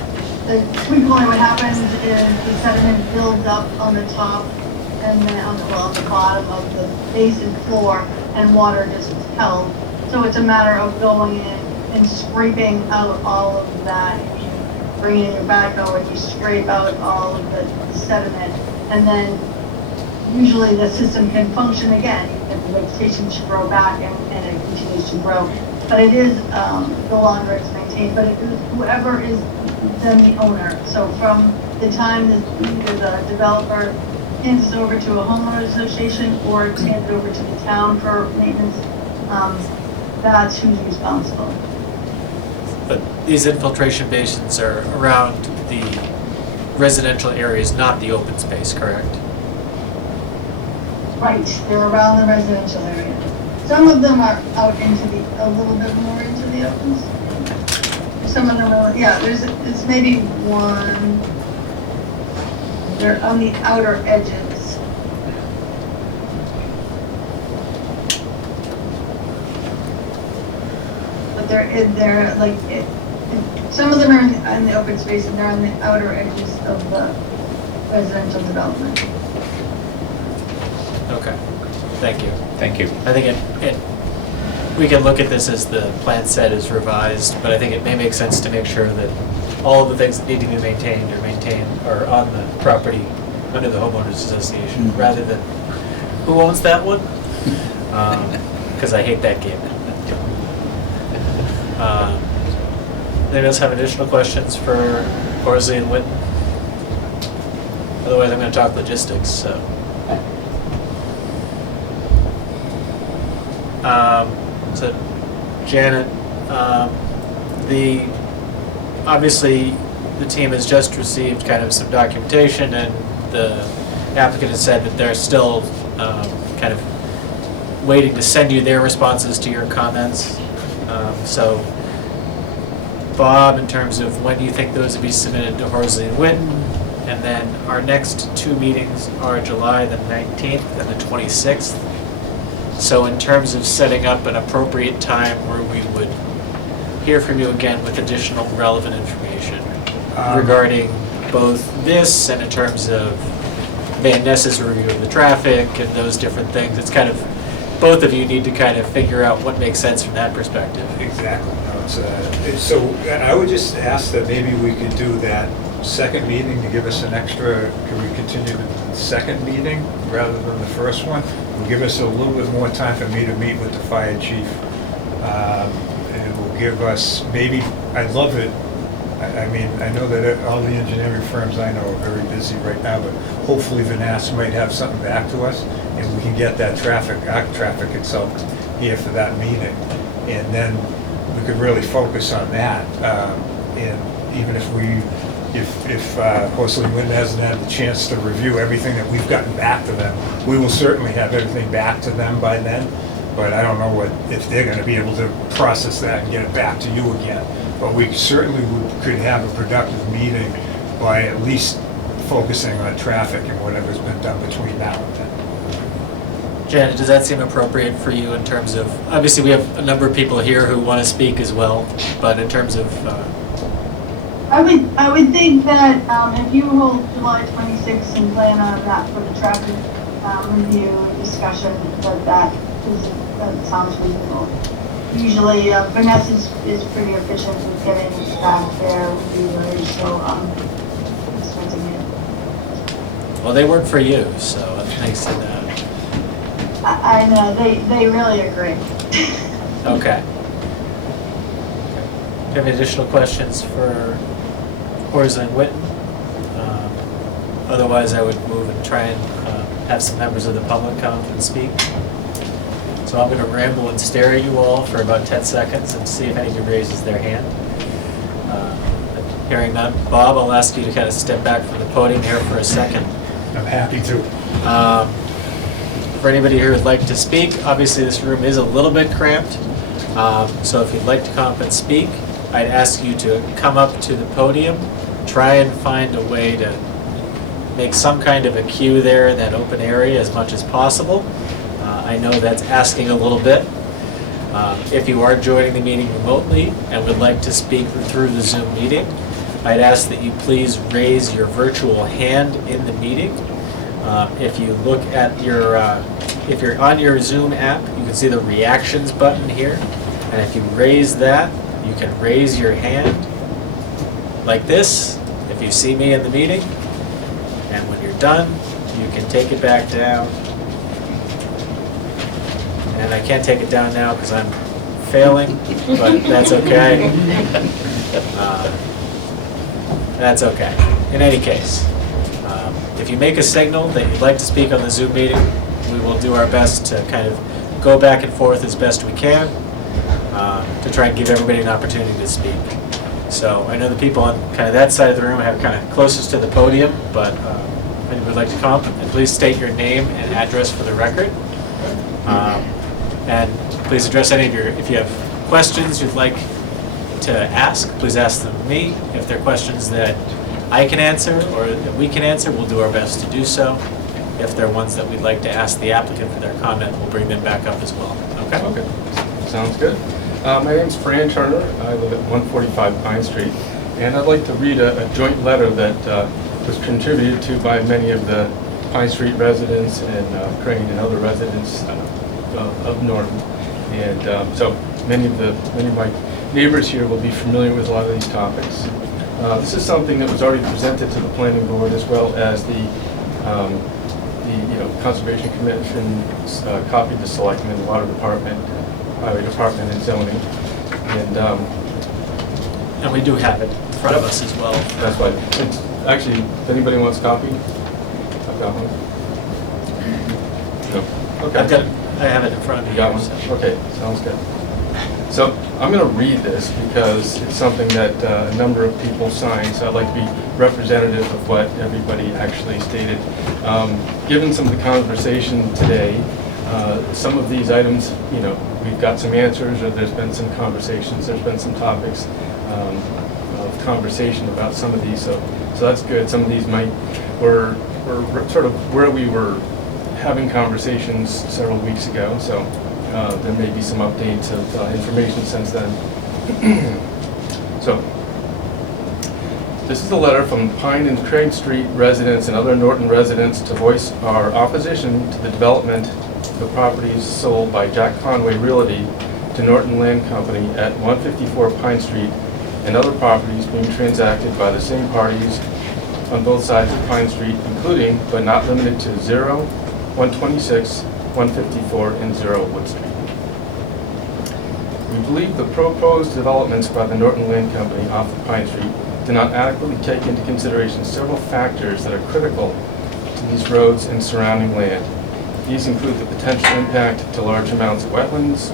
sprinkling, what happens is the sediment builds up on the top and then on the bottom of the basin floor, and water just is held. So it's a matter of going in and scraping out all of that. Bring in your backhoe and you scrape out all of the sediment, and then usually the system can function again if the vegetation should grow back and it continues to grow. But it is no longer it's maintained, but it is whoever is then the owner. So from the time that either the developer hands it over to a homeowner association or it's handed over to the town for maintenance, that's who's responsible. But these infiltration basins are around the residential areas, not the open space, correct? Right, they're around the residential area. some of them are out into the, a little bit more into the opens. Some of them are, yeah, it's maybe one, they're on the outer edges. But they're like, some of them are in the open space and they're on the outer edges of the residential development. Okay, thank you. Thank you. I think we can look at this as the plan set is revised, but I think it may make sense to make sure that all of the things that need to be maintained are on the property under the homeowners association, rather than who owns that one? Because I hate that game. Anyone else have additional questions for Horsley and Witten? Otherwise, I'm going to talk logistics, so. So Janet, obviously the team has just received kind of some documentation, and the applicant has said that they're still kind of waiting to send you their responses to your comments. So Bob, in terms of when do you think those would be submitted to Horsley and Witten? And then our next two meetings are July the 19th and the 26th. So in terms of setting up an appropriate time where we would hear from you again with additional relevant information regarding both this and in terms of Van Ness's review of the traffic and those different things, it's kind of, both of you need to kind of figure out what makes sense from that perspective. Exactly. No, so I would just ask that maybe we could do that second meeting to give us an extra, can we continue the second meeting rather than the first one? It'll give us a little bit more time for me to meet with the fire chief. And it will give us, maybe, I'd love it, I mean, I know that all the engineering firms I know are very busy right now, but hopefully Vanass might have something back to us and we can get that our traffic consultant here for that meeting. And then we could really focus on that. And even if Horsley and Witten hasn't had the chance to review everything that we've gotten back to them, we will certainly have everything back to them by then. But I don't know if they're going to be able to process that and get it back to you again. But we certainly could have a productive meeting by at least focusing on traffic and whatever's been done between now and then. Janet, does that seem appropriate for you in terms of, obviously we have a number of people here who want to speak as well, but in terms of... I would think that if you hold July 26th and plan on that for the traffic review discussion, that sounds reasonable. Usually Vanessa is pretty efficient with getting back there with viewers, so it's something new. Well, they work for you, so it makes it... I know, they really agree. Okay. Do you have any additional questions for Horsley and Witten? Otherwise, I would move and try and have some members of the public come up and speak. So I'm going to ramble and stare at you all for about 10 seconds and see if anybody raises their hand. Hearing none. Bob, I'll ask you to kind of step back from the podium here for a second. I'm happy to. For anybody who would like to speak, obviously this room is a little bit cramped. So if you'd like to come up and speak, I'd ask you to come up to the podium, try and find a way to make some kind of a queue there in that open area as much as possible. I know that's asking a little bit. If you are joining the meeting remotely and would like to speak through the Zoom meeting, I'd ask that you please raise your virtual hand in the meeting. If you look at your, if you're on your Zoom app, you can see the reactions button here. And if you raise that, you can raise your hand like this if you see me in the meeting. And when you're done, you can take it back down. And I can't take it down now because I'm failing, but that's okay. That's okay. In any case, if you make a signal that you'd like to speak on the Zoom meeting, we will do our best to kind of go back and forth as best we can to try and give everybody an opportunity to speak. So I know the people on kind of that side of the room have kind of closest to the podium, but if anyone would like to come up, and please state your name and address for the record. And please address any of if you have questions you'd like to ask, please ask them of me. If they're questions that I can answer or that we can answer, we'll do our best to do so. If they're ones that we'd like to ask the applicant for their comment, we'll bring them back up as well. Okay? Okay, sounds good. My name's Fran Turner. I live at 145 Pine Street, and I'd like to read a joint letter that was contributed to by many of the Pine Street residents and Crane and other residents of Norton. And so many of my neighbors here will be familiar with a lot of these topics. This is something that was already presented to the planning board as well as the Conservation Commission copied the selectmen, the Water Department, Highway Department, and zoning. And we do have it in front of us as well. That's right. It's, actually, if anybody wants a copy, I've got one. No. Okay. I have it in front of me. You got one? So. Okay, sounds good. So I'm going to read this because it's something that a number of people signed, so I'd like to be representative of what everybody actually stated. Given some of the conversation today, some of these items, we've got some answers, or there's been some conversations, there's been some topics of conversation about some of these, so that's good. Some of these were sort of where we were having conversations several weeks ago, so there may be some updates of information since then. So, this is a letter from Pine and Crane Street residents and other Norton residents to voice our opposition to the development of the properties sold by Jack Conway Realty to Norton Land Company at 154 Pine Street and other properties being transacted by the same parties on both sides of Pine Street, including but not limited to 0, 126, 154, and 0 Wood Street. We believe the proposed developments by the Norton Land Company off of Pine Street do not adequately take into consideration several factors that are critical to these roads and surrounding land. These include the potential impact to large amounts of wetlands,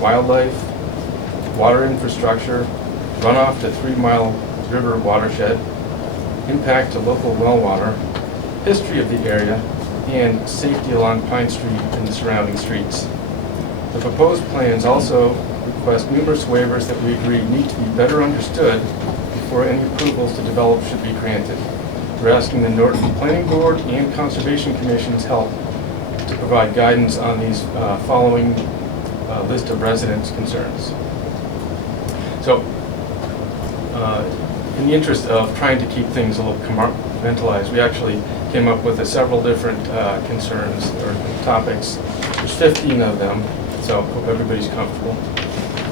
wildlife, water infrastructure, runoff to 3 Mile River watershed, impact to local well water, history of the area, and safety along Pine Street and the surrounding streets. The proposed plans also request numerous waivers that we agree need to be better understood before any approvals to develop should be granted. We're asking the Norton Planning Board and Conservation Commission's help to provide guidance on these following list of residents' concerns. So, in the interest of trying to keep things a little compartmentalized, we actually came up with several different concerns or topics. There's 15 of them, so I hope everybody's comfortable.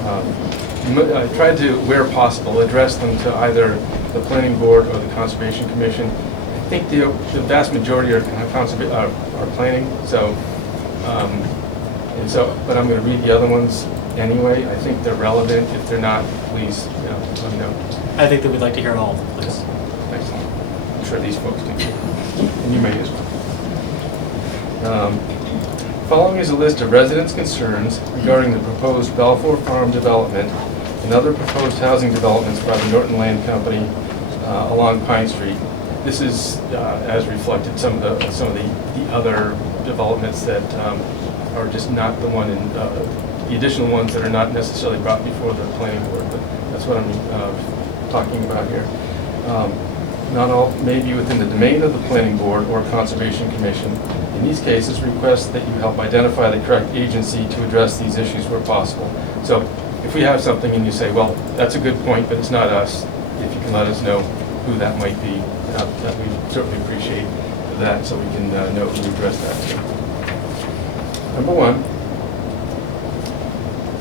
I tried to, where possible, address them to either the Planning Board or the Conservation Commission. I think the vast majority are planning, so, but I'm going to read the other ones anyway. I think they're relevant. If they're not, please let me know. I think that we'd like to hear all of them, please. Excellent. I'm sure these folks do. And you may as well. Following is a list of residents' concerns regarding the proposed Balfour Farm development and other proposed housing developments by the Norton Land Company along Pine Street. This is, as reflected, some of the other developments that are just not the one in the additional ones that are not necessarily brought before the planning board. But that's what I'm talking about here. Not all may be within the domain of the Planning Board or Conservation Commission. In these cases, request that you help identify the correct agency to address these issues where possible. So if we have something and you say, well, that's a good point, but it's not us, if you can let us know who that might be, that we certainly appreciate that, so we can know who to address that to. Number one,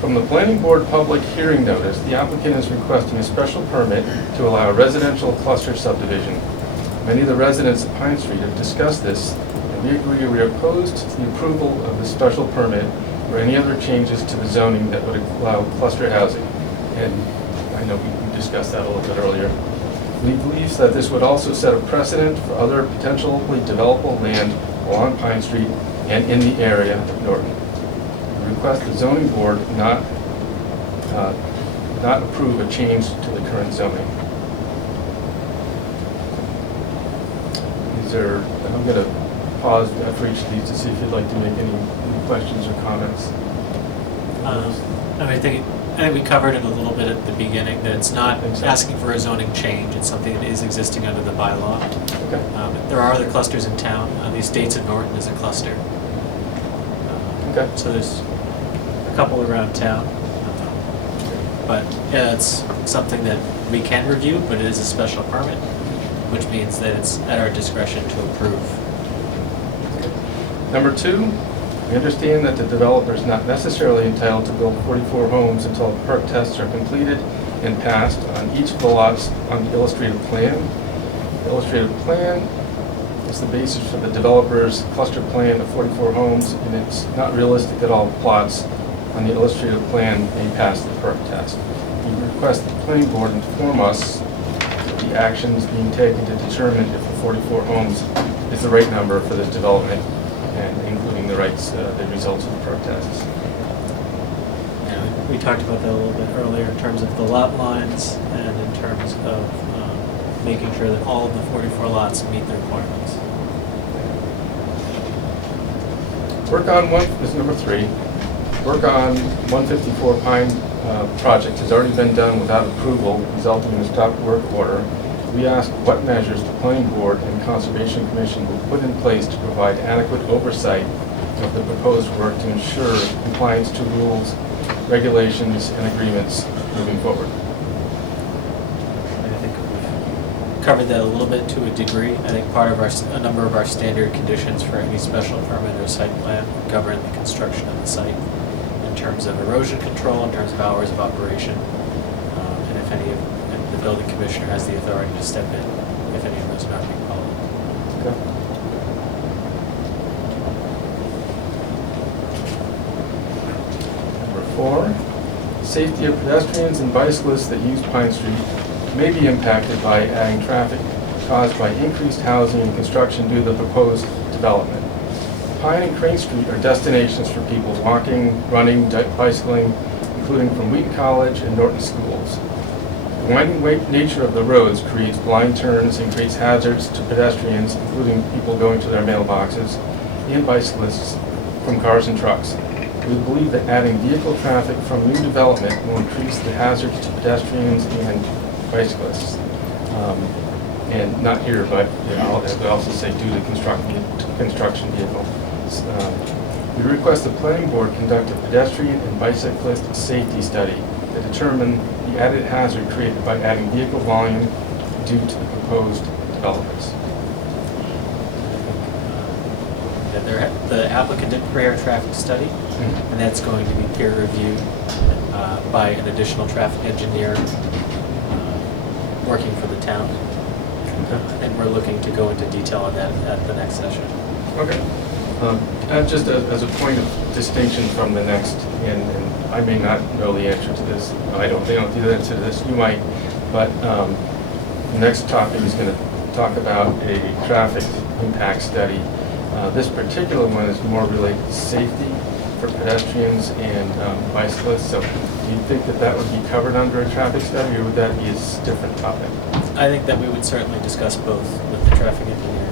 from the Planning Board public hearing notice, the applicant is requesting a special permit to allow a residential cluster subdivision. Many of the residents of Pine Street have discussed this, and we agree we are opposed to the approval of the special permit or any other changes to the zoning that would allow cluster housing. And I know we discussed that a little bit earlier. We believe that this would also set a precedent for other potentially developable land along Pine Street and in the area of Norton. Request the zoning board not approve a change to the current zoning. I'm going to pause for each of these to see if you'd like to make any questions or comments. I think we covered it a little bit at the beginning, that it's not asking for a zoning change, it's something that is existing under the bylaw. Okay. There are other clusters in town, the Estates of Norton is a cluster. Okay. So there's a couple around town. But yeah, it's something that we can review, but it is a special permit, which means that it's at our discretion to approve. Number 2, we understand that the developer is not necessarily entitled to build 44 homes until perk tests are completed and passed on each of the lots on the illustrative plan. The illustrative plan is the basis for the developer's cluster plan of 44 homes, and it's not realistic that all plots on the illustrative plan may pass the perk test. We request the planning board inform us of the actions being taken to determine if the 44 homes is the right number for this development, and including the results of the perk tests. Yeah, we talked about that a little bit earlier in terms of the lot lines and in terms of making sure that all of the 44 lots meet the requirements. Work on this is number 3. Work on 154 Pine project has already been done without approval, resulting in a stop work order. We ask what measures the planning board and conservation commission will put in place to provide adequate oversight of the proposed work to ensure compliance to rules, regulations, and agreements moving forward. I think we've covered that a little bit to a degree. I think part of a number of our standard conditions for any special permit or site plan govern the construction of the site in terms of erosion control, in terms of hours of operation, and if any of the building commissioner has the authority to step in if any of those are not being followed. Okay. Number 4, safety of pedestrians and bicyclists that use Pine Street may be impacted by adding traffic caused by increased housing and construction due to the proposed development. Pine and Crane Street are destinations for people walking, running, bicycling, including from Wheaton College and Norton schools. The winding nature of the roads creates blind turns and creates hazards to pedestrians, including people going to their mailboxes, and bicyclists from cars and trucks. We believe that adding vehicle traffic from new development will increase the hazards to pedestrians and bicyclists. And not here, but they also say due to construction vehicle. We request the planning board conduct a pedestrian and bicyclist safety study to determine the added hazard created by adding vehicle volume due to the proposed developments. The applicant did prepare a traffic study, and that's going to be peer reviewed by an additional traffic engineer working for the town. And we're looking to go into detail on that at the next session. Okay. And just as a point of distinction from the next, and I may not know the answer to this. They don't do the answer to this. You might, but the next topic is going to talk about a traffic impact study. This particular one is more related to safety for pedestrians and bicyclists. So, do you think that would be covered under a traffic study, or would that be a different topic? I think that we would certainly discuss both with the traffic engineer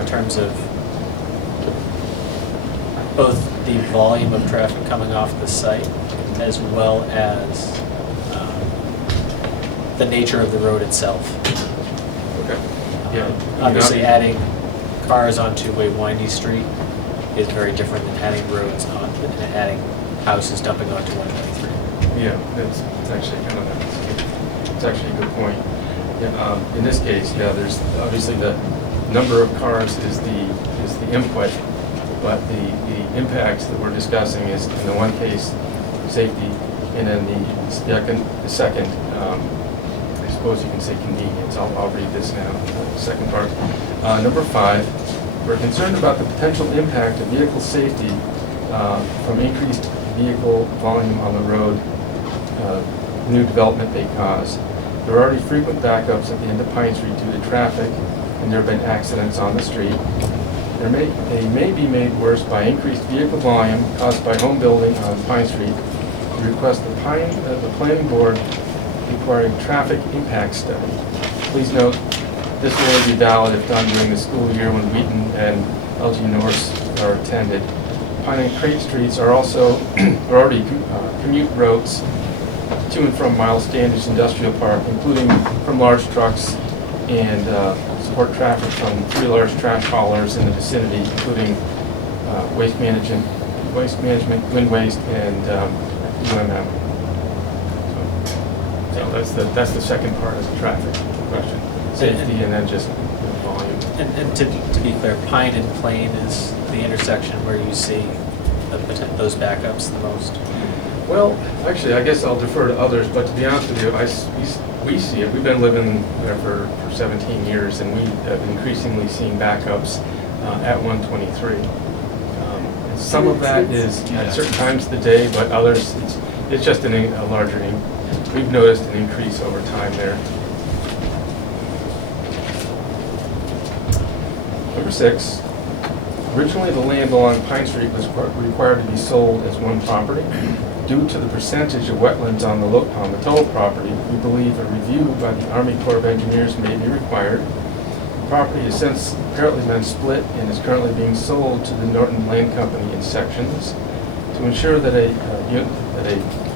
in terms of both the volume of traffic coming off the site as well as the nature of the road itself. Okay. Yeah. Obviously, adding cars onto a windy street is very different than adding roads on, than adding houses dumping onto 123. Yeah, it's actually kind of it's actually a good point. Yeah, in this case, there's obviously the number of cars is the input, but the impacts that we're discussing is, in the one case, safety, and then the second, I suppose you can say convenience. I'll read this now, the second part. Number 5, we're concerned about the potential impact of vehicle safety from increased vehicle volume on the road new development may cause. There are already frequent backups at the end of Pine Street due to traffic, and there have been accidents on the street. They may be made worse by increased vehicle volume caused by home building on Pine Street. We request the planning board requiring traffic impact study. Please note, this will only be valid if done during the school year when Wheaton and LG North are attended. Pine and Crate Streets are also are already commute routes to and from Miles Standish Industrial Park, including from large trucks, and support traffic from 3 large trash haulers in the vicinity, including waste management, wind waste, and UMM. So that's the second part of the traffic question, safety, and then just volume. And to be clear, Pine and Plain is the intersection where you see those backups the most? Well, actually, I guess I'll defer to others, but to be honest with you, we see it. We've been living there for 17 years, and we have increasingly seen backups at 123. And some of that is at certain times of the day, but others, it's just a larger, we've noticed an increase over time there. Number 6, originally the land along Pine Street was required to be sold as one property. Due to the percentage of wetlands on the total property, we believe a review by the Army Corps of Engineers may be required. The property has since apparently been split and is currently being sold to the Norton Land Company in sections. To ensure that a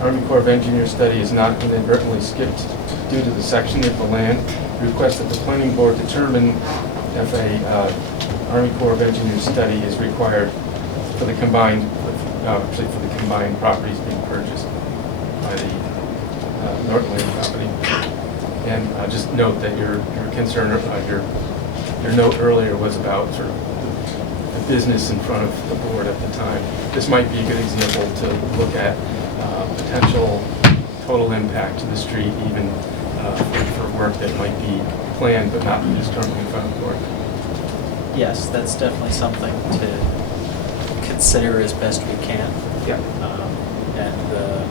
Army Corps of Engineers study is not inadvertently skipped due to the sectioning of the land, we request that the Planning Board determine if a Army Corps of Engineers study is required for the combined properties being purchased by the Norton Land Company. And just note that your concern, your note earlier was about sort of the business in front of the board at the time. This might be a good example to look at potential total impact to the street, even for work that might be planned but not is currently in front of the board. Yes, that's definitely something to consider as best we can. Yeah. And the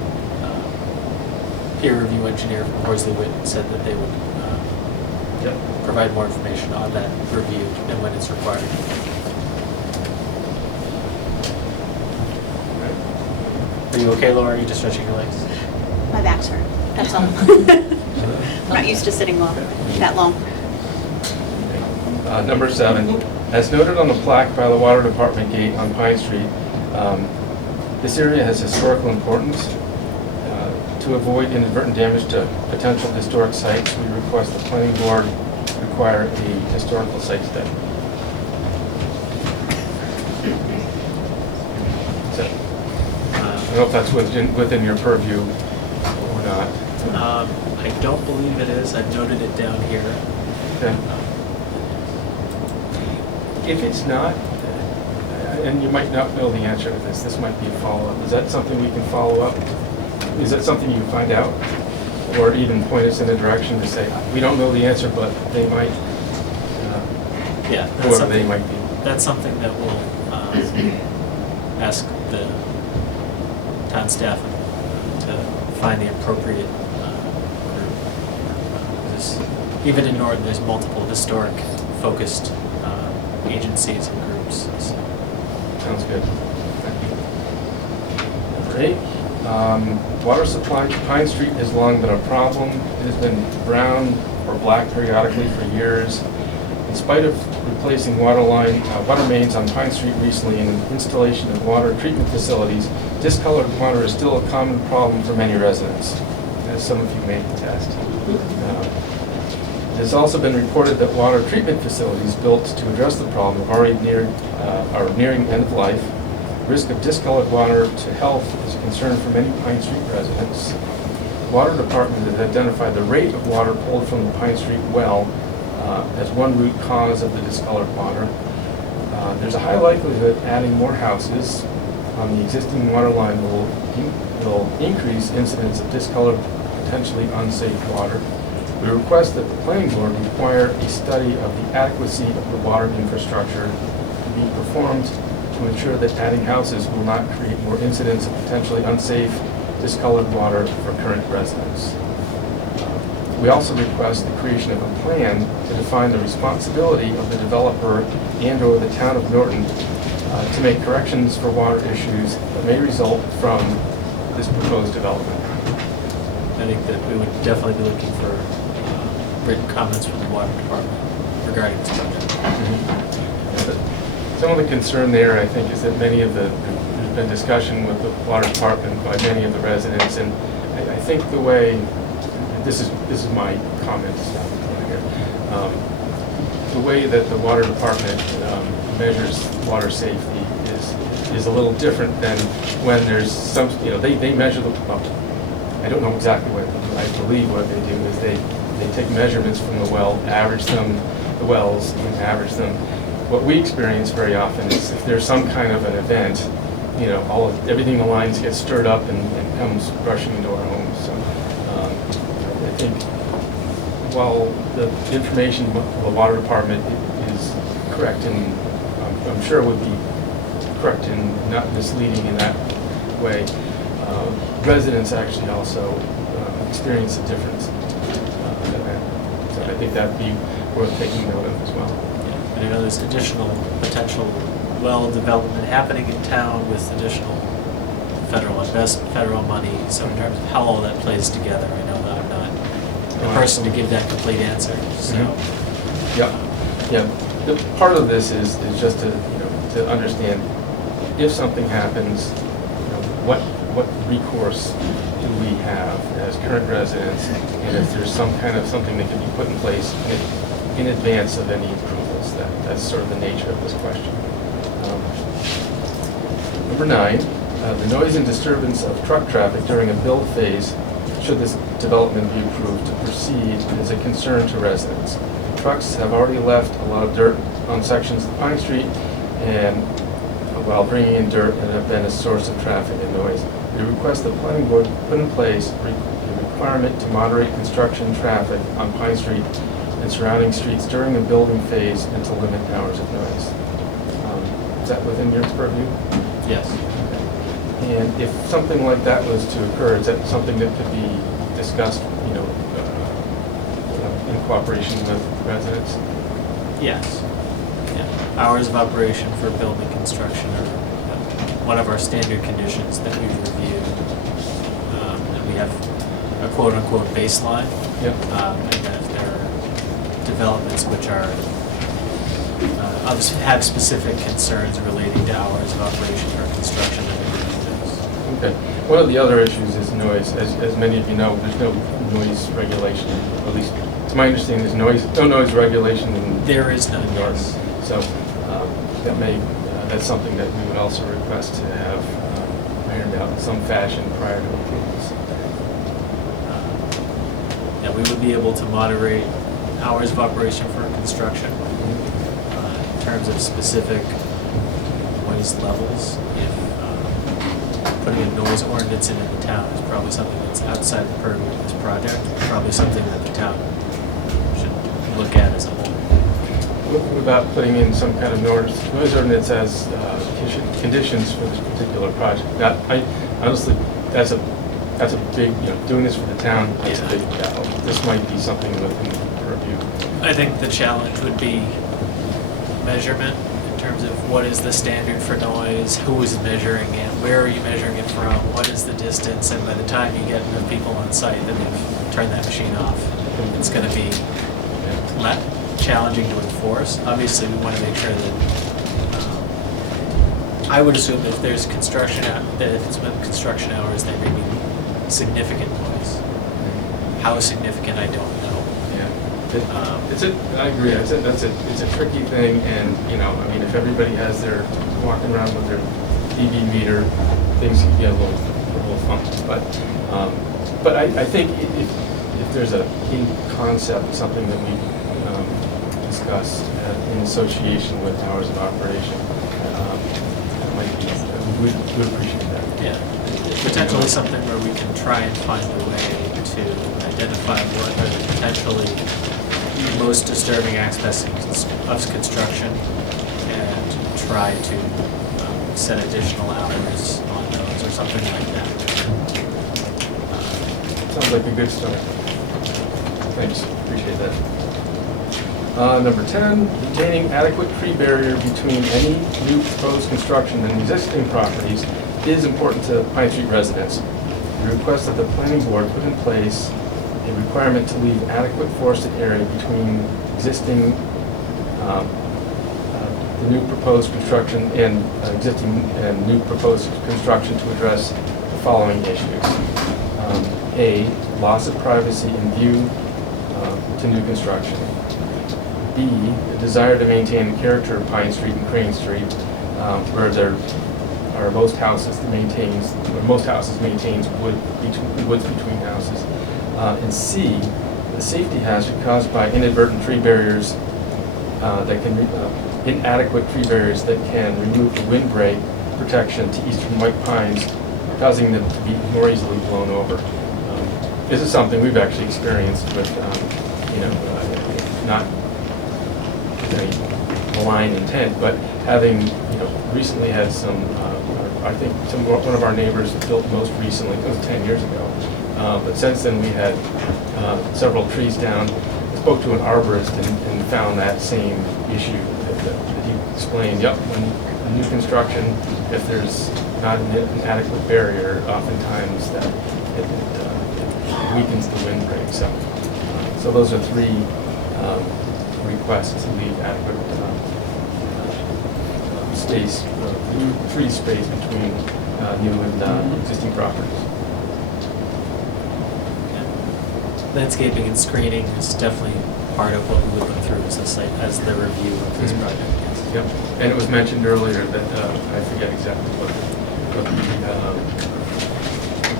peer review engineer from Horsley Witten said that they would provide more information on that review and when it's required. Are you okay, Laura? Are you just stretching your legs? My back's hurt, that's all. I'm not used to sitting long, that long. Number 7, as noted on the plaque by the Water Department gate on Pine Street, this area has historical importance. To avoid inadvertent damage to potential historic sites, we request the Planning Board require a historical site study. So, I don't know if that's within your purview or not. I don't believe it is. I've noted it down here. Okay. If it's not, and you might not know the answer to this might be a follow-up. Is that something we can follow up? Is that something you can find out? Or even point us in a direction to say, we don't know the answer, but they might, whoever they might be. That's something that we'll ask the town staff to find the appropriate group. Even in Norton, there's multiple historic focused agencies and groups. So. Sounds good. Number 8. Water supply to Pine Street has long been a problem. It has been brown or black periodically for years. In spite of replacing water mains on Pine Street recently and installation of water treatment facilities, discolored water is still a common problem for many residents, as some of you may attest. It has also been reported that water treatment facilities built to address the problem are nearing end of life. Risk of discolored water to health is a concern for many Pine Street residents. The Water Department has identified the rate of water pulled from the Pine Street well as one root cause of the discolored water. There's a high likelihood adding more houses on the existing water line will increase incidence of discolored, potentially unsafe water. We request that the Planning Board require a study of the adequacy of the water infrastructure to be performed to ensure that adding houses will not create more incidents of potentially unsafe, discolored water for current residents. We also request the creation of a plan to define the responsibility of the developer and/or the town of Norton to make corrections for water issues that may result from this proposed development. I think that we would definitely be looking for written comments from the Water Department regarding this subject. Some of the concern there, I think, is that many of the been discussion with the water department by many of the residents, and I think the way, this is my comment, the way that the water department measures water safety is a little different than when there's some, they measure the, I don't know exactly what, I believe what they do is they take measurements from the well, average them, the wells, and average them. What we experience very often is if there's some kind of an event, everything in the lines gets stirred up and comes rushing into our homes. So I think while the information of the water department is correct, and I'm sure would be correct and not misleading in that way, residents actually also experience a difference. So I think that'd be worth taking note of as well. And I know there's additional potential well development happening in town with additional federal investment, federal money. So in terms of how all that plays together, I know that I'm not the person to give that complete answer. So, yeah. The part of this is just to understand if something happens, what recourse do we have as current residents, and if there's some kind of something that can be put in place in advance of any approvals. That's sort of the nature of this question. Number 9, the noise and disturbance of truck traffic during a build phase, should this development be approved to proceed, is a concern to residents. Trucks have already left a lot of dirt on sections of Pine Street, and while bringing in dirt, and have been a source of traffic and noise. We request the planning board put in place a requirement to moderate construction traffic on Pine Street and surrounding streets during the building phase and to limit hours of noise. Is that within your purview? yes. Okay. And if something like that was to occur, is that something that could be discussed, in cooperation with residents? Yes. Yeah. Hours of operation for building construction are one of our standard conditions that we've reviewed. And we have a quote-unquote baseline. Yep. And then if there are developments which are obviously have specific concerns relating to hours of operation for construction, then we review those. Okay. One of the other issues is noise. As many of you know, there's no noise regulation, at least to my understanding, there's no noise regulation in There is none, Norton. yes. So that's something that we would also request to have ironed out in some fashion prior to approvals. Yeah, we would be able to moderate hours of operation for construction. In terms of specific noise levels, if putting a noise ordinance in the town is probably something that's outside the purview of this project, probably something that the town should look at as a whole. What about putting in some kind of noise ordinance as conditions for this particular project? Honestly, that's a big, doing this for the town, that's a big battle. This might be something within the purview. I think the challenge would be measurement in terms of what is the standard for noise, who is measuring it, where are you measuring it from, what is the distance, and by the time you get enough people on site that they've turned that machine off, it's going to be challenging to enforce. Obviously, we want to make sure that I would assume that if there's construction, that if it's with construction hours, there may be significant noise. How significant, I don't know. I agree. It's a tricky thing, and if everybody has their walking around with their dB meter, things can get a little funky. But I think if there's in concept something that we discuss in association with hours of operation, we would appreciate that. Yeah, potentially something where we can try and find a way to identify what are the potentially most disturbing aspects of construction and try to set additional hours on those or something like that. Sounds like a good start. Thanks, appreciate that. Number 10, maintaining adequate tree barrier between any new proposed construction and existing properties is important to Pine Street residents. We request that the planning board put in place a requirement to leave adequate forested area between existing the new proposed construction and existing and new proposed construction to address the following issues. A, loss of privacy in view to new construction. B, the desire to maintain the character of Pine Street and Crane Street, where there are most houses maintains woods between houses. And C, the safety hazard caused by inadvertent tree barriers inadequate tree barriers that can remove the windbreak protection to eastern white pines, causing them to be more easily blown over. This is something we've actually experienced with, not any malign intent, but having, recently had some, I think one of our neighbors built most recently, it was 10 years ago. But since then, we had several trees down. I spoke to an arborist and found that same issue that he explained. Yep, when new construction, if there's not an adequate barrier, oftentimes that it weakens the windbreak. So those are three requests to leave adequate space, tree space between new and existing properties. Landscaping and screening is definitely part of what we would look through as the review of this project. Yes. Yep, and it was mentioned earlier that, I forget exactly what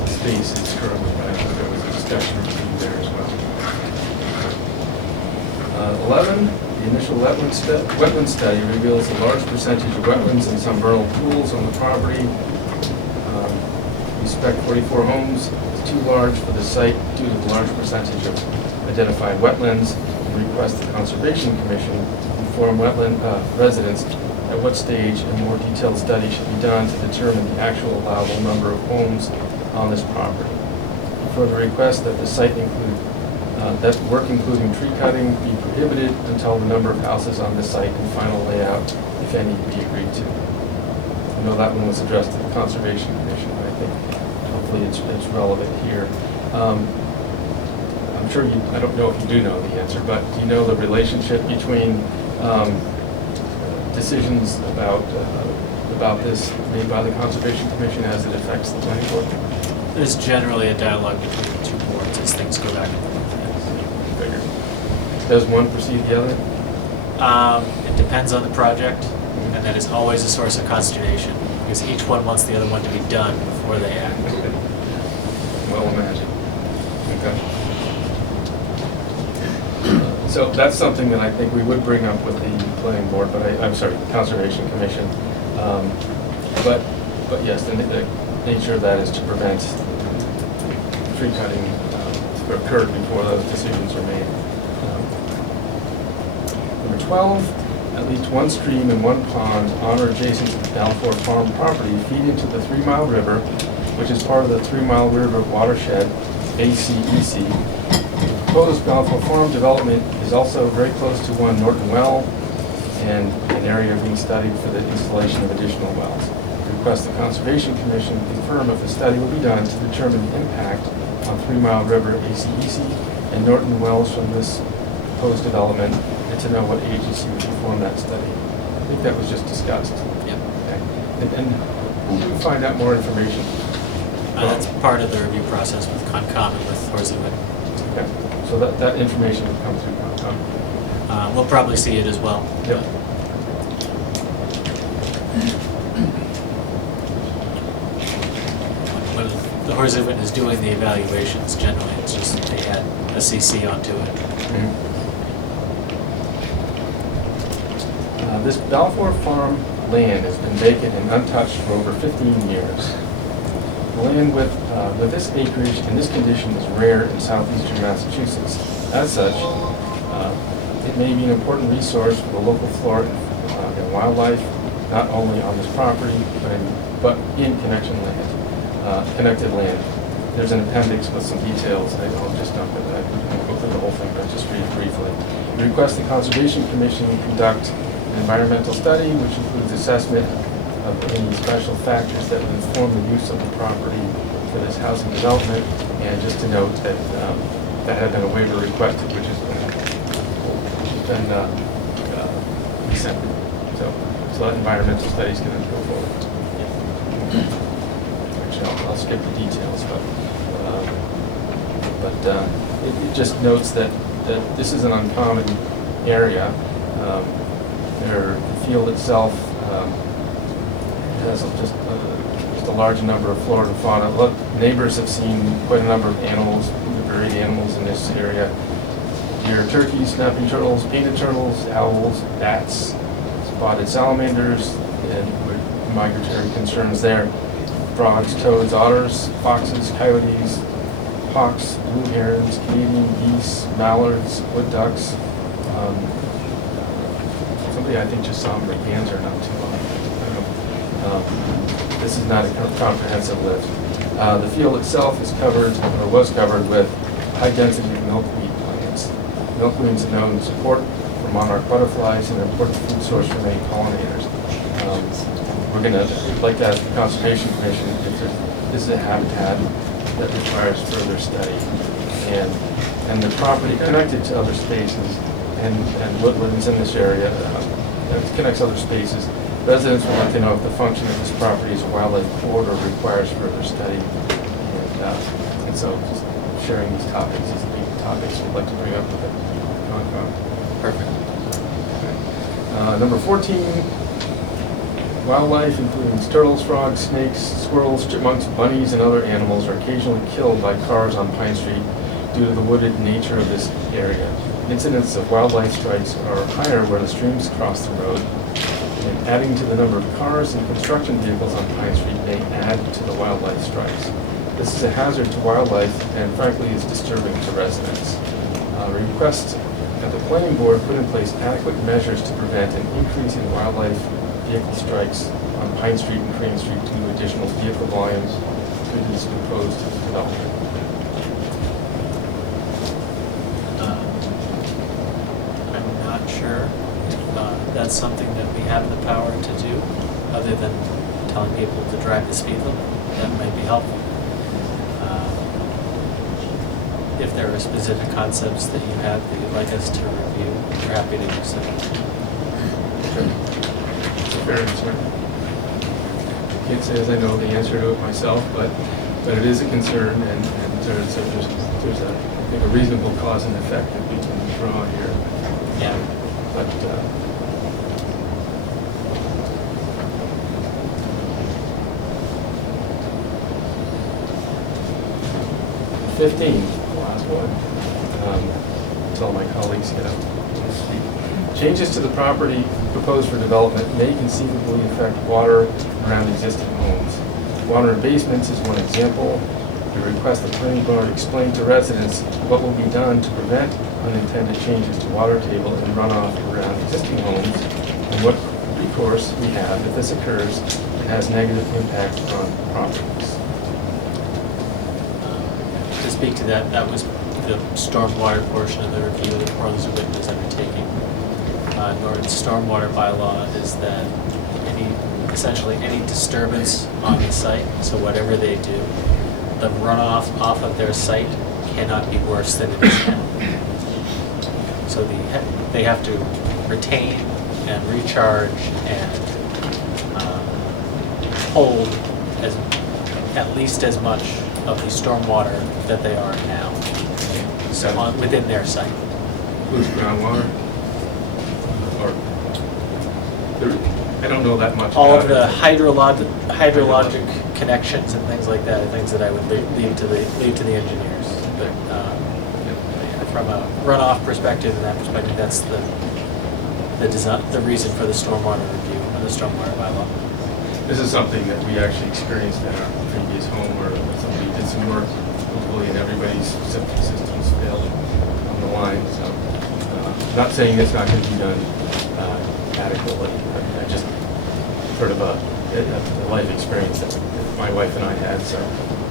the space is currently, but I think there was a discussion there as well. 11, the initial wetland study reveals a large percentage of wetlands and some vernal pools on the property. We spec 44 homes. It's too large for the site due to the large percentage of identified wetlands, and request the Conservation Commission inform wetland residents at what stage a more detailed study should be done to determine the actual allowable number of homes on this property. Further request that the site include that work including tree cutting be prohibited until the number of houses on the site and final layout, if any, be agreed to. I know that one was addressed to the Conservation Commission, but I think hopefully it's relevant here. I'm sure I don't know if you do know the answer, but do you know the relationship between decisions about this made by the Conservation Commission as it affects the planning board? There's generally a dialogue between the two boards as things go back and forth. Figured. Does one precede the other? It depends on the project, and that is always a source of consternation, because each one wants the other one to be done before they act. Well imagined. Okay. So that's something that I think we would bring up with the planning board, but I'm sorry, the Conservation Commission. But yes, the nature of that is to prevent tree cutting occurred before those decisions are made. Number 12, at least one stream and one pond on or adjacent to the Balfour Farm property feed into the 3 Mile River, which is part of the 3 Mile River Watershed, ACEC. The proposed Balfour Farm development is also very close to one Norton well and an area being studied for the installation of additional wells. Request the Conservation Commission confirm if a study will be done to determine the impact on 3 Mile River, ACEC, and Norton wells from this proposed development, and to know what agency would perform that study. I think that was just discussed. Yep. Okay. And who can find out more information? That's part of the review process with Concom and with Horseywood. Okay. So that information will come through Concom. We'll probably see it as well. Yep. When the Horseywood is doing the evaluations, generally it's just they add a CC onto it. This Balfour Farm land has been vacant and untouched for over 15 years. The land with this acreage in this condition is rare in southeastern Massachusetts. As such, it may be an important resource for the local flora and wildlife, not only on this property, but in connected land. There's an appendix with some details. I'll just note that I won't go through the whole thing, but just read it briefly. We request the Conservation Commission conduct an environmental study, which includes assessment of any special factors that would inform the use of the property for this housing development. And just to note that that had been a waiver requested, which has been rescinded. So So that environmental study's gonna go forward. Actually, I'll skip the details, but it just notes that this is an uncommon area. The field itself has just a large number of flora and fauna. Look, neighbors have seen quite a number of animals, varied animals in this area. Deer, turkeys, snapping turtles, painted turtles, owls, bats, spotted salamanders, and with migratory concerns there. Frogs, toads, otters, foxes, coyotes, hawks, blue herons, Canadian geese, mallards, wood ducks. Somebody I think just saw them, but gander not too long. I don't know. This is not a comprehensive list. The field itself is covered, or was covered, with high-density milkweed plants. Milkweeds are known to support for monarch butterflies and an important food source for many pollinators. We'd like to ask the Conservation Commission if this is a habitat that requires further study. And the property connected to other spaces and woodlands in this area, that connects other spaces. Residents would like to know if the function of this property as a wildlife corridor requires further study. And so just sharing these topics, these big topics we'd like to bring up with the Concom. Perfect. Number 14, wildlife, including turtles, frogs, snakes, squirrels, chipmunks, bunnies, and other animals are occasionally killed by cars on Pine Street due to the wooded nature of this area. Incidents of wildlife strikes are higher where the streams cross the road, and adding to the number of cars and construction vehicles on Pine Street may add to the wildlife strikes. This is a hazard to wildlife and frankly is disturbing to residents. Request that the planning board put in place adequate measures to prevent an increase in wildlife vehicle strikes on Pine Street and Crane Street due to additional vehicle volumes through this proposed development. I'm not sure if that's something that we have the power to do, other than telling people to drive the speed limit. That might be helpful. If there are specific concepts that you have that you'd like us to review, we're happy to do so. Fair answer. Can't say as I know the answer to it myself, but it is a concern, and there's I think a reasonable cause and effect that we can draw here. Yeah. But 15, the last one. Until my colleagues get up and speak. Changes to the property proposed for development may conceivably affect water around existing homes. Water in basements is one example. We request the planning board explain to residents what will be done to prevent unintended changes to water table and runoff around existing homes, and what recourse we have if this occurs and has negative impact on properties. To speak to that, that was the stormwater portion of the review that Portland's Witten is undertaking. Norton's stormwater bylaw is that essentially any disturbance on the site, so whatever they do, the runoff off of their site cannot be worse than it is now. So they have to retain and recharge and hold at least as much of the stormwater that they are now, so within their site. Includes groundwater? Or, I don't know that much All about of the it. hydrologic connections and things like that are things that I would leave to the engineers. But from a runoff perspective and that perspective, that's the reason for the stormwater review and the stormwater bylaw. This is something that we actually experienced in our previous home where somebody did some work locally and everybody's septic systems failed on the line. So, not saying it's not going to be done adequately. I just sort of a life experience that my wife and I had. So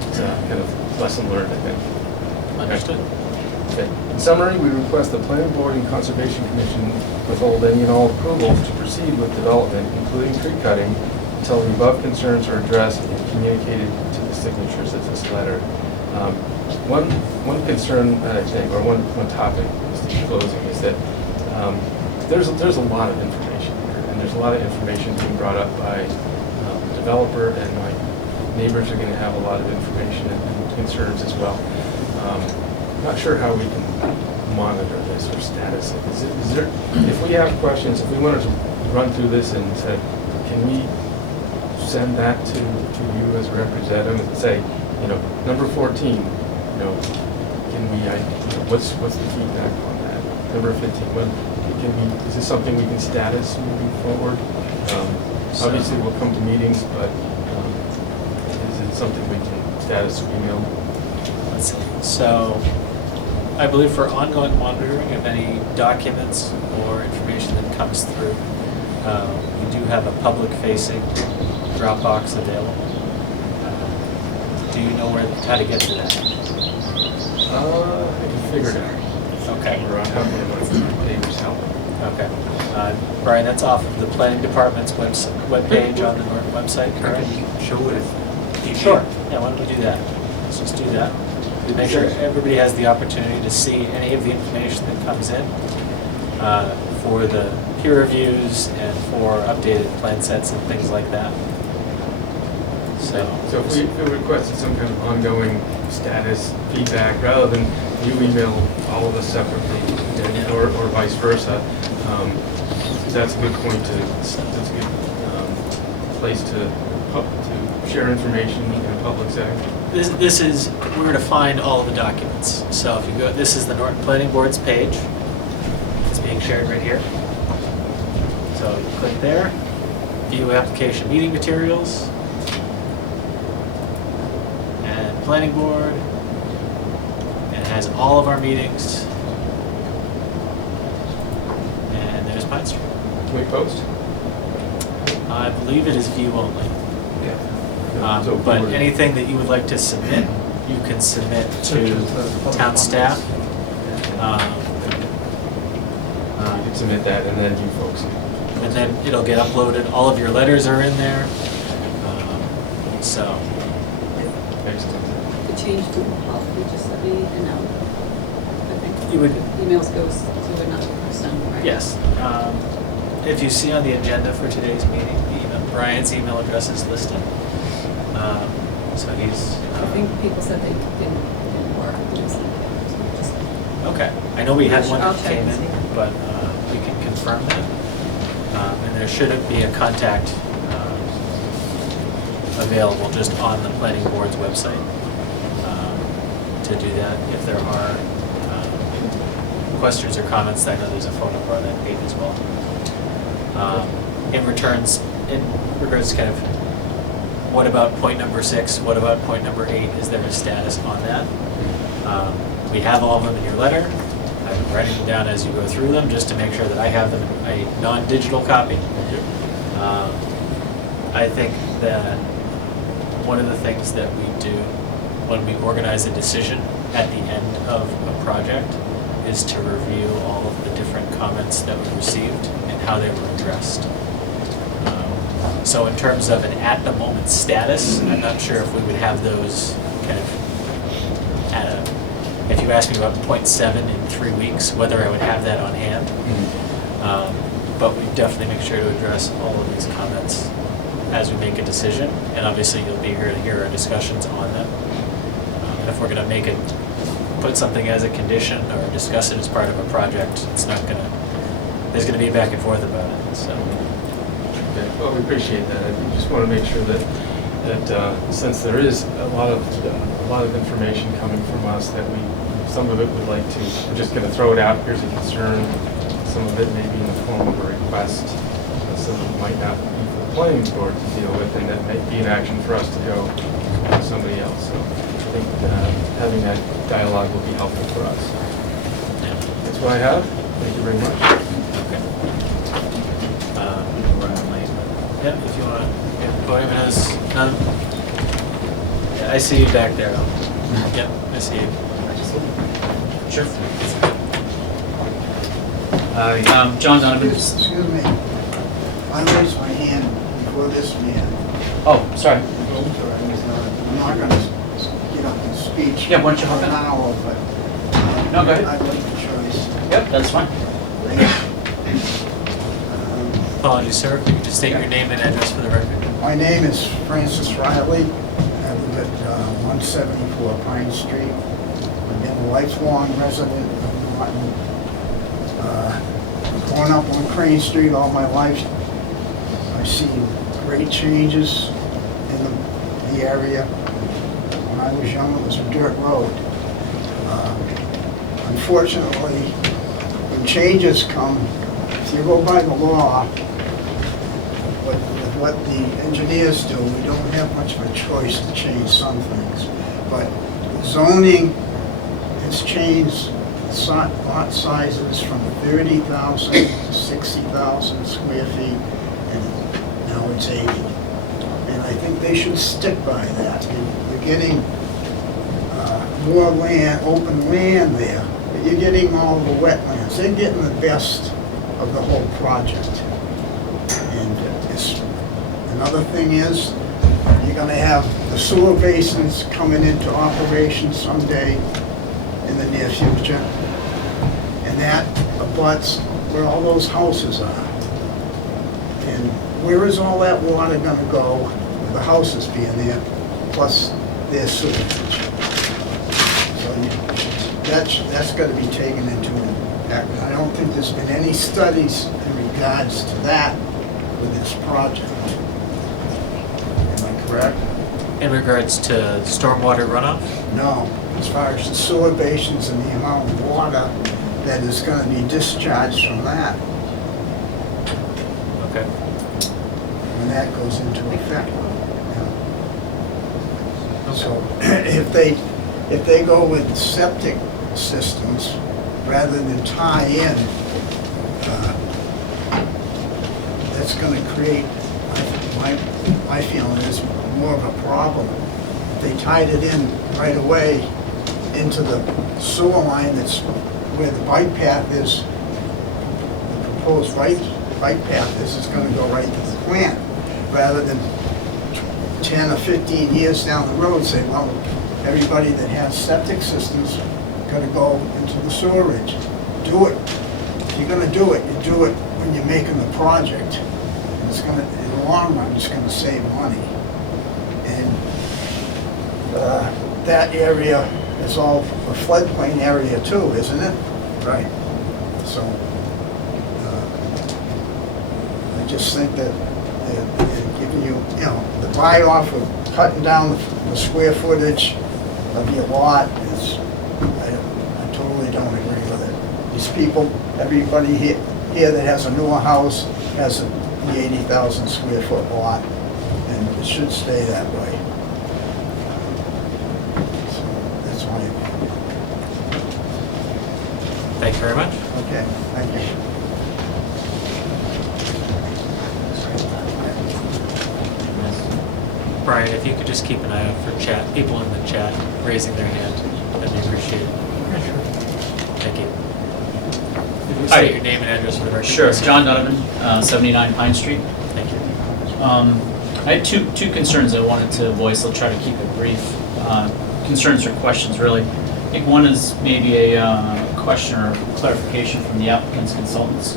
it's a kind of lesson learned, I think. Understood. Okay. In summary, we request the Planning Board and Conservation Commission withhold any and all approvals to proceed with development, including tree cutting, until the above concerns are addressed and communicated to the signatures of this letter. One concern that I think, or one topic, just in closing, is that there's a lot of information here, and there's a lot of information being brought up by the developer, and my neighbors are gonna have a lot of information and concerns as well. Not sure how we can monitor this or status it. Is there, if we have questions, if we wanted to run through this and said, can we send that to you as a representative and say, number 14, can we, what's the feedback on that? Number 15, is this something we can status moving forward? Obviously, we'll come to meetings, but is it something we can status email? Let's see. So, I believe for ongoing monitoring of any documents or information that comes through, we do have a public-facing Dropbox available. Do you know how to get to that? I can figure it out. Okay. We're on how many neighbors help. Okay. Brian, that's off of the planning department's webpage on the Norton website, correct? Show it if you Sure. Yeah, why don't we do that? Let's just do that. We make sure everybody has the opportunity to see any of the information that comes in for the peer reviews and for updated plan sets and things like that. So if we requested some kind of ongoing status feedback, rather than you email all of us separately, or vice versa, that's a good point that's a good place to share information in a public setting. This is where to find all of the documents. So if you go, this is the Norton Planning Board's page. It's being shared right here. So you click there, view application meeting materials, and Planning Board, and it has all of our meetings. And there's Pine Street. Can we post? I believe it is view only. Yeah. But anything that you would like to submit, you can submit to town staff. You can submit that, and then you folks. And then it'll get uploaded. All of your letters are in there. So. To change to policy, just let me know. I think You would. emails goes to another person, right? Yes. If you see on the agenda for today's meeting, Brian's email address is listed. So he's. I think people said they didn't work. Just Okay. I know we had one I'll that check came and in, see. but we can confirm that. And there shouldn't be a contact available just on the planning board's website to do that. If there are questions or comments, I know there's a phone number on that page as well. In regards to kind of what about point number 6, what about point number 8, is there a status on that? We have all of them in your letter. I've been writing them down as you go through them, just to make sure that I have them in a non-digital copy. I think that one of the things that we do when we organize a decision at the end of a project is to review all of the different comments that we received and how they were addressed. So in terms of an at-the-moment status, I'm not sure if we would have those kind of if you asked me about point 7 in 3 weeks, whether I would have that on hand. But we definitely make sure to address all of these comments as we make a decision. And obviously you'll be here to hear our discussions on them. And if we're gonna put something as a condition or discuss it as part of a project, there's gonna be a back and forth about it, so. Okay, well, we appreciate that. I just want to make sure that since there is a lot of information coming from us, that some of it would like to, we're just going to throw it out, here's a concern. Some of it may be in the form of a request. Some of it might not be for the planning board to deal with, and that may be an action for us to go to somebody else. So I think having that dialogue will be helpful for us. That's what I have. Thank you very much. Yeah, if you want to, podium has none. Yeah, I see you back there. Yep, I see you. Sure. John Donovan. Excuse me. I raised my hand before this man. Oh, sorry. I'm not going to get up and speech. Yeah, why don't you hop in? Now, but No, go ahead. I'd like the choice. Yep, that's fine. Apologies, sir. If you could just state your name and address for the record. My name is Francis Riley. I live at 174 Pine Street. I've been a lifelong resident of Norton. Growing up on Crane Street all my life, I've seen great changes in the area. When I was young, it was a dirt road. Unfortunately, when changes come, if you go by the law, what the engineers do, we don't have much of a choice to change some things. But zoning has changed lot sizes from 30,000 to 60,000 square feet, and now it's 80. And I think they should stick by that. You're getting more land, open land there, but you're getting all the wetlands. They're getting the best of the whole project. And another thing is, you're gonna have the sewer basins coming into operation someday in the near future. And that abuts where all those houses are. And where is all that water gonna go with the houses being there, plus their sewage? So that's gotta be taken into account. I don't think there's been any studies in regards to that with this project. Am I correct? In regards to stormwater runoff? No, as far as the sewer basins and the amount of water that is gonna be discharged from that Okay. when that goes into effect. So if they go with septic systems rather than tie in, that's gonna create, my feeling is, more of a problem. If they tied it in right away into the sewer line that's where the bike path is, the proposed bike path is gonna go right to the plant, rather than 10 or 15 years down the road, say, well, everybody that has septic systems gotta go into the sewerage. Do it. If you're gonna do it, you do it when you're making the project. And it's gonna, in the long run, it's gonna save money. And that area is all a floodplain area too, isn't it? Right. So, I just think that they're giving you, the buy-off of cutting down the square footage of your lot is, I totally don't agree with it. These people, everybody here that has a newer house has the 80,000 square foot lot, and it should stay that way. So that's my opinion. Thank you very much. Okay, thank you. Brian, if you could just keep an eye out for people in the chat raising their hand, that'd be appreciated. Thank you. If you state your name and address for the record. Sure, please. John Donovan, 79 Pine Street. Thank you. I had two concerns I wanted to voice. I'll try to keep it brief. Concerns or questions, really. I think one is maybe a question or clarification from the applicant's consultants.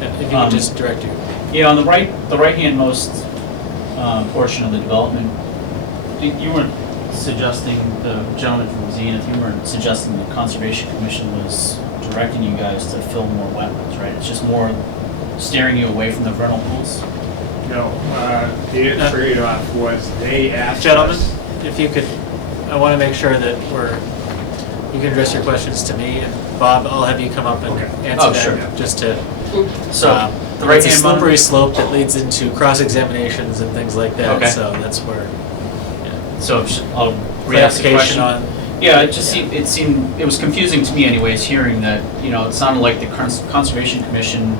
If you could just direct you. Yeah, on the right-hand most portion of the development, you weren't suggesting, the gentleman from Zenith, you weren't suggesting the Conservation Commission was directing you guys to fill more wetlands, right? It's just more steering you away from the vernal pools? No, the trade-off was they asked Gentlemen, us. if you could, I want to make sure that you can address your questions to me, and Bob, I'll have you come up and answer Oh, that, sure. just to, So, the it's a right-hand slippery slope that leads into cross-examinations and things like that, Okay. so that's where, So I'll re-ask the clarification question. on, Yeah, it was confusing to me anyways, hearing that, it sounded like the Conservation Commission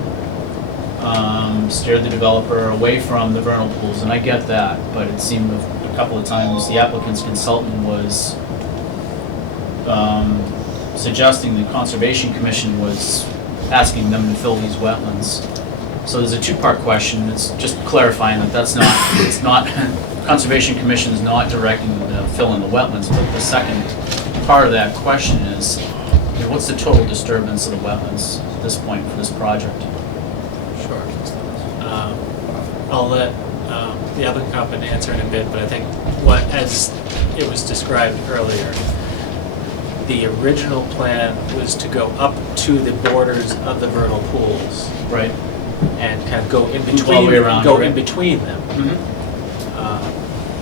steered the developer away from the vernal pools, and I get that, but it seemed a couple of times the applicant's consultant was suggesting the Conservation Commission was asking them to fill these wetlands. So there's a two-part question. It's just clarifying that it's not, Conservation Commission is not directing them to fill in the wetlands, but the second part of that question is, what's the total disturbance of the wetlands at this point for this project? sure. I'll let the applicant come up and answer in a bit, but I think what, as it was described earlier, the original plan was to go up to the borders of the vernal pools. Right. And kind of go in Move all between, the way around, go right? in between them. Mhm.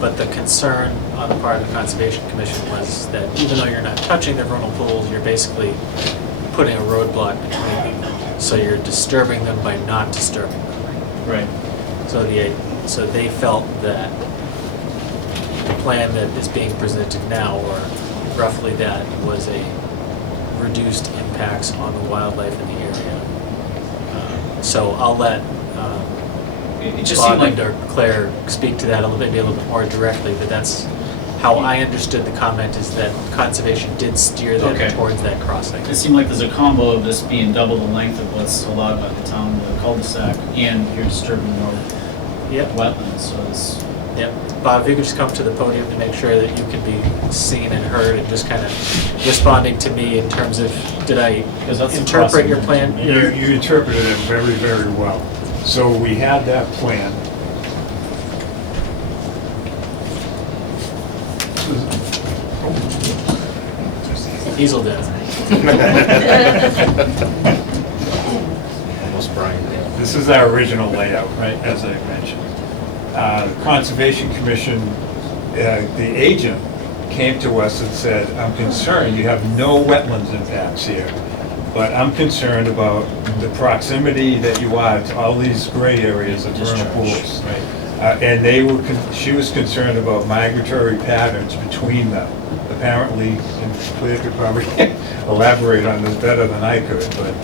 But the concern on the part of the Conservation Commission was that even though you're not touching the vernal pools, you're basically putting a roadblock between them. So you're disturbing them by not disturbing them. Right. So they felt that the plan that is being presented now, or roughly that, was a reduced impacts on the wildlife in the area. So I'll let It just Bob seemed like, and or Claire speak to that maybe a little bit more directly, but that's how I understood the comment, is that conservation did steer them Okay. towards that crossing. it seemed like there's a combo of this being double the length of what's allowed by the town, the cul-de-sac, and you're disturbing more Yep. wetlands, so it's, Yep. Bob, if you could just come to the podium to make sure that you can be seen and heard, and just kind of responding to me in terms of, did I because that's the interpret crossing. your plan? You interpreted it very, very well. So we had that plan. Easel did. Almost Brian. This is our original layout, right, as I mentioned. The Conservation Commission, the agent came to us and said, I'm concerned, you have no wetlands impacts here, but I'm concerned about the proximity that you are to all these gray areas of vernal pools. Right. And she was concerned about migratory patterns between them. Apparently, and Claire could probably elaborate on this better than I could, but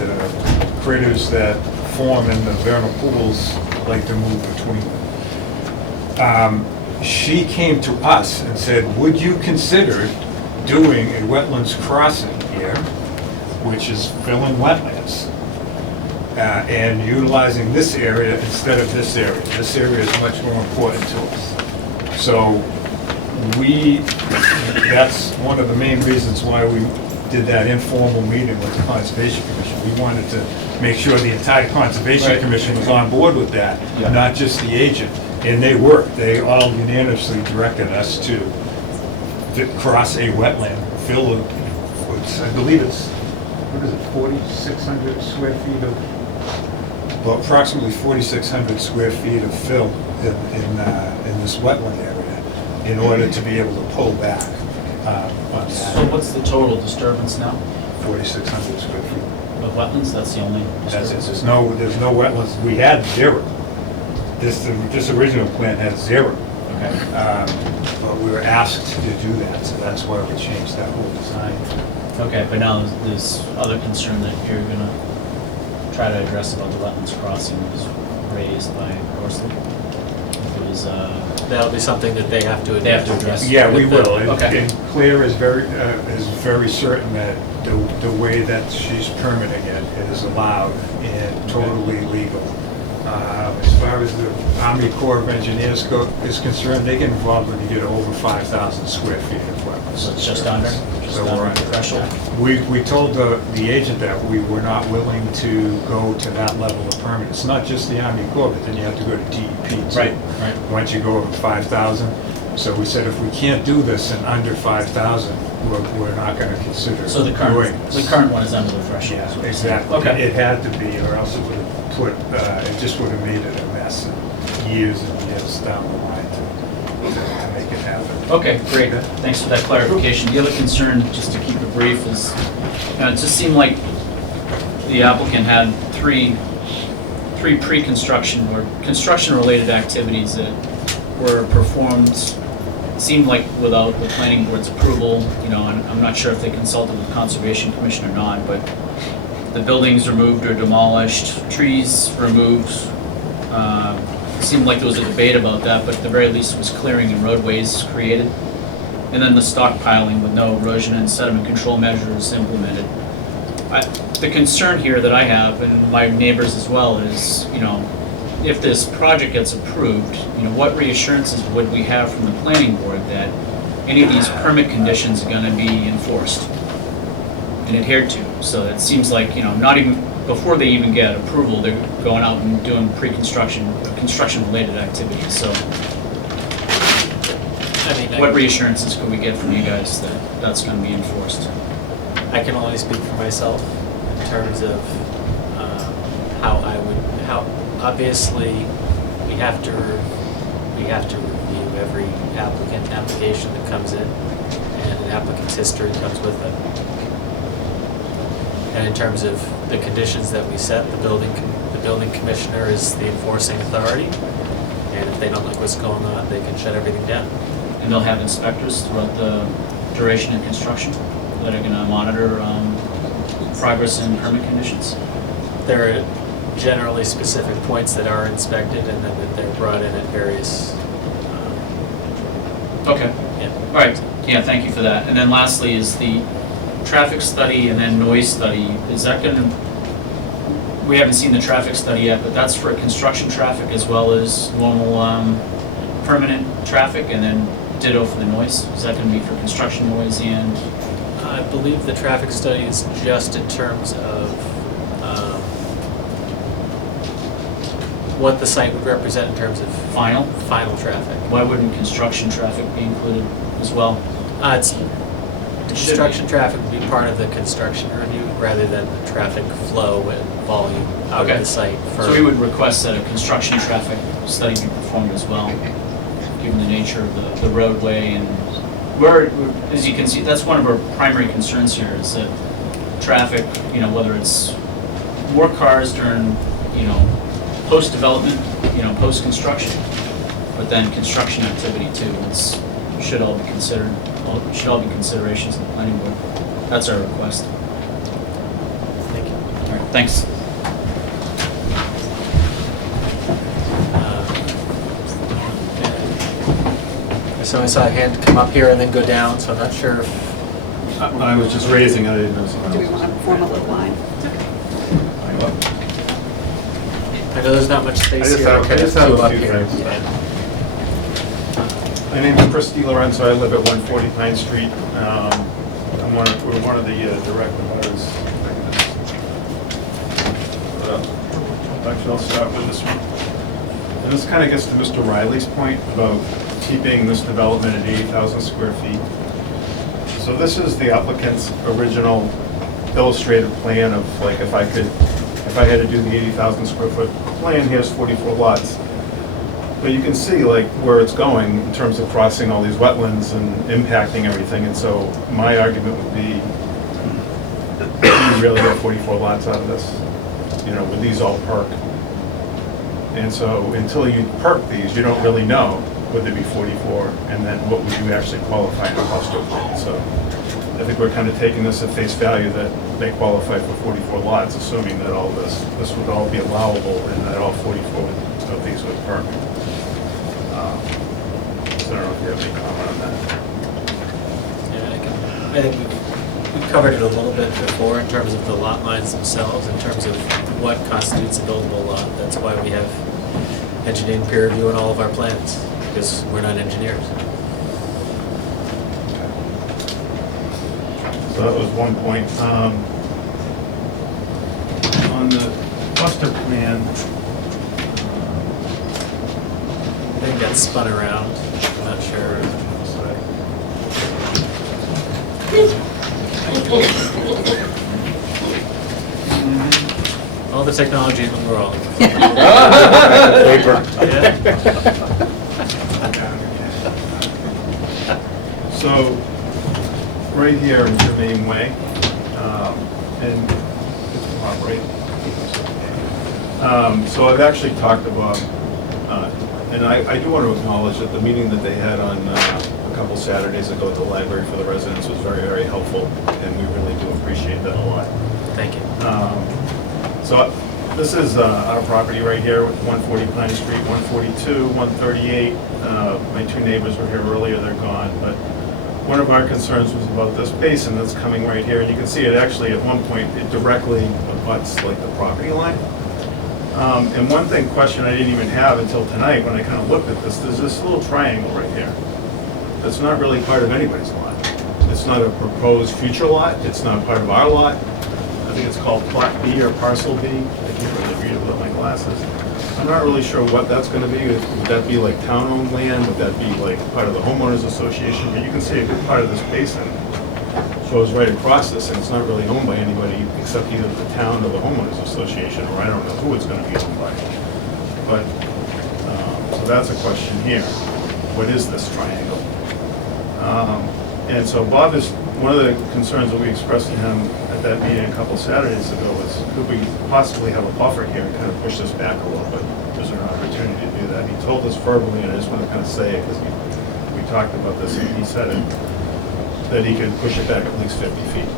critters that form in the vernal pools like to move between them. She came to us and said, would you consider doing a wetlands crossing here, which is filling wetlands, and utilizing this area instead of this area? This area is much more important to us. So that's one of the main reasons why we did that informal meeting with the Conservation Commission. We wanted to make sure the entire Conservation Right. Commission was on board with that, Yeah. not just the agent. And they were. They all unanimously directed us to cross a wetland, fill it, I believe it's, what is it, 4,600 square feet of, well, approximately 4,600 square feet of fill in this wetland area in order to be able to pull back on So that. what's the total disturbance now 4,600 square feet. of wetlands? That's the only That's it. disturbance? There's no wetlands. We had zero. This original plan had zero. Okay. But we were asked to do that, so that's why we changed that whole design. Okay, but now there's other concern that you're gonna try to address about the wetlands crossing was raised by Horsley. It was, That'll be something that they have to They have to address. address. Yeah, we with the- will. And- Okay. And Claire is very certain that the way that she's permitting it is allowed and totally legal. As far as the Army Corps of Engineers is concerned, they get involved when you get over 5,000 square feet of wetlands. So it's just under? Just So we're under under threshold? We told the agent that we were not willing to go to that level of permit. It's not just the Army Corps, but then you have to go to DEP too. Right. Once you go over 5,000. So we said if we can't do this in under 5,000, we're not going to consider So the doing this. current one is under the threshold? is what Yeah, you're saying. exactly. Okay. It had to be, or else it would have it just would have made it a mess and years and years down the line to make it happen. Okay, great. Thanks for that clarification. The other concern, just to keep it brief, is it just seemed like the applicant had three pre-construction or construction-related activities that were performed, seemed like without the planning board's approval, and I'm not sure if they consulted with the Conservation Commission or not, but the buildings removed or demolished, trees removed. Seemed like there was a debate about that, but at the very least it was clearing and roadways created. And then the stockpiling with no erosion and sediment control measures implemented. The concern here that I have, and my neighbors as well, is, if this project gets approved, what reassurances would we have from the planning board that any of these permit conditions are gonna be enforced and adhered to? So it seems like, not even, before they even get approval, they're going out and doing pre-construction, construction-related activities, so I mean, what reassurances could we get from you guys that that's gonna be enforced? I can only speak for myself in terms of how obviously we have to review every application that comes in, and an applicant's history comes with it. And in terms of the conditions that we set, the building commissioner is the enforcing authority, and if they don't like what's going on, they can shut everything down. And they'll have inspectors throughout the duration of construction that are gonna monitor progress in permit conditions? There are generally specific points that are inspected and then that they're brought in at various. Okay. Yeah. All right, yeah, thank you for that. And then lastly is the traffic study and then noise study. Is that gonna, we haven't seen the traffic study yet, but that's for construction traffic as well as normal permanent traffic, and then ditto for the noise? Is that gonna be for construction noise and? I believe the traffic study is just in terms of what the site would represent in terms of Final traffic. Why wouldn't construction traffic be included as well? Construction traffic would be part of the construction review rather than the traffic flow and volume out of the site. So we would request that a construction traffic study be performed as well, given the nature of the roadway, and we're, as you can see, that's one of our primary concerns here is that traffic, whether it's more cars during, post-development, post-construction, but then construction activity too. Should all be considered, should all be considerations of the planning board. That's our request. Thank you. All right, thanks. So I saw a hand come up here and then go down, so I'm not sure if. I was just raising, I didn't know someone else. Do we want to form a little line? I know there's not much space here. I just have Two a up few here. things. My name is Chris DiLorenzo, I live at 140 Pine Street. We're one of the direct abutters. Actually, I'll start with this one. And this kind of gets to Mr. Riley's point about keeping this development at 80,000 square feet. So this is the applicant's original illustrated plan of, like, if I had to do the 80,000 square foot plan, here's 44 lots. But you can see, like, where it's going in terms of crossing all these wetlands and impacting everything. And so my argument would be, you really get 44 lots out of this, with these all perked. And so until you perk these, you don't really know would there be 44, and then what would you actually qualify in a cluster plan. So I think we're kind of taking this at face value that they qualify for 44 lots, assuming that all this would all be allowable and that all 44 of these would perk. So I don't know if you have any comment on that. Yeah, I think we've covered it a little bit before in terms of the lot lines themselves, in terms of what constitutes a buildable lot. That's why we have engineering peer review in all of our plans, because we're not engineers. So that was one point. On the cluster plan, I think that spun around, I'm not sure. All the technology in the world. paper. So, right here is your main way, and it's come up, right? So I've actually talked about, and I do want to acknowledge that the meeting that they had on a couple Saturdays ago at the library for the residents was very, very helpful, and we really do appreciate that a lot. Thank you. So this is our property right here, 140 Pine Street, 142, 138. My two neighbors were here earlier, they're gone, but one of our concerns was about this basin that's coming right here, and you can see it actually at one point, it directly abuts like the property line. And one question I didn't even have until tonight when I kind of looked at this, there's this little triangle right here that's not really part of anybody's lot. It's not a proposed future lot, it's not part of our lot. think it's called Plot B or Parcel B. I can't really read it without my glasses. I'm not really sure what that's gonna be. Would that be like town-owned land? Would that be like part of the homeowners association? But you can see a good part of this basin goes right across this, and it's not really owned by anybody except either the town or the homeowners association, or I don't know who it's gonna be owned by. But, so that's a question here. What is this triangle? And so Bob is, one of the concerns that we expressed to him at that meeting a couple Saturdays ago was, could we possibly have a buffer here and kind of push this back a little bit? Is there an opportunity to do that? He told us verbally, and I just want to kind of say it, because we talked about this, and he said it, that he could push it back at least 50 feet.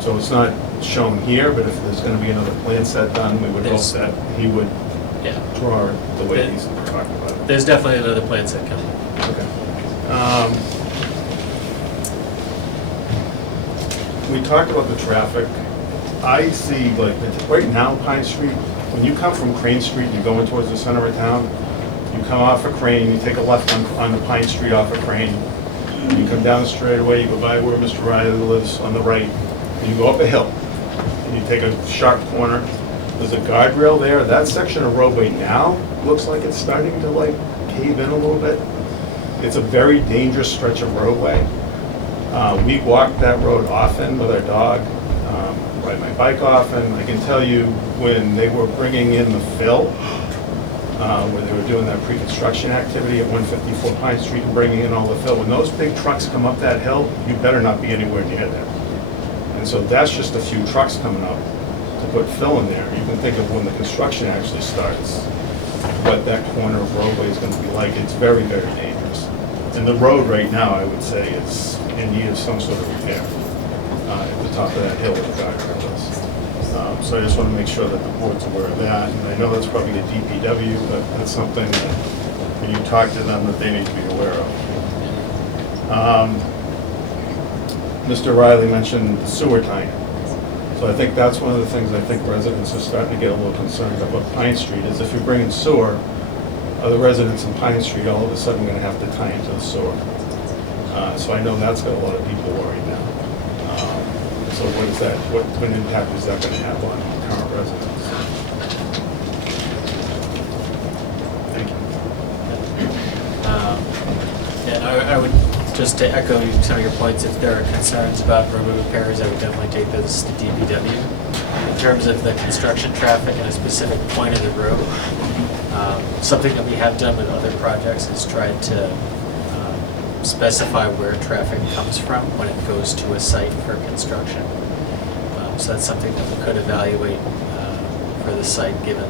So it's not shown here, but if there's going to be another plan set done, we would hope that he would draw the way he's talking about it. There's definitely another plan set coming. Okay. We talked about the traffic. I see, like, right now, Pine Street, when you come from Crane Street, you're going towards the center of town, you come off of Crane, you take a left on the Pine Street off of Crane, you come down straight away, you go by where Mr. Riley lives on the right, and you go up a hill, and you take a sharp corner. There's a guardrail there. That section of roadway now looks like it's starting to, like, cave in a little bit. It's a very dangerous stretch of roadway. We walk that road often with our dog, ride my bike often. I can tell you when they were bringing in the fill, where they were doing that pre-construction activity at 154 Pine Street and bringing in all the fill, when those big trucks come up that hill, you better not be anywhere near there. And so that's just a few trucks coming up to put fill in there. You can think of when the construction actually starts, what that corner of roadway is going to be like. It's very, very dangerous. And the road right now, I would say, is in need of some sort of repair at the top of that hill where the guardrail is. So I just want to make sure that the board's aware of that. And I know that's probably the DPW, but that's something that when you talk to them that they need to be aware of. Mr. Riley mentioned the sewer tie-in. So I think that's one of the things I think residents are starting to get a little concerned about Pine Street, is if you're bringing sewer, are the residents in Pine Street all of a sudden going to have to tie into the sewer? So I know that's got a lot of people worried now. So what is that, what impact is that going to have on current residents? Thank you. And I would, just to echo some of your points, if there are concerns about road repairs, I would definitely take those to DPW. In terms of the construction traffic and a specific point of the road, something that we have done with other projects is tried to specify where traffic comes from when it goes to a site for construction. So that's something that we could evaluate for the site, given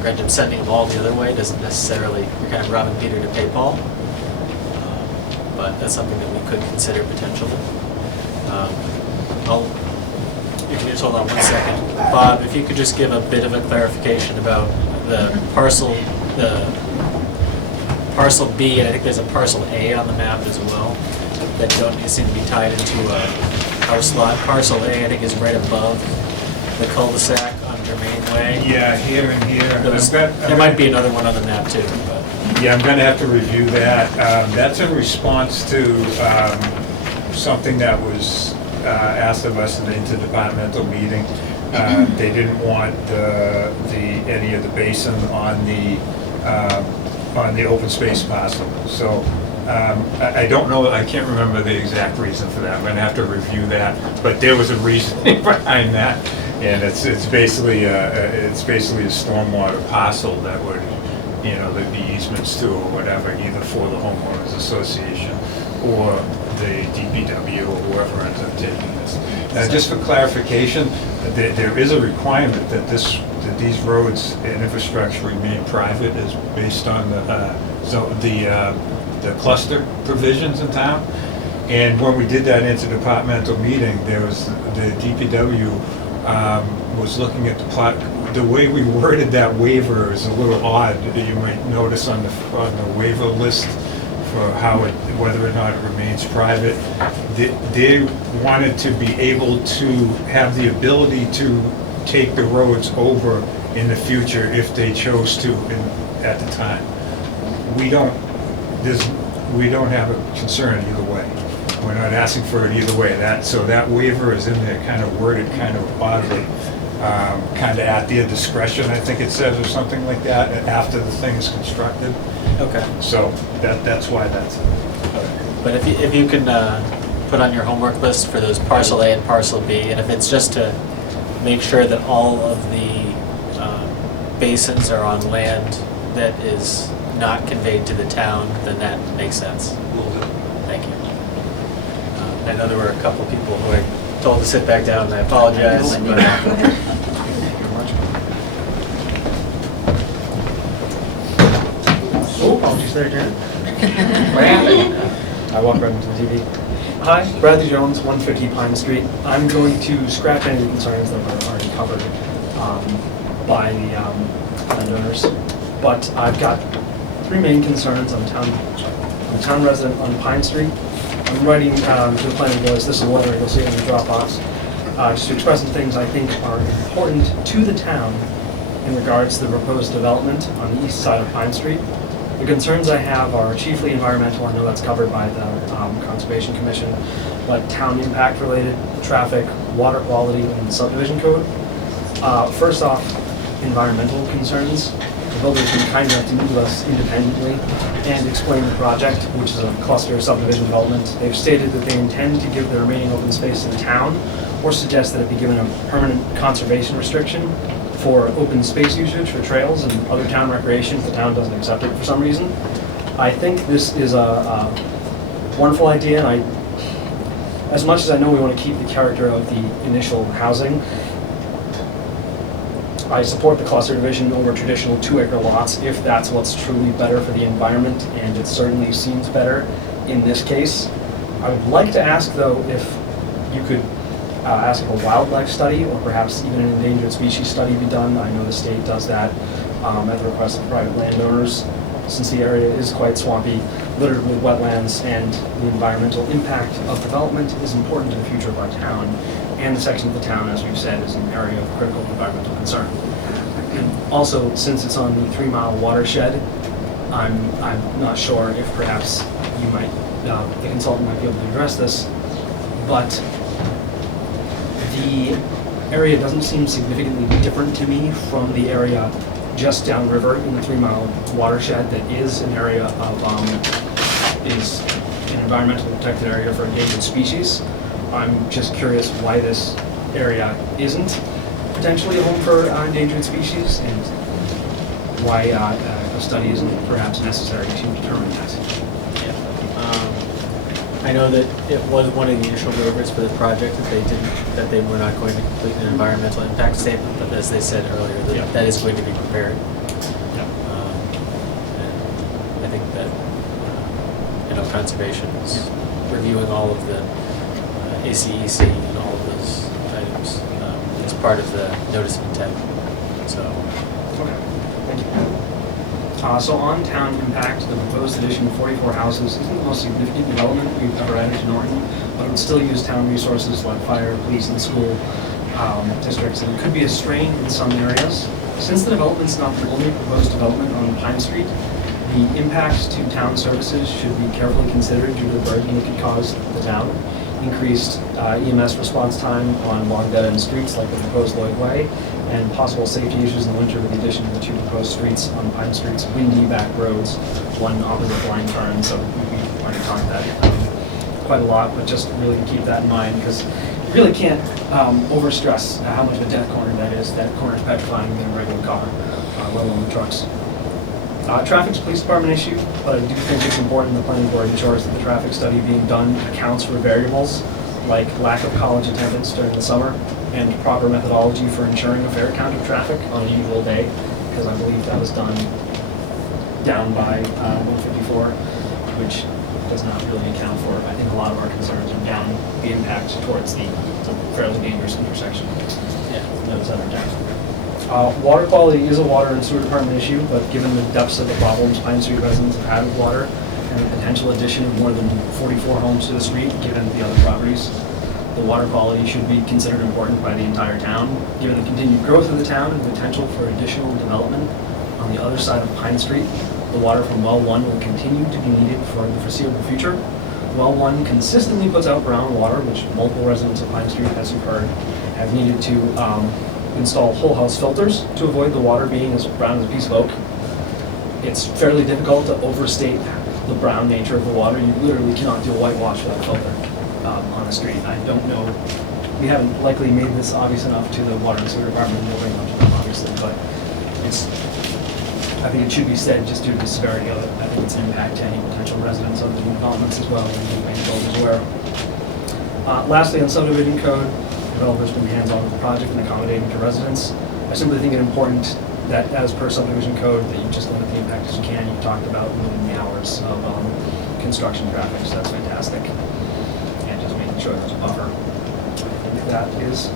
granted sending them all the other way doesn't necessarily, you're kind of robbing Peter to pay Paul. But that's something that we could consider potentially. You can just hold on 1 second. Bob, if you could just give a bit of a clarification about the parcel B, and I think there's a parcel A on the map as well, that don't seem to be tied into a house lot. Parcel A, I think, is right above the cul-de-sac on Germain Way. Yeah, here and here. There might be another one on the map too, but. Yeah, I'm gonna have to review that. That's in response to something that was asked of us in the interdepartmental meeting. They didn't want any of the basin on the open space parcel. So I don't know, I can't remember the exact reason for that. I'm gonna have to review that, but there was a reasoning behind that. And it's basically a stormwater parcel that would, there'd be easements to or whatever, either for the homeowners association or the DPW or whoever ends up taking this. Just for clarification, there is a requirement that these roads and infrastructure remain private, is based on the cluster provisions in town. And when we did that interdepartmental meeting, there was the DPW was looking at the plot. The way we worded that waiver is a little odd. You might notice on the waiver list for whether or not it remains private. They wanted to be able to have the ability to take the roads over in the future if they chose to at the time. We don't have a concern either way. We're not asking for it either way. So that waiver is in there, kind of worded, kind of positive, kind of at their discretion, I think it says, or something like that, after the thing is constructed. Okay. So that's why that's it. But if you can put on your homework list for those parcel A and parcel B, and if it's just to make sure that all of the basins are on land that is not conveyed to the town, then that makes sense. Thank you. I know there were a couple people who I told to sit back down, and I apologize. But Apologies there, Jared. I walk right into the TV. Hi, Bradley Jones, 150 Pine Street. I'm going to scratch any concerns that were already covered by the landowners, but I've got three main concerns. I'm a town resident on Pine Street. I'm writing to the planning board. This is a letter you'll see in the Dropbox, just to express some things I think are important to the town in regards to the proposed development on the east side of Pine Street. The concerns I have are chiefly environmental. I know that's covered by the Conservation Commission, but town impact related, traffic, water quality, and the subdivision code. First off, environmental concerns. The builder's been kind enough to meet with us independently and explain the project, which is a cluster subdivision development. They've stated that they intend to give the remaining open space to the town, or suggest that it be given a permanent conservation restriction for open space usage for trails and other town recreation if the town doesn't accept it for some reason. I think this is a wonderful idea, and as much as I know we want to keep the character of the initial housing, I support the cluster division over traditional 2-acre lots if that's what's truly better for the environment, and it certainly seems better in this case. I would like to ask though if you could ask if a wildlife study or perhaps even an endangered species study be done. I know the state does that at the request of private landowners, since the area is quite swampy, littered with wetlands, and the environmental impact of development is important to the future of our town, and the section of the town, as we've said, is an area of critical environmental concern. And also, since it's on the 3-mile watershed, I'm not sure if perhaps you might, the consultant might be able to address this, but the area doesn't seem significantly different to me from the area just downriver in the 3-mile watershed that is an area of, is an environmental protected area for endangered species. I'm just curious why this area isn't potentially a home for endangered species, and why a study isn't perhaps necessary to determine that. I know that it was one of the initial waivers for the project that they were not going to complete an environmental impact statement, but as they said earlier, that is going to be prepared. And I think that conservation is reviewing all of the ACEC and all of those items as part of the notice of intent. So. Okay. Thank you. So on town impact, the proposed addition of 44 houses isn't the most significant development we've ever added to Norton, but it would still use town resources like fire, police, and school districts, and it could be a strain in some areas. Since the development's not the only proposed development on Pine Street, the impact to town services should be carefully considered due to the burden it could cause the town. Increased EMS response time on long dead-end streets like the proposed Lloyd Way, and possible safety issues in the winter with the addition of the 2 proposed streets on Pine Street's windy back roads, one opposite blind turn. So we already talked that quite a lot, but just really keep that in mind, because you really can't overstress how much of a death corner that is. That corner is petrifying in a regular car, let alone the trucks. Traffic's a police department issue, but I do think it's important the planning board ensures that the traffic study being done accounts for variables like lack of college attendance during the summer and proper methodology for ensuring a fair count of traffic on a usual day, because I believe that was done down by 154, which does not really account for, I think, a lot of our concerns around the impact towards the fairly dangerous intersection. Yeah, those other towns. Water quality is a water and sewer department issue, but given the depths of the problems Pine Street residents have had with water and the potential addition of more than 44 homes to the street, given the other properties, the water quality should be considered important by the entire town. Given the continued growth of the town and potential for additional development on the other side of Pine Street, the water from well 1 will continue to be needed for the foreseeable future. Well 1 consistently puts out brown water, which multiple residents of Pine Street, as you've heard, have needed to install whole house filters to avoid the water being as brown as a piece of oak. It's fairly difficult to overstate the brown nature of the water. You literally cannot do a whitewash without a filter on the street. I don't know, we haven't likely made this obvious enough to the water and sewer department, we'll bring much of them obviously, but it's, I think it should be said just due to the severity of it. I think it's an impact to any potential residents of the developments as well, and we make developers aware. Lastly, on subdivision code, developers can be hands-on with the project and accommodating to residents. I simply think it important that as per subdivision code, that you just limit the impact as you can. You talked about limiting the hours of construction traffic, so that's fantastic. And just making sure there's a buffer. I think that is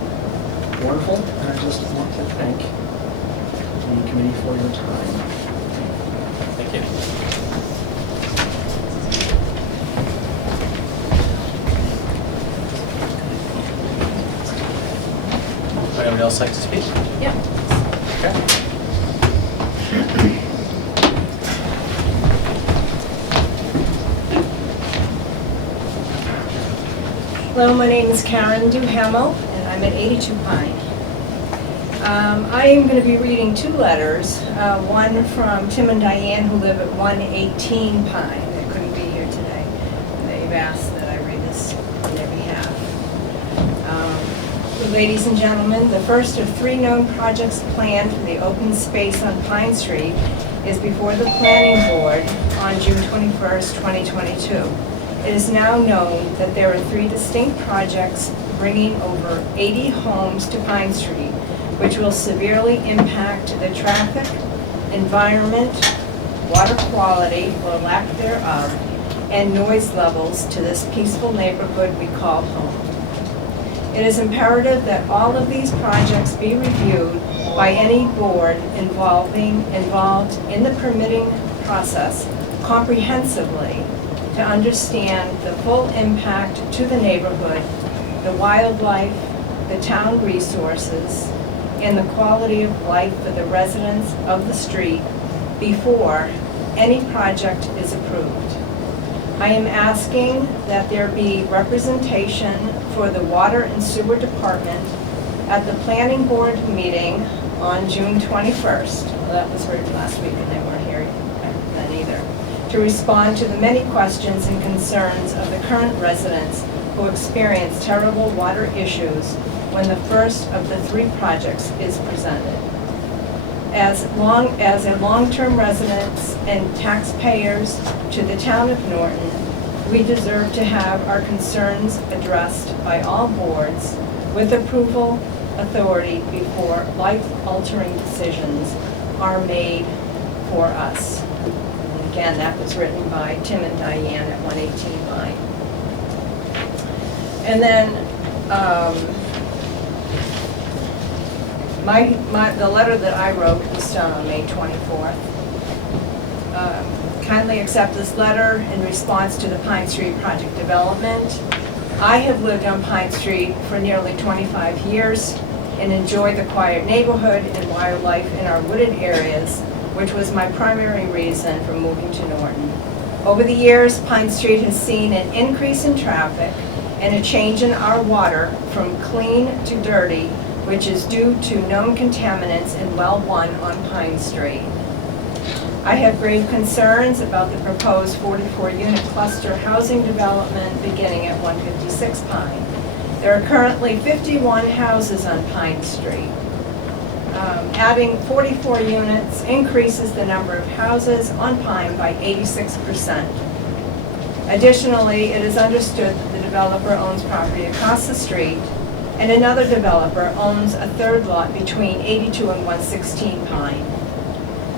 wonderful, and I just want to thank the committee for your time. Thank you. Would anyone else like to speak? Yeah. Okay. Hello, my name is Karen Duhamel, and I'm at 82 Pine. I am going to be reading two letters, one from Tim and Diane, who live at 118 Pine. They couldn't be here today. They've asked that I read this on their behalf. Ladies and gentlemen, the first of 3 known projects planned for the open space on Pine Street is before the Planning Board on June 21st, 2022. It is now known that there are 3 distinct projects bringing over 80 homes to Pine Street, which will severely impact the traffic, environment, water quality or lack thereof, and noise levels to this peaceful neighborhood we call home. It is imperative that all of these projects be reviewed by any board involved in the permitting process comprehensively to understand the full impact to the neighborhood, the wildlife, the town resources, and the quality of life for the residents of the street before any project is approved. I am asking that there be representation for the Water and Sewer Department at the Planning Board meeting on June 21st. Well, that was written last week and they weren't here then either. To respond to the many questions and concerns of the current residents who experience terrible water issues when the first of the 3 projects is presented. As a long-term residents and taxpayers to the town of Norton, we deserve to have our concerns addressed by all boards with approval authority before life-altering decisions are made for us. And again, that was written by Tim and Diane at 118 Vine. And then the letter that I wrote was done on May 24th. Kindly accept this letter in response to the Pine Street project development. I have lived on Pine Street for nearly 25 years and enjoy the quiet neighborhood and wildlife in our wooded areas, which was my primary reason for moving to Norton. Over the years, Pine Street has seen an increase in traffic and a change in our water from clean to dirty, which is due to known contaminants in Well 1 on Pine Street. I have grave concerns about the proposed 44-unit cluster housing development beginning at 156 Pine. There are currently 51 houses on Pine Street. Adding 44 units increases the number of houses on Pine by 86%. Additionally, it is understood that the developer owns property across the street, and another developer owns a 3rd lot between 82 and 116 Pine.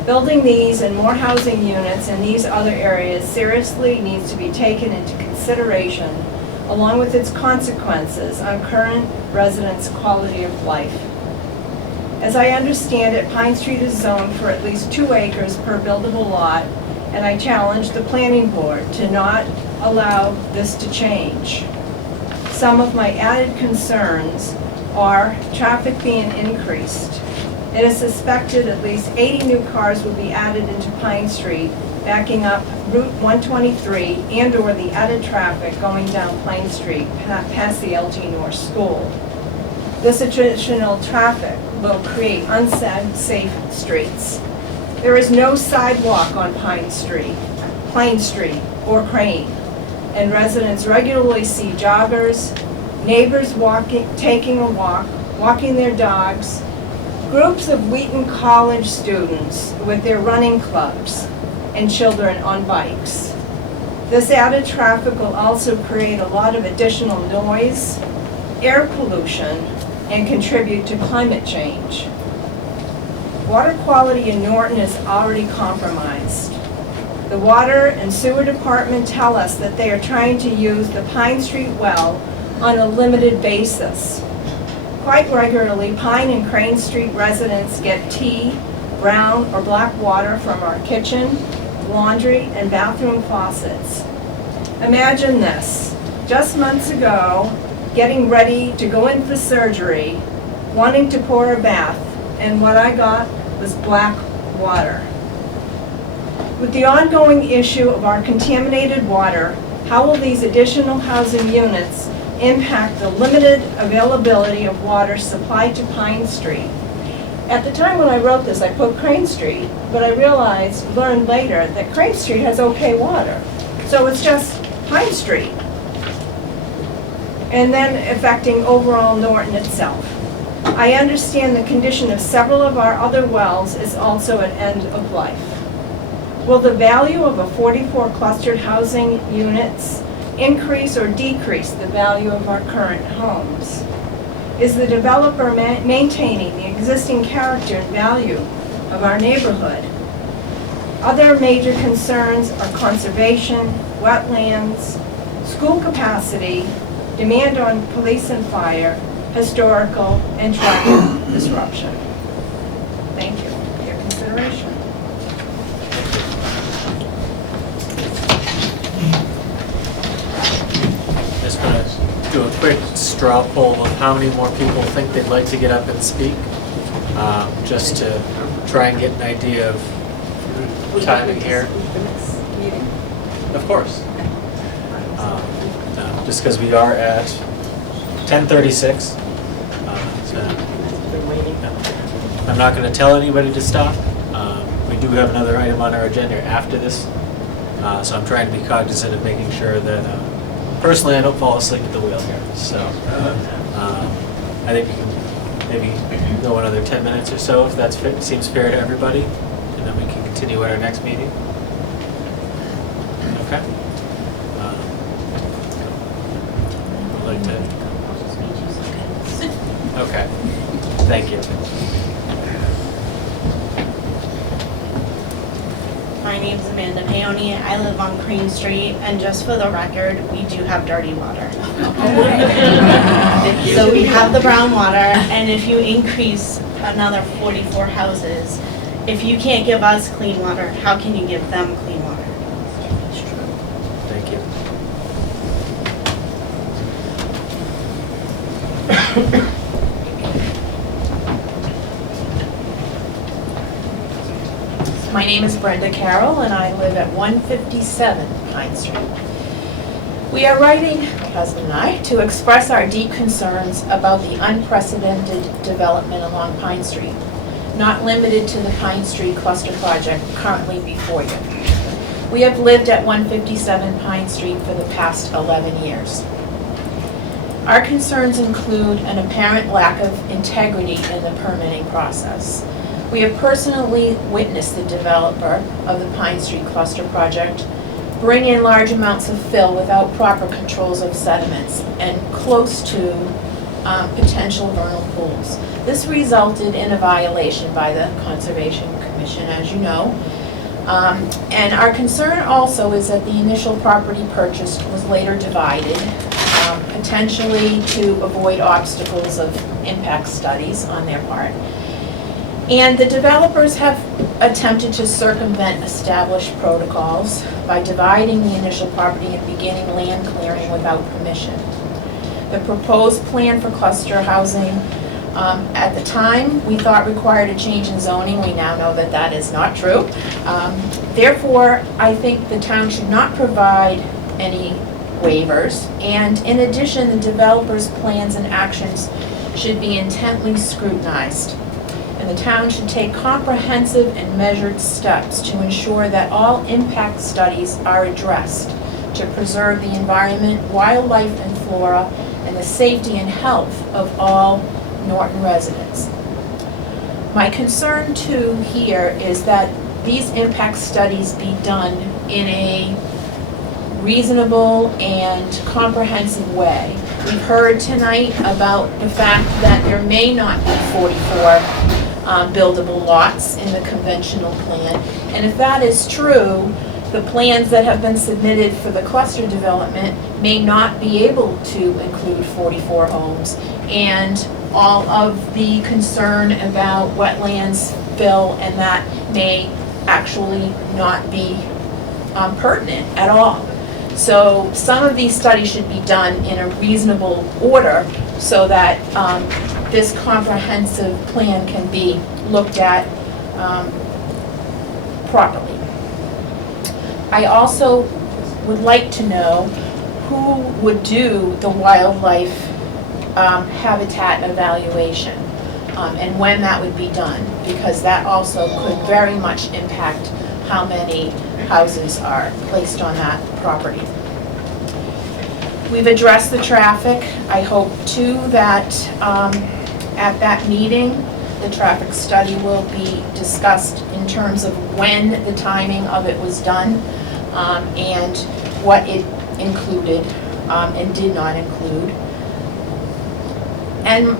Building these and more housing units in these other areas seriously needs to be taken into consideration, along with its consequences on current residents' quality of life. As I understand it, Pine Street is zoned for at least 2 acres per buildable lot, and I challenge the planning board to not allow this to change. Some of my added concerns are traffic being increased. It is suspected at least 80 new cars will be added into Pine Street backing up Route 123 and/or the added traffic going down Plain Street past the LG North School. This additional traffic will create unsafe streets. There is no sidewalk on Plain Street, or Crane, and residents regularly see joggers, neighbors taking a walk, walking their dogs, groups of Wheaton College students with their running clubs, and children on bikes. This added traffic will also create a lot of additional noise, air pollution, and contribute to climate change. Water quality in Norton is already compromised. The Water and Sewer Department tell us that they are trying to use the Pine Street well on a limited basis. Quite regularly, Pine and Crane Street residents get tea, brown or black water from our kitchen, laundry, and bathroom faucets. Imagine this, just months ago, getting ready to go in for surgery, wanting to pour a bath, and what I got was black water. With the ongoing issue of our contaminated water, how will these additional housing units impact the limited availability of water supplied to Pine Street? At the time when I wrote this, I put Crane Street, but I learned later that Crane Street has okay water. So it's just Pine Street. And then affecting overall Norton itself. I understand the condition of several of our other wells is also at end of life. Will the value of a 44 clustered housing units increase or decrease the value of our current homes? Is the developer maintaining the existing character and value of our neighborhood? Other major concerns are conservation, wetlands, school capacity, demand on police and fire, historical, and traffic disruption. Thank you for your consideration. Just going to do a quick straw poll of how many more people think they'd like to get up and speak, just to try and get an idea of timing here. Of course. Just because we are at 10:36. I'm not going to tell anybody to stop. We do have another item on our agenda after this, so I'm trying to be cognizant of making sure that personally I don't fall asleep at the wheel here. So I think we can maybe go another 10 minutes or so if that seems fair to everybody, and then we can continue at our next meeting. Okay. I'd like to. Okay. Thank you. My name's Amanda Paoni. I live on Crane Street, and just for the record, we do have dirty water. So we have the brown water, and if you increase another 44 houses, if you can't give us clean water, how can you give them clean water? Thank you. My name is Brenda Carroll, and I live at 157 Pine Street. We are writing, my husband and I, to express our deep concerns about the unprecedented development along Pine Street, not limited to the Pine Street Cluster Project currently before you. We have lived at 157 Pine Street for the past 11 years. Our concerns include an apparent lack of integrity in the permitting process. We have personally witnessed the developer of the Pine Street Cluster Project bring in large amounts of fill without proper controls of sediments and close to potential vernal pools. This resulted in a violation by the Conservation Commission, as you know. And our concern also is that the initial property purchased was later divided, potentially to avoid obstacles of impact studies on their part. And the developers have attempted to circumvent established protocols by dividing the initial property and beginning land clearing without permission. The proposed plan for cluster housing At the time, we thought required a change in zoning. We now know that that is not true. Therefore, I think the town should not provide any waivers. And in addition, the developer's plans and actions should be intently scrutinized. And the town should take comprehensive and measured steps to ensure that all impact studies are addressed to preserve the environment, wildlife and flora, and the safety and health of all Norton residents. My concern too here is that these impact studies be done in a reasonable and comprehensive way. We've heard tonight about the fact that there may not be 44 buildable lots in the conventional plan. And if that is true, the plans that have been submitted for the cluster development may not be able to include 44 homes. And all of the concern about wetlands fill and that may actually not be pertinent at all. So some of these studies should be done in a reasonable order so that this comprehensive plan can be looked at properly. I also would like to know who would do the wildlife habitat evaluation and when that would be done, because that also could very much impact how many houses are placed on that property. We've addressed the traffic. I hope too that at that meeting, the traffic study will be discussed in terms of when the timing of it was done and what it included and did not include. And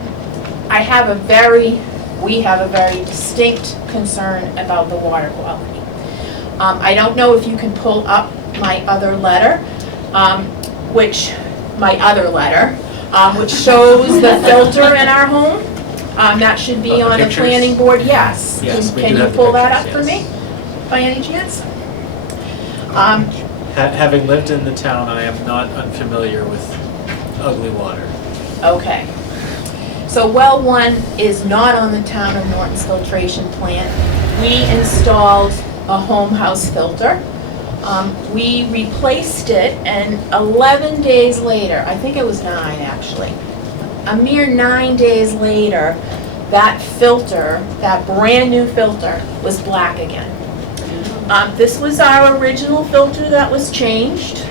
we have a very distinct concern about the water quality. I don't know if you can pull up my other letter, which shows the filter in our home. That should be on the planning board, yes. Yes, we Can do you have the pull that up pictures, for yes. me, by any chance? Having lived in the town, I am not unfamiliar with ugly water. Okay. So well 1 is not on the town of Norton's filtration plant. We installed a home house filter. We replaced it, and 11 days later, I think it was 9 actually, a mere 9 days later, that filter, that brand new filter, was black again. This was our original filter that was changed.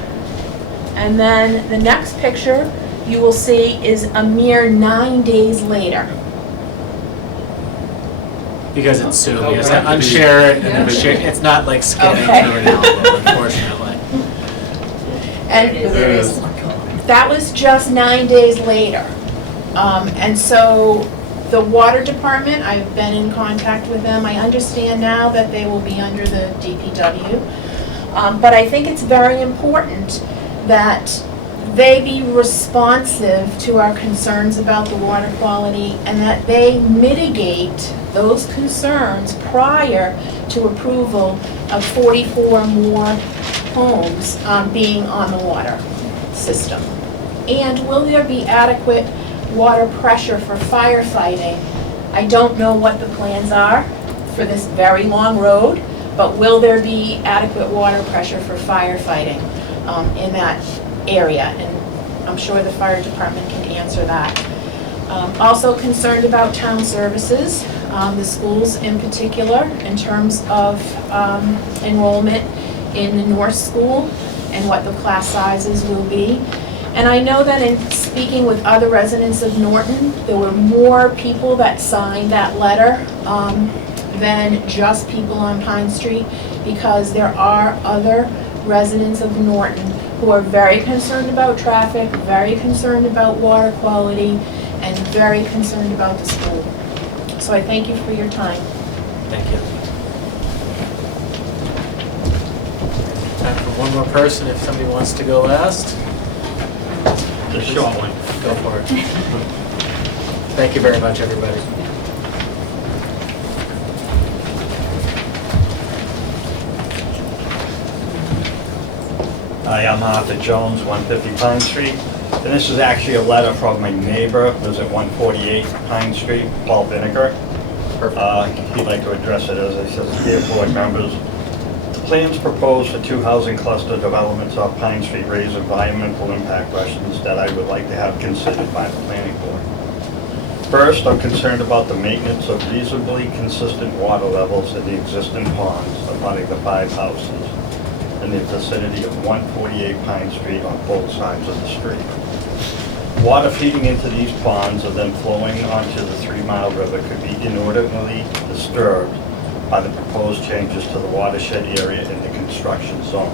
And then the next picture you will see is a mere 9 days later. Because it's soon, yes, unshare it, and then share, it's not like scanning through an album, unfortunately. And that was just 9 days later. And so the water department, I've been in contact with them. I understand now that they will be under the DPW. But I think it's very important that they be responsive to our concerns about the water quality and that they mitigate those concerns prior to approval of 44 more homes being on the water system. And will there be adequate water pressure for firefighting? I don't know what the plans are for this very long road, but will there be adequate water pressure for firefighting in that area? And I'm sure the fire department can answer that. Also concerned about town services, the schools in particular, in terms of enrollment in the North School and what the class sizes will be. And I know that in speaking with other residents of Norton, there were more people that signed that letter than just people on Pine Street, because there are other residents of Norton who are very concerned about traffic, very concerned about water quality, and very concerned about the school. So I thank you for your time. Thank you. Time for one more person if somebody wants to go last. A short one. Go for it. Thank you very much, everybody. Hi, I'm Arthur Jones, 150 Pine Street. And this is actually a letter from my neighbor, who lives at 148 Pine Street, Paul Vinegar. He'd like to address it as he says, dear board members, the plans proposed for 2 housing cluster developments off Pine Street raise environmental impact questions that I would like to have considered by the planning board. First, I'm concerned about the maintenance of reasonably consistent water levels in the existing ponds abutting the 5 houses in the vicinity of 148 Pine Street on both sides of the street. Water feeding into these ponds and then flowing onto the 3 Mile River could be inordinately disturbed by the proposed changes to the watershed area in the construction zone.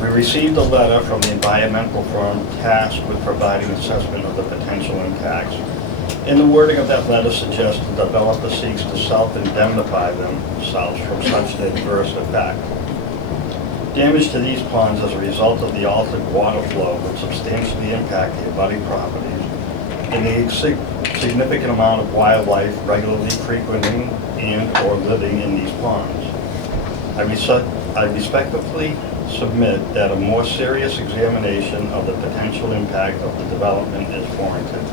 We received a letter from the environmental firm tasked with providing assessment of the potential impacts. And the wording of that letter suggests the developer seeks to self-indemnify themselves from such an adverse effect. Damage to these ponds as a result of the altered water flow would substantially impact the abutting properties and the significant amount of wildlife regularly frequenting and or living in these ponds. I respectfully submit that a more serious examination of the potential impact of the development is warranted.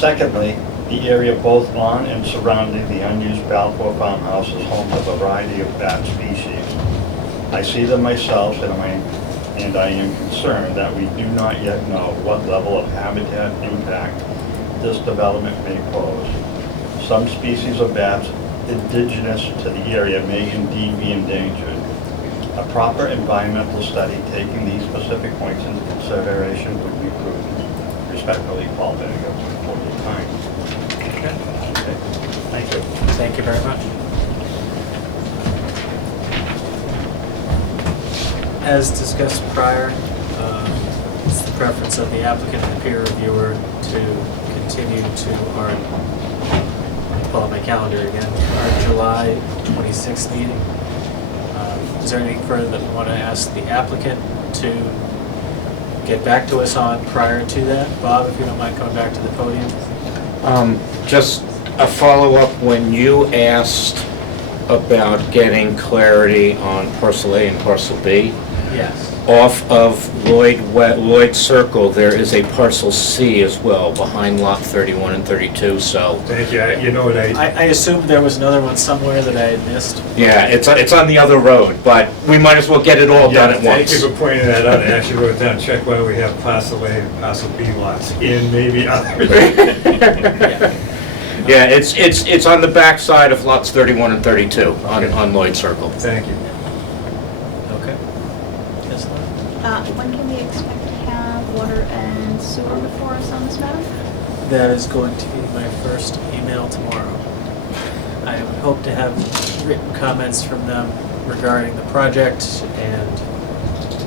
Secondly, the area both on and surrounding the unused Balfour farmhouse is home to a variety of bat species. I see them myself and I am concerned that we do not yet know what level of habitat impact this development may pose. Some species of bats indigenous to the area may indeed be endangered. A proper environmental study taking these specific points into consideration would be prudent. Respectfully, Paul Vinegar, 40 times. Okay. Thank you. Thank you very much. As discussed prior, it's the preference of the applicant and the peer reviewer to continue to our, pull up my calendar again, our July 26th meeting. Is there anything further that we want to ask the applicant to get back to us on prior to that? Bob, if you don't mind coming back to the podium. Just a follow-up, when you asked about getting clarity on parcel A and parcel B, Yes. off of Lloyd Circle, there is a parcel C as well, behind lot 31 and 32, so. Thank you. You know what, I assumed there was another one somewhere that I had missed. Yeah, it's on the other road, but we might as well get it all done at once. Thank you for pointing that out. I actually wrote it down, check whether we have parcel A and parcel B lots in maybe others. Yeah, it's on the back side of lots 31 and 32 on Lloyd Circle. Thank you. Okay. Yes, Lauren? When can we expect to have water and sewer before us on this matter? That is going to be my first email tomorrow. I would hope to have written comments from them regarding the project and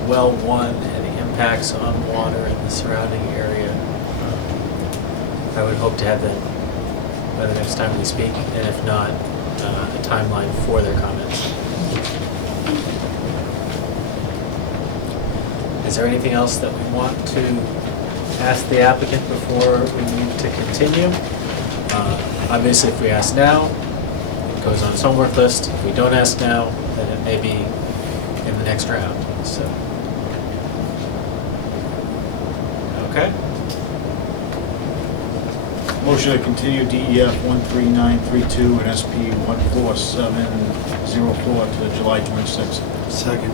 well 1 and the impacts on water in the surrounding area. I would hope to have that by the next time we speak, and if not, a timeline for their comments. Is there anything else that we want to ask the applicant before we move to continue? Obviously, if we ask now, it goes on its homework list. If we don't ask now, then it may be in the next round, so. Okay? Motion to continue DEF 13932 and SP 14704 to July 26th. Second.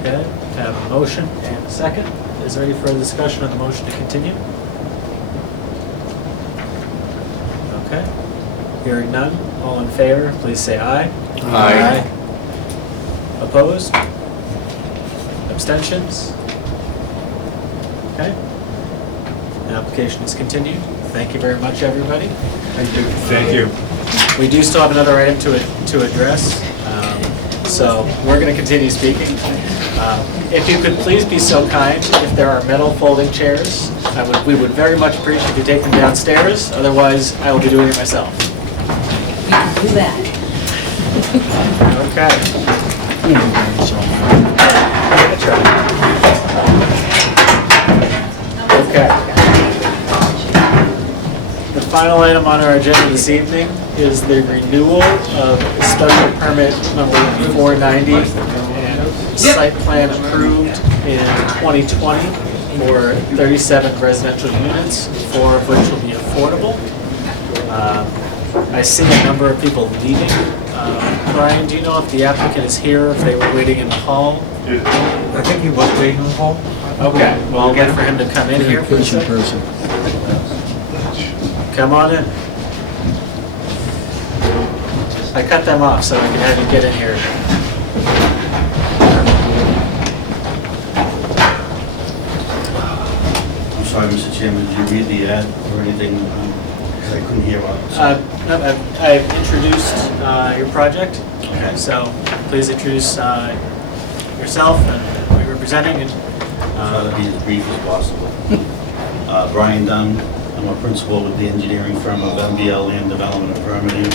Okay, I have a motion and a second. Is there any further discussion on the motion to continue? Okay. Hearing none, all in favor, please say aye. Aye. Opposed? Abstentions? Okay. The application is continued. Thank you very much, everybody. Thank you. Thank you. We do still have another item to address, so we're going to continue speaking. If you could please be so kind, if there are metal folding chairs, we would very much appreciate if you take them downstairs. Otherwise, I will be doing it myself. We can do that. Okay. The final item on our agenda this evening is the renewal of special permit number 490 and site plan approved in 2020 for 37 residential units, 4 of which will be affordable. I see a number of people leaving. Brian, do you know if the applicant is here, if they were waiting in the hall? I think he was waiting in the hall. Okay, well, I'll get for him to come in here for a Patient second. person. Come on in. I cut them off so I can have you get in here. I'm sorry, Mr. Chairman, did you read the ad or anything? Because I couldn't hear what it said. I've introduced your project, Okay. so please introduce yourself and who you're representing. And Try to be as brief as possible. Brian Dunn, I'm a principal with the engineering firm of MBL Land Development and Permitting,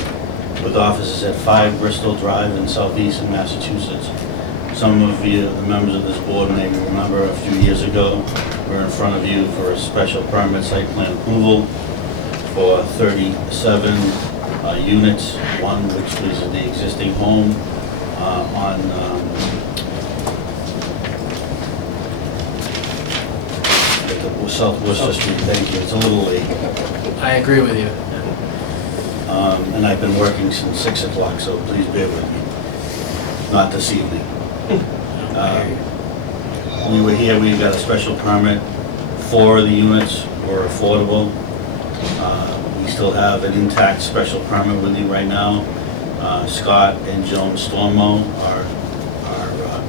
with offices at 5 Bristol Drive in southeastern Massachusetts. Some of you, the members of this board, may remember a few years ago, we're in front of you for a special permit site plan approval for 37 units, one which was the existing home on South Worcester Street. Thank you. It's a little late. I agree with you. And I've been working since 6 o'clock, so please bear with me. Not this evening. We were here, we got a special permit. 4 of the units were affordable. We still have an intact special permit with you right now. Scott and Joan Stormo are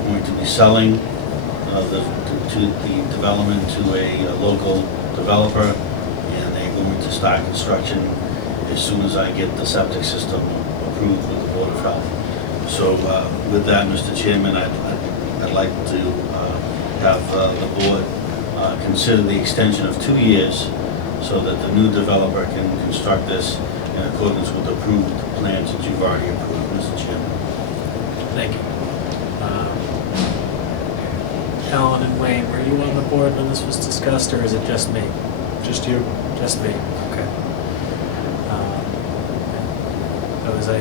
going to be selling the development to a local developer, and they're going to start construction as soon as I get the septic system approved with the Board of Health. So with that, Mr. Chairman, I'd like to have the board consider the extension of 2 years so that the new developer can construct this in accordance with the approved plans that you've already approved, Mr. Chairman. Thank you. Alan and Wayne, were you on the board when this was discussed, or is it just me? Just you? Just me, okay. So as I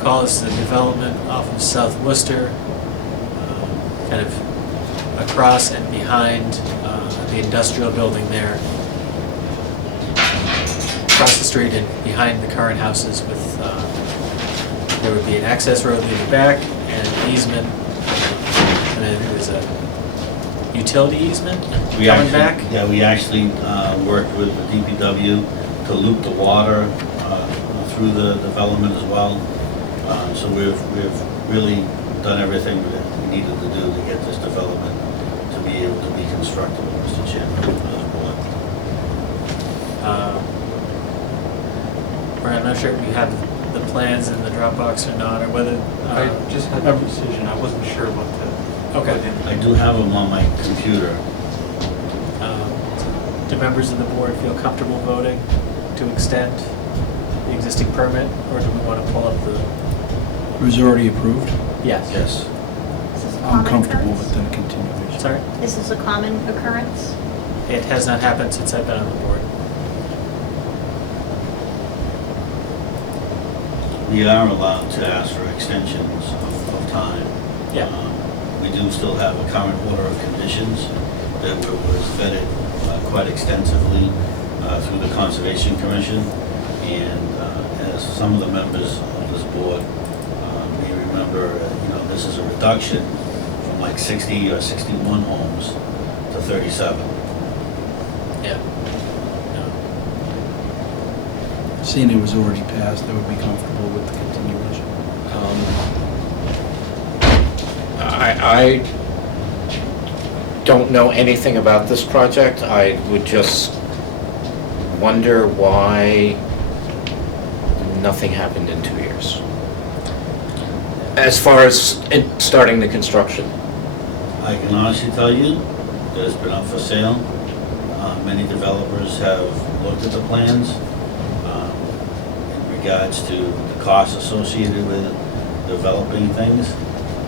call this the development off of South Worcester, kind of across and behind the industrial building there, across the street and behind the current houses with, there would be an access road leading back and an easement, and then there's a utility easement coming back? Yeah, we actually worked with the DPW to loop the water through the development as well. So we've really done everything that we needed to do to get this development to be able to be constructible, Mr. Chairman, for the board. Brian, I'm not sure if you have the plans in the Dropbox or not, or whether... I just had a decision, I wasn't sure what to... Okay. I do have them on my computer. Do members of the board feel comfortable voting to extend the existing permit, or do we want to pull up the... It was already approved? Yes. Yes. This is a I'm common comfortable occurrence? with the continuation. Sorry? This is a common occurrence? It has not happened since I've been on the board. We are allowed to ask for extensions of time. Yeah. We do still have a current order of conditions that was vetted quite extensively through the Conservation Commission. And as some of the members of this board may remember, this is a reduction from like 60 or 61 homes to 37. Yeah. Seeing it was already passed, I would be comfortable with the continuation. I don't know anything about this project. I would just wonder why nothing happened in 2 years. As far as starting the construction. I can honestly tell you that it's been up for sale. Many developers have looked at the plans in regards to the costs associated with developing things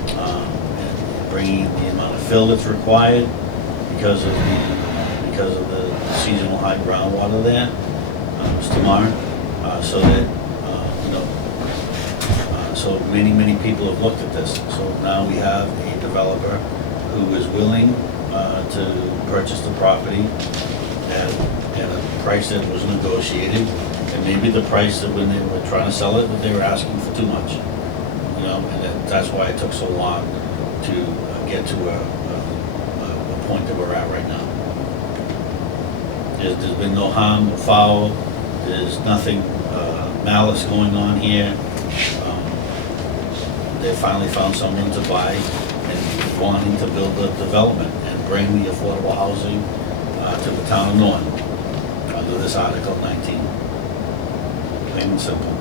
and bringing the amount of fill that's required because of the seasonal high groundwater there, Mr. Marr, so so many people have looked at this. So now we have a developer who is willing to purchase the property at a price that was negotiated. And maybe the price that when they were trying to sell it, that they were asking for too much. You know, and that's why it took so long to get to a point that we're at right now. There's been no harm, no foul, there's nothing malice going on here. They finally found someone to buy and wanting to build a development and bring the affordable housing to the town of Norton under this Article 19. Plain and simple.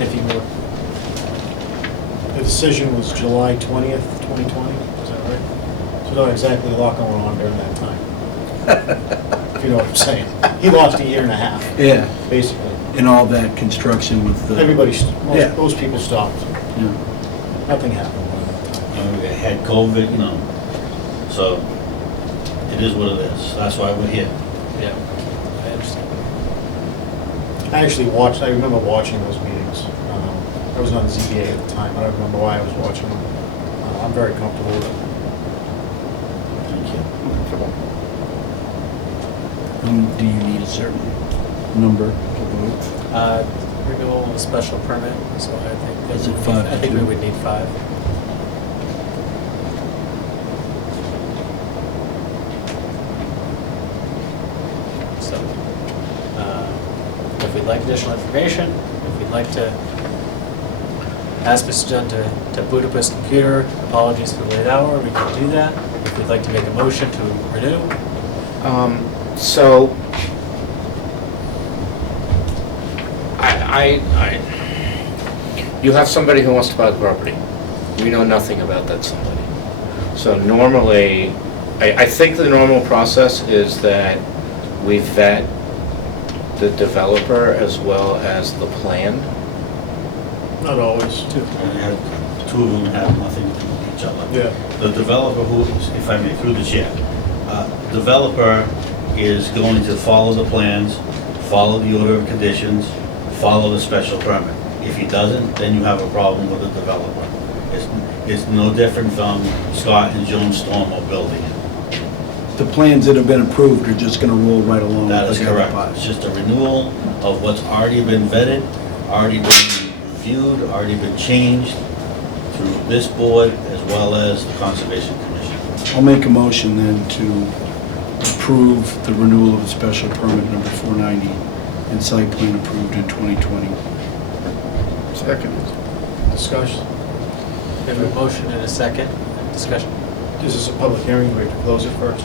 If you were, the decision was July 20th, 2020, is that right? So not exactly a lot going on during that time. If you know what I'm saying. He lost a year and a half. Yeah. Basically. And all that construction with the... Everybody, Yeah. most people stopped. Yeah. Nothing happened. We had COVID, you know, so it is what it is. That's why we're here. Yeah, I understand. I remember watching those meetings. I was on ZBA at the time, I don't remember why I was watching them. I'm very comfortable with it. Thank you. Do you need a certain number to vote? Renewal of a special permit, so I think. Is it 5 to I think we 2? would need 5. So, if we'd like additional information, if we'd like to ask Mr. Dunn to boot up his computer, apologies for the late hour, we can do that. If we'd like to make a motion to renew. So, you have somebody who wants to buy the property. We know nothing about that somebody. So normally, I think the normal process is that we vet the developer as well as the plan. Not always. Two of them have nothing to do with each other. Yeah. The developer who, if I may, through the chair, developer is going to follow the plans, follow the order of conditions, follow the special permit. If he doesn't, then you have a problem with the developer. It's no different from Scott and Jones Stormo building it. The plans that have been approved are just gonna roll right along. That with is the other correct. parts. It's just a renewal of what's already been vetted, already been reviewed, already been changed through this board as well as the Conservation Commission. I'll make a motion then to approve the renewal of a special permit number 490 and site plan approved in 2020. Second. Discussion. We have a motion and a second. Discussion. This is a public hearing, we have to close it first.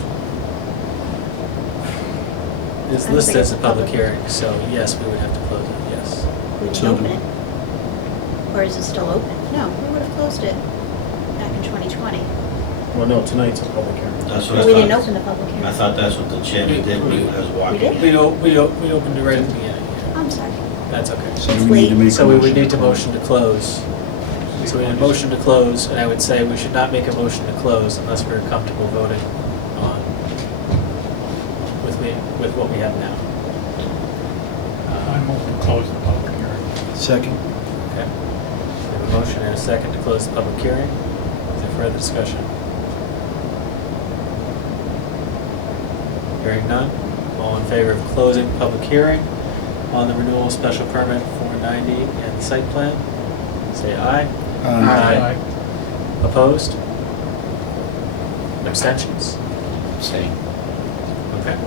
It's listed as a public hearing, so yes, we would have to close it, yes. We didn't open it. Or is it still open? No, we would have closed it back in 2020. Well, no, tonight's a public hearing. That's what I thought. We didn't open the public hearing. I thought that's what the chairman did when he was walking. did? We opened it right at the beginning. I'm sorry. That's okay. So do we need to make a So we would motion need to motion to close. So we need a motion to close, and I would say we should not make a motion to close unless we're comfortable voting on, with what we have now. I move to close the public hearing. Second. Okay. We have a motion and a second to close the public hearing. Is there further discussion? Hearing none. All in favor of closing the public hearing on the renewal special permit 490 and the site plan, say aye. Aye. Opposed? Abstentions? Same. Okay.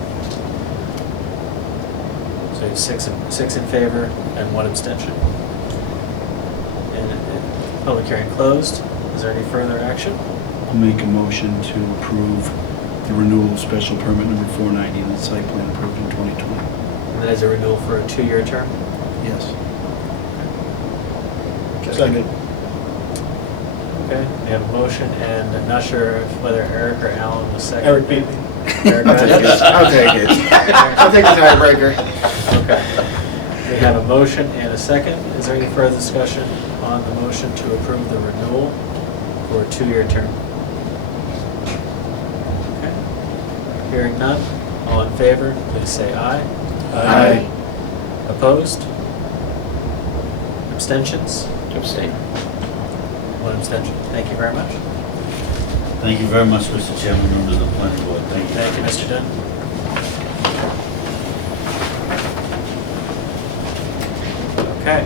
So you have six in favor and 1 abstention. And public hearing closed. Is there any further action? I'll make a motion to approve the renewal of special permit number 490 and the site plan approved in 2020. And that is a renewal for a 2-year term? Yes. Second. Okay, we have a motion, and I'm not sure whether Eric or Alan was second. Eric beat me. Eric I'll take it. I'll take it. I'll take the tiebreaker. Okay. We have a motion and a second. Is there any further discussion on the motion to approve the renewal for a 2-year term? Okay. Hearing none. All in favor, please say aye. Aye. Opposed? Abstentions? Abstain. One abstention. Thank you very much. Thank you very much, Mr. Chairman, members of the planning board. Thank you. Thank you, Mr. Dunn. Okay.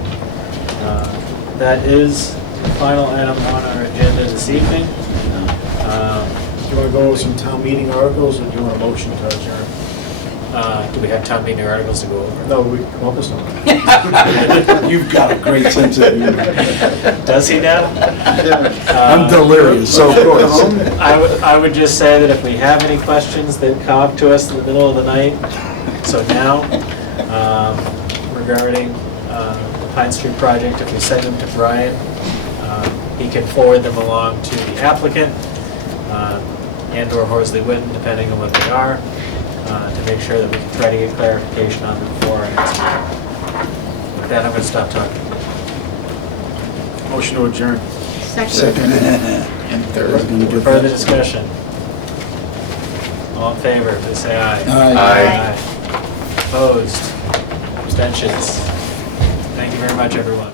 That is the final item on our agenda this evening. Do you want to go over some town meeting articles, or do you want a motion to adjourn? Do we have town meeting articles to go over? No, we can come up with some. You've got a great sense of humor. Does he now? I'm delirious, so of course. I would just say that if we have any questions that come up to us in the middle of the night, so now, regarding the Pine Street project, if we send them to Brian, he can forward them along to the applicant and/or Horsley Witten, depending on what they are, to make sure that we can try to get clarification on them for our next meeting. With that, I'm going to stop talking. Motion to adjourn. Second. And third. Further discussion? All in favor, please say aye. Aye. Opposed? Abstentions? Thank you very much, everyone.